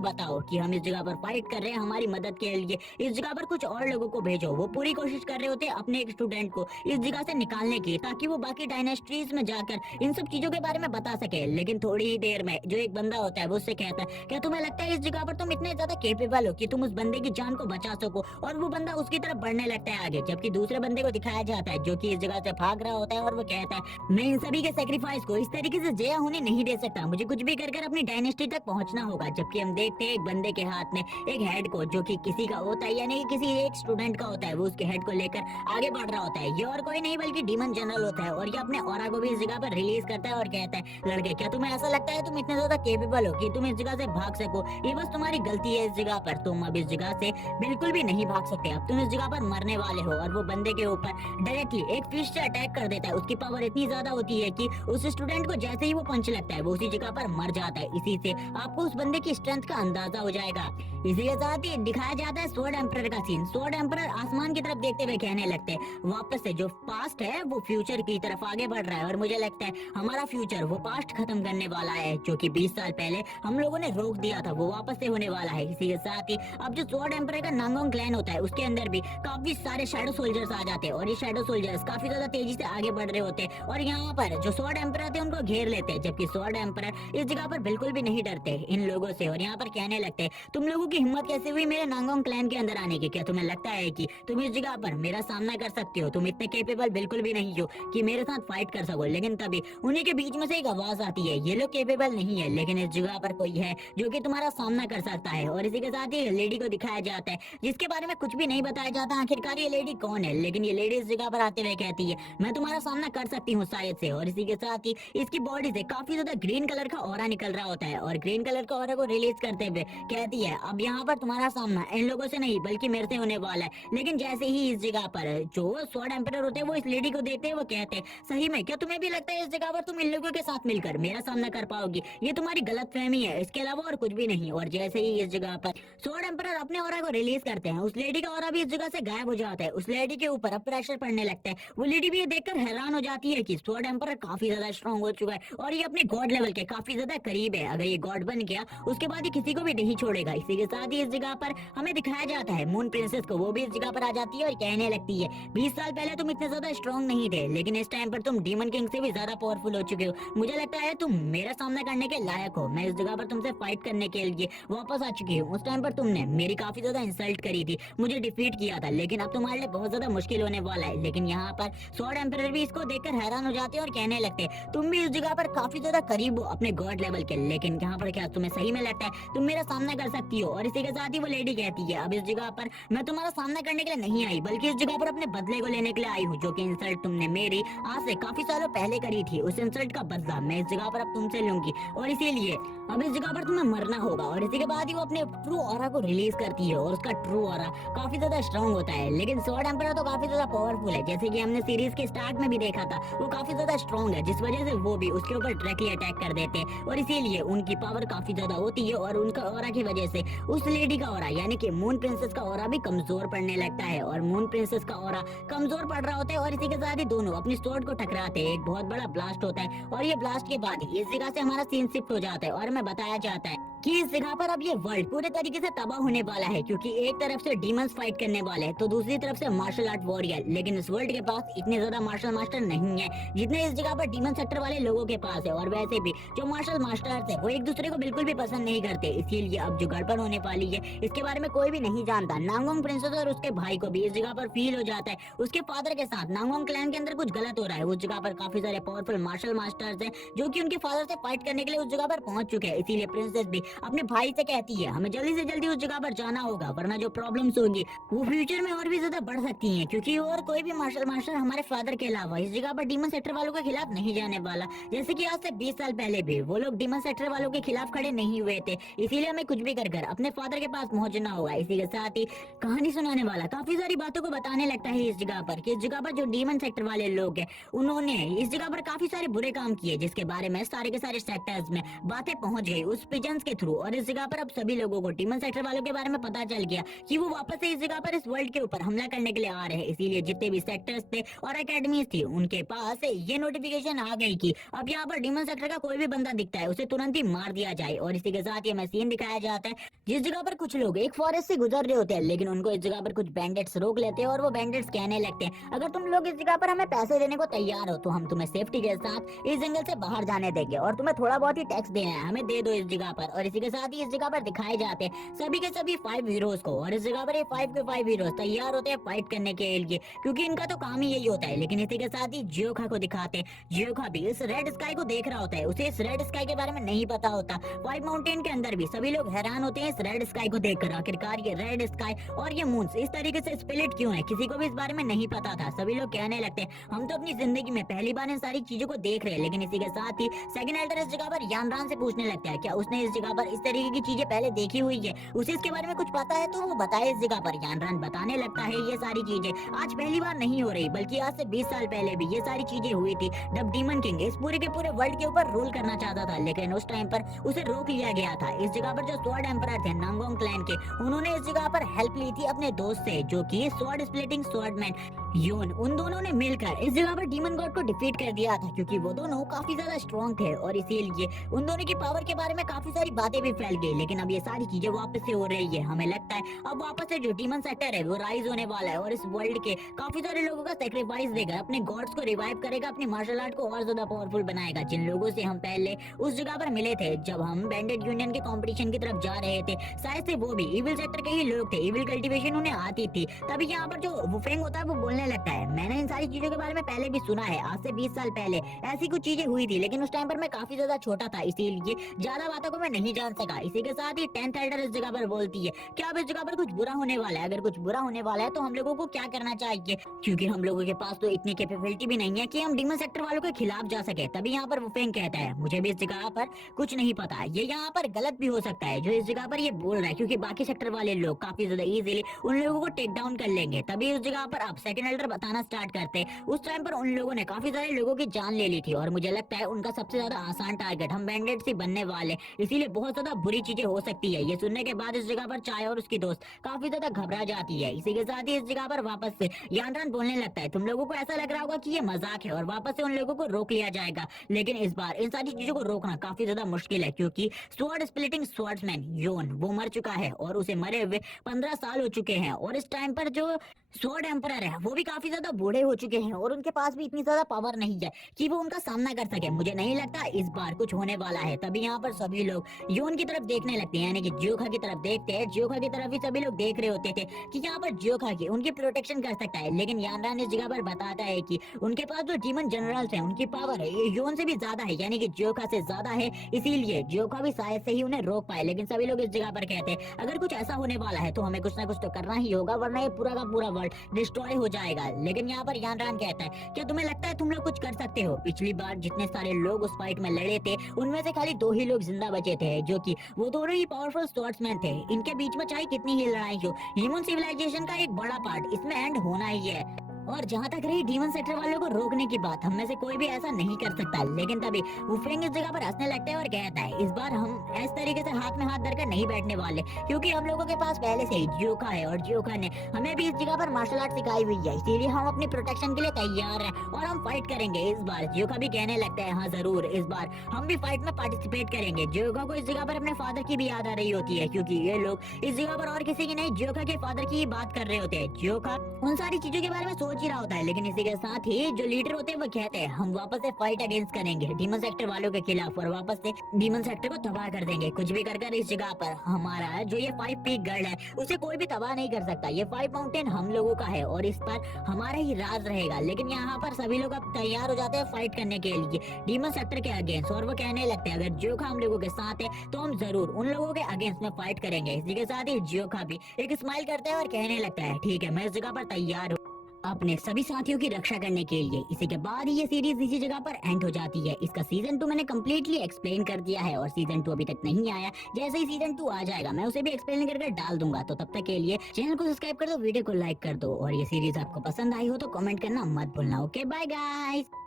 बताओ कि हम इस जगह पर फाइट कर रहे हैं हमारी मदद के लिए, इस जगह पर कुछ और लोगों को भेजो। वो पूरी कोशिश कर रहे होते हैं अपने एक स्टूडेंट को इस जगह से निकालने की ताकि वो बाकी डायनेस्टीज में जाकर इन सब चीजों के बारे में बता सके। लेकिन थोड़ी ही देर में जो एक बंदा होता है वो उससे कहता है क्या तुम्हें लगता है इस जगह पर तुम इतने ज्यादा केपेबल हो कि तुम उस बंदे की जान को बचा सको, और वो बंदा उसकी तरफ बढ़ने लगता है आगे, जबकि दूसरे बंदे को दिखाया जाता है जो कि इस जगह से भाग रहा होता है और वो कहता है मैं इन सभी के सेक्रीफाइस को इस तरीके से जया होने नहीं दे सकता, मुझे कुछ भी कर अपनी डायनेस्टी तक पहुंचना होगा। जबकि हम देखते हैं एक बंदे के हाथ में एक हेड को जो कि किसी का होता है यानी कि किसी एक स्टूडेंट का होता है, वो उसके हेड को लेकर आगे बढ़ रहा होता है। ये और कोई नहीं बल्कि डीमन जनरल होता है और ये अपने ऑरा को भी इस जगह पर रिलीज करता है और कहता है लड़के क्या तुम्हें ऐसा लगता है तुम इतने ज्यादा केपेबल हो कि तुम इस जगह से भाग सको, ये बस तुम्हारी गलती है। इस जगह पर तुम अब इस जगह से बिल्कुल भी नहीं भाग सकते, अब तुम इस जगह पर मरने वाले हो। और वो बंदे के ऊपर डायरेक्टली एक फिश से अटैक कर देता है, उसकी पावर इतनी ज्यादा होती है कि उस स्टूडेंट को जैसे ही वो पंच लगता है वो उसी जगह पर मर जाता है। इसी से आपको उस बंदे की स्ट्रेंथ का अंदाजा हो जाएगा। इसी के साथ ही दिखाया जाता है स्वॉर्ड एम्परर का सीन। स्वॉर्ड एम्परर आसमान की तरफ देखते हुए कहने लगते हैं वापस से जो पास्ट है वो फ्यूचर की तरफ आगे बढ़ रहा है और मुझे लगता है हमारा फ्यूचर वो पास्ट खत्म करने वाला है जो कि 20 साल पहले हम लोगों ने रोक दिया था, वो वापस से होने वाला है। इसी के साथ ही अब जो स्वॉर्ड एम्परर का नांगोंग क्लैन होता है उसके अंदर भी काफी सारे शैडो सोल्जर्स आ जाते हैं और ये शैडो सोल्जर्स काफी ज्यादा तेजी से आगे बढ़ रहे होते हैं और यहाँ पर जो स्वॉर्ड एम्परर थे उनको घेर लेते हैं, जबकि स्वॉर्ड एम्परर इस जगह पर बिल्कुल भी नहीं डरते इन लोगों से और यहाँ पर कहने लगते हैं तुम लोगों की हिम्मत कैसे हुई मेरे नांगोंग क्लैन के अंदर आने की, क्या तुम्हें लगता है कि तुम इस जगह पर मेरा सामना कर सकते हो, तुम इतने केपेबल बिल्कुल भी नहीं हो कि मेरे साथ फाइट कर सको। लेकिन तभी उन्हीं के बीच में से एक आवाज आती है ये लोग केपेबल नहीं है लेकिन इस जगह पर कोई है जो कि तुम्हारा सामना कर सकता है। और इसी के साथ ही लेडी को दिखाया जाता है जिसके बारे में कुछ भी नहीं बताया जाता आखिरकार ये लेडी कौन है, लेकिन ये लेडी इस जगह पर आते हुए कहती है मैं तुम्हारा सामना कर सकती हूँ शायद से। और इसी के साथ ही इसकी बॉडी से काफी ज्यादा ग्रीन कलर का ऑरा निकल रहा होता है और ग्रीन कलर का ऑरा को रिलीज करते हुए कहती है अब यहाँ पर तुम्हारा सामना इन लोगों से नहीं बल्कि मेरे से होने वाला है। लेकिन जैसे ही इस जगह पर जो स्वॉर्ड एम्परर होते हैं वो इस लेडी को देखते हैं, वो कहते हैं सही में क्या तुम्हें भी लगता है इस जगह पर तुम इन लोगों के साथ मिलकर मेरा सामना कर पाओगी, ये तुम्हारी गलतफहमी है, इसके अलावा और कुछ भी नहीं। और जैसे ही इस जगह पर स्वॉर्ड एम्परर अपने ऑरा को रिलीज करते हैं उस लेडी का ऑरा भी इस जगह से गायब हो जाता है, उस लेडी के ऊपर अब प्रेशर पड़ने लगता है। वो लेडी भी ये देखकर हैरान हो जाती है कि स्वॉर्ड एम्परर काफी ज्यादा स्ट्रॉन्ग हो चुका है और ये अपने गॉड लेवल के काफी ज्यादा करीब है, अगर ये गॉड बन गया उसके बाद ये किसी को भी नहीं छोड़ेगा। इसी के साथ ही इस जगह पर हमें दिखाया जाता है मून प्रिंसेस को, वो भी इस जगह पर आ जाती है और कहने लगती है 20 साल पहले तुम इतने ज्यादा स्ट्रॉन्ग नहीं थे, लेकिन इस टाइम पर तुम डीमन किंग से भी ज्यादा पावरफुल हो चुके हो। मुझे लगता है तुम मेरा सामना करने के लायक हो। मैं इस जगह पर तुमसे फाइट करने के लिए वापस आ चुकी हूँ। उस टाइम पर तुमने मेरी काफी ज्यादा इंसल्ट करी थी, मुझे डिफीट किया था, लेकिन अब तुम्हारे लिए बहुत ज्यादा मुश्किल होने वाला है। लेकिन यहाँ पर स्वॉर्ड एम्परर भी इसको देखकर हैरान हो जाते हैं और कहने लगते हैं तुम भी इस जगह पर काफी ज्यादा करीब हो अपने गॉड लेवल के, लेकिन यहाँ पर क्या तुम्हें सही में लगता है तुम मेरा सामना कर सकती हो? और इसी के साथ ही वो लेडी कहती है अब इस जगह पर मैं तुम्हारा सामना करने के लिए नहीं आई, बल्कि इस जगह पर अपने बदले को लेने के लिए आई हूँ। जो कि इंसल्ट तुमने मेरी आज से काफी सालों पहले करी थी, उस इंसल्ट का बदला मैं इस जगह पर अब तुमसे लूंगी, और इसीलिए अब इस जगह पर तुम्हें मरना होगा। और इसी के बाद ही वो अपने ट्रू ऑरा को रिलीज करती है और उसका ट्रू ऑरा काफी ज्यादा स्ट्रॉन्ग होता है। लेकिन स्वॉर्ड एम्परर तो काफी ज्यादा पावरफुल है, जैसे कि हमने सीरीज के स्टार्ट में भी देखा था, वो काफी ज्यादा स्ट्रॉन्ग है, जिस वजह से वो भी उसके ऊपर डायरेक्टली अटैक कर देते हैं और इसीलिए उनकी पावर काफी ज्यादा होती है। और उनका ऑरा की वजह से उस लेडी का ऑरा यानी कि मून प्रिंसेस का ऑरा भी कमजोर पड़ने लगता है और मून प्रिंसेस का ऑरा कमजोर पड़ रहा होता है। और इसी के साथ ही दोनों अपनी स्वॉर्ड को टकराते हैं, एक बहुत बड़ा ब्लास्ट होता है और ये ब्लास्ट के बाद ही इस जगह से हमारा सीन शिफ्ट हो जाता है और हमें बताया जाता है कि इस जगह पर अब ये वर्ल्ड पूरे तरीके से तबाह होने वाला है, क्योंकि एक तरफ से डीमंस फाइट करने वाले हैं तो दूसरी तरफ से मार्शल आर्ट वॉरियर। लेकिन इस वर्ल्ड के पास इतने ज्यादा मार्शल मास्टर नहीं है जितने इस जगह पर डीमन सेक्टर वाले लोगों के पास है, और वैसे भी जो मार्शल मास्टर्स है वो एक दूसरे को बिल्कुल भी पसंद नहीं करते। इसीलिए अब जो गड़बड़ होने वाली है इसके बारे में कोई भी नहीं जानता। नांगोंग प्रिंसेस और उसके भाई को भी इस जगह पर फील हो जाता है उसके फादर के साथ नांगोंग क्लैन के अंदर कुछ गलत हो रहा है। उस जगह पर काफी सारे पावरफुल मार्शल मास्टर्स हैं जो कि उनके फादर से फाइट करने के लिए उस जगह पर पहुंच चुके हैं। इसीलिए प्रिंसेस भी अपने भाई से कहती है हमें जल्दी से जल्दी उस जगह पर जाना होगा, वरना जो प्रॉब्लम्स होगी वो फ्यूचर में और भी ज्यादा बढ़ सकती हैं, क्योंकि और कोई भी मार्शल मास्टर हमारे फादर के अलावा इस जगह पर डीमन सेक्टर वालों के खिलाफ नहीं जाने वाला। जैसे कि आज से 20 साल पहले भी वो लोग डीमन सेक्टर वालों के खिलाफ खड़े नहीं हुए थे। इसीलिए हमें कुछ भी कर अपने फादर के पास पहुंचना होगा। इसी के साथ ही कहानी सुनाने वाला काफी सारी बातों को बताने लगता है इस जगह पर कि इस जगह पर जो डीमन सेक्टर वाले लोग हैं उन्होंने इस जगह पर काफी सारे बुरे काम किए, जिसके बारे में सारे के सारे सेक्टर्स में बातें पहुंच गई उस पिजन्स के थ्रू। और इस जगह पर अब सभी लोगों को डीमन सेक्टर वालों के बारे में पता चल गया कि वो वापस से इस जगह पर इस वर्ल्ड के ऊपर हमला करने के लिए आ रहे हैं। इसीलिए जितने भी सेक्टर्स थे और अकेडमीज थी उनके पास ये नोटिफिकेशन आ गई कि अब यहाँ पर डीमन सेक्टर का कोई भी बंदा दिखता है उसे तुरंत ही मार दिया जाए। और इसी के साथ ही हमें सीन दिखाया जाता है जिस जगह पर कुछ लोग एक फॉरेस्ट से गुजर रहे होते हैं, लेकिन उनको इस जगह पर कुछ बैंडिट्स रोक लेते हैं और वो बैंडिट्स कहने लगते हैं अगर तुम लोग इस जगह पर हमें पैसे देने को तैयार हो तो हम तुम्हें सेफ्टी के साथ इस जंगल से बाहर जाने देंगे और तुम्हें थोड़ा बहुत ही टैक्स देना है, हमें दे दो इस जगह पर। और इसी के साथ ही इस जगह पर दिखाए जाते हैं सभी के सभी 5 हीरोज को, और इस जगह पर ये 5 के 5 हीरोज तैयार होते हैं फाइट करने के लिए, क्योंकि इनका तो काम ही यही होता है। लेकिन इसी के साथ ही जियोखा को दिखाते हैं, जियोखा भी इस रेड स्काई को देख रहा होता है, उसे इस रेड स्काई के बारे में नहीं पता होता। 5 माउंटेन के अंदर भी सभी लोग हैरान होते हैं इस रेड स्काई को देखकर, आखिरकार ये रेड स्काई और ये मून इस तरीके से स्प्लिट क्यों है, किसी को भी इस बारे में नहीं पता था। सभी लोग कहने लगते हैं हम तो अपनी जिंदगी में पहली बार इन सारी चीजों को देख रहे हैं। लेकिन इसी के साथ ही सेकंड एल्डर इस जगह पर यानरान से पूछने लगता है क्या उसने इस जगह पर इस तरीके की चीजें पहले देखी हुई है, उसे इसके बारे में कुछ पता है तो वो बताए इस जगह पर। यानरान बताने लगता है ये सारी चीजें आज पहली बार नहीं हो रही, बल्कि आज से 20 साल पहले भी ये सारी चीजें हुई थी जब डीमन किंग इस पूरे के पूरे वर्ल्ड के ऊपर रूल करना चाहता था, लेकिन उस टाइम पर उसे रोक लिया गया था। इस जगह पर जो स्वॉर्ड एम्परर थे नांगोंग क्लैन के, उन्होंने इस जगह पर हेल्प ली थी अपने दोस्त से जो कि स्वॉर्ड स्प्लिटिंग स्वॉर्डमैन यून। उन दोनों ने मिलकर इस जगह पर डीमन गॉड को डिफीट कर दिया था, क्योंकि वो दोनों काफी ज्यादा स्ट्रॉन्ग थे और इसीलिए उन दोनों की पावर के बारे में काफी सारी बातें भी फैल गई। लेकिन अब ये सारी चीजें वापस से हो रही है, हमें लगता है अब वापस से जो डीमन सेक्टर है वो राइज होने वाला है और इस वर्ल्ड के काफी सारे लोगों का सेक्रीफाइस देगा, अपने गॉड्स को रिवाइव करेगा, अपनी मार्शल आर्ट को और ज्यादा पावरफुल बनाएगा। जिन लोगों से हम पहले उस जगह पर मिले थे जब हम बैंडेड यूनियन के कंपटीशन की तरफ जा रहे थे, शायद से वो भी इविल सेक्टर के ही लोग थे, इविल कल्टीवेशन उन्हें आती थी। तभी यहाँ पर जो वुफेंग होता है वो बोलने लगता है मैंने इन सारी चीजों के बारे में पहले भी सुना है, आज से 20 साल पहले ऐसी कुछ चीजें हुई थी, लेकिन उस टाइम पर मैं काफी ज्यादा छोटा था, इसीलिए ज्यादा बातों को मैं नहीं जान सका। इसी के साथ ही 10th एल्डर इस जगह पर बोलती है क्या अब इस जगह पर कुछ बुरा होने वाला है, अगर कुछ बुरा होने वाला है तो हम लोगों को क्या करना चाहिए, क्योंकि हम लोगों के पास तो इतनी कैपेबिलिटी भी नहीं है कि हम डीमन सेक्टर वालों के खिलाफ जा सके। तभी यहाँ पर वुफेंग कहता है मुझे भी इस जगह पर कुछ नहीं पता, ये यहाँ पर गलत भी हो सकता है जो इस जगह पर ये बोल रहा है, क्योंकि बाकी सेक्टर वाले लोग काफी ज्यादा इजीली उन लोगों को टेक डाउन कर लेंगे। तभी उस जगह पर आप सेकंड एल्डर बताना स्टार्ट करते हैं उस टाइम पर उन लोगों ने काफी सारे लोगों की जान ले ली थी और मुझे लगता है उनका सबसे ज्यादा आसान टारगेट हम बैंडेड्स ही बनने वाले, इसीलिए बहुत ज्यादा बुरी चीजें हो सकती है। ये सुनने के बाद इस जगह पर चाय और उसकी दोस्त काफी ज्यादा घबरा जाती है। इसी के साथ ही इस जगह पर वापस से यानरान बोलने लगता है, तुम लोगों को ऐसा लग रहा होगा कि ये मजाक है और वापस से उन लोगों को रोक लिया जाएगा, लेकिन इस बार इन सारी चीजों को रोकना काफी ज्यादा मुश्किल है, क्योंकि स्वॉर्ड स्प्लिटिंग स्वॉर्ड्समैन योन वो मर चुका है और उसे मरे हुए 15 साल हो चुके हैं। और इस टाइम पर जो स्वॉर्ड एम्परर है वो भी काफी ज्यादा बूढ़े हो चुके हैं और उनके पास भी इतनी ज्यादा पावर नहीं है कि वो उनका सामना कर सके। मुझे नहीं लगता इस बार कुछ होने वाला है। तभी यहाँ पर सभी लोग योन की तरफ देखने लगते हैं, यानी कि जियोखा की तरफ देखते हैं। जियोखा की तरफ भी सभी लोग देख रहे होते थे कि यहाँ पर जियोखा की उनकी प्रोटेक्शन कर सकता है, लेकिन यानरान इस जगह पर बताता है कि उनके पास जो डीमन जनरल्स हैं उनकी पावर है ये योन से भी ज्यादा है, यानी कि जियोखा से ज्यादा है, इसीलिए जियोखा भी शायद से ही उन्हें रोक पाए। लेकिन सभी लोग इस जगह पर कहते हैं अगर कुछ ऐसा होने वाला है तो हमें कुछ ना कुछ तो करना ही होगा, वरना ये पूरा का पूरा वर्ल्ड डिस्ट्रॉय हो जाएगा। लेकिन यहाँ पर यानरान कहता है क्या तुम्हें लगता है तुम लोग कुछ कर सकते हो? पिछली बार जितने सारे लोग उस फाइट में लड़े थे उनमें से खाली 2 ही लोग जिंदा बचे थे, जो कि वो दोनों ही पावरफुल स्वॉर्ड्समैन थे। इनके बीच में चाहे कितनी ही लड़ाई हो, ह्यूमन सिविलाइजेशन का एक बड़ा पार्ट इसमें एंड होना ही है। और जहाँ तक रही डीमन सेक्टर वालों को रोकने की बात, हम में से कोई भी ऐसा नहीं कर सकता। लेकिन तभी वुफेंग इस जगह पर हंसने लगता है और कहता है इस बार हम इस तरीके से हाथ में हाथ धरकर नहीं बैठने वाले, क्योंकि हम लोगों के पास पहले से ही जियोखा है और जियोखा ने हमें भी इस जगह पर मार्शल आर्ट सिखाई हुई है, इसीलिए हम अपनी प्रोटेक्शन के लिए तैयार हैं और हम फाइट करेंगे इस बार। जियोखा भी कहने लगता है हाँ जरूर, इस बार हम भी फाइट में पार्टिसिपेट करेंगे। जियोखा को इस जगह पर अपने फादर की भी याद आ रही होती है, क्योंकि ये लोग इस जगह पर और किसी की नहीं जियोखा के फादर की ही बात कर रहे होते हैं। जियोखा उन सारी चीजों के बारे में सोच ही रहा होता है, लेकिन इसी के साथ ही जो लीडर होते हैं वो कहते हैं हम वापस से फाइट अगेंस्ट करेंगे डीमन सेक्टर वालों के खिलाफ और वापस से डीमन सेक्टर को तबाह कर देंगे। कुछ भी कर इस जगह पर हमारा जो ये 5 पीक गर्ल है उसे कोई भी तबाह नहीं कर सकता। ये 5 माउंटेन हम लोगों का है और इस पर हमारा ही राज रहेगा। लेकिन यहाँ पर सभी लोग अब तैयार हो जाते हैं फाइट करने के लिए डीमन सेक्टर के अगेंस्ट, और वो कहने लगते हैं अगर जियोखा हम लोगों के साथ है तो हम जरूर उन लोगों के अगेंस्ट में फाइट करेंगे। इसी के साथ ही जियोखा भी एक स्माइल करता है और कहने लगता है ठीक है मैं इस जगह पर तैयार हूँ अपने सभी साथियों की रक्षा करने के लिए। इसी के बाद ये सीरीज इसी जगह पर एंड हो जाती है। इसका सीजन 2 मैंने कम्प्लीटली एक्सप्लेन कर दिया है और सीजन 2 अभी तक नहीं आया। जैसे ही सीजन 2 आ जाएगा मैं उसे भी एक्सप्लेन करके डाल दूंगा। तो तब तक के लिए चैनल को सब्सक्राइब कर दो, वीडियो को लाइक कर दो और ये सीरीज आपको पसंद आई हो तो कमेंट करना मत भूलना। Okay bye guys.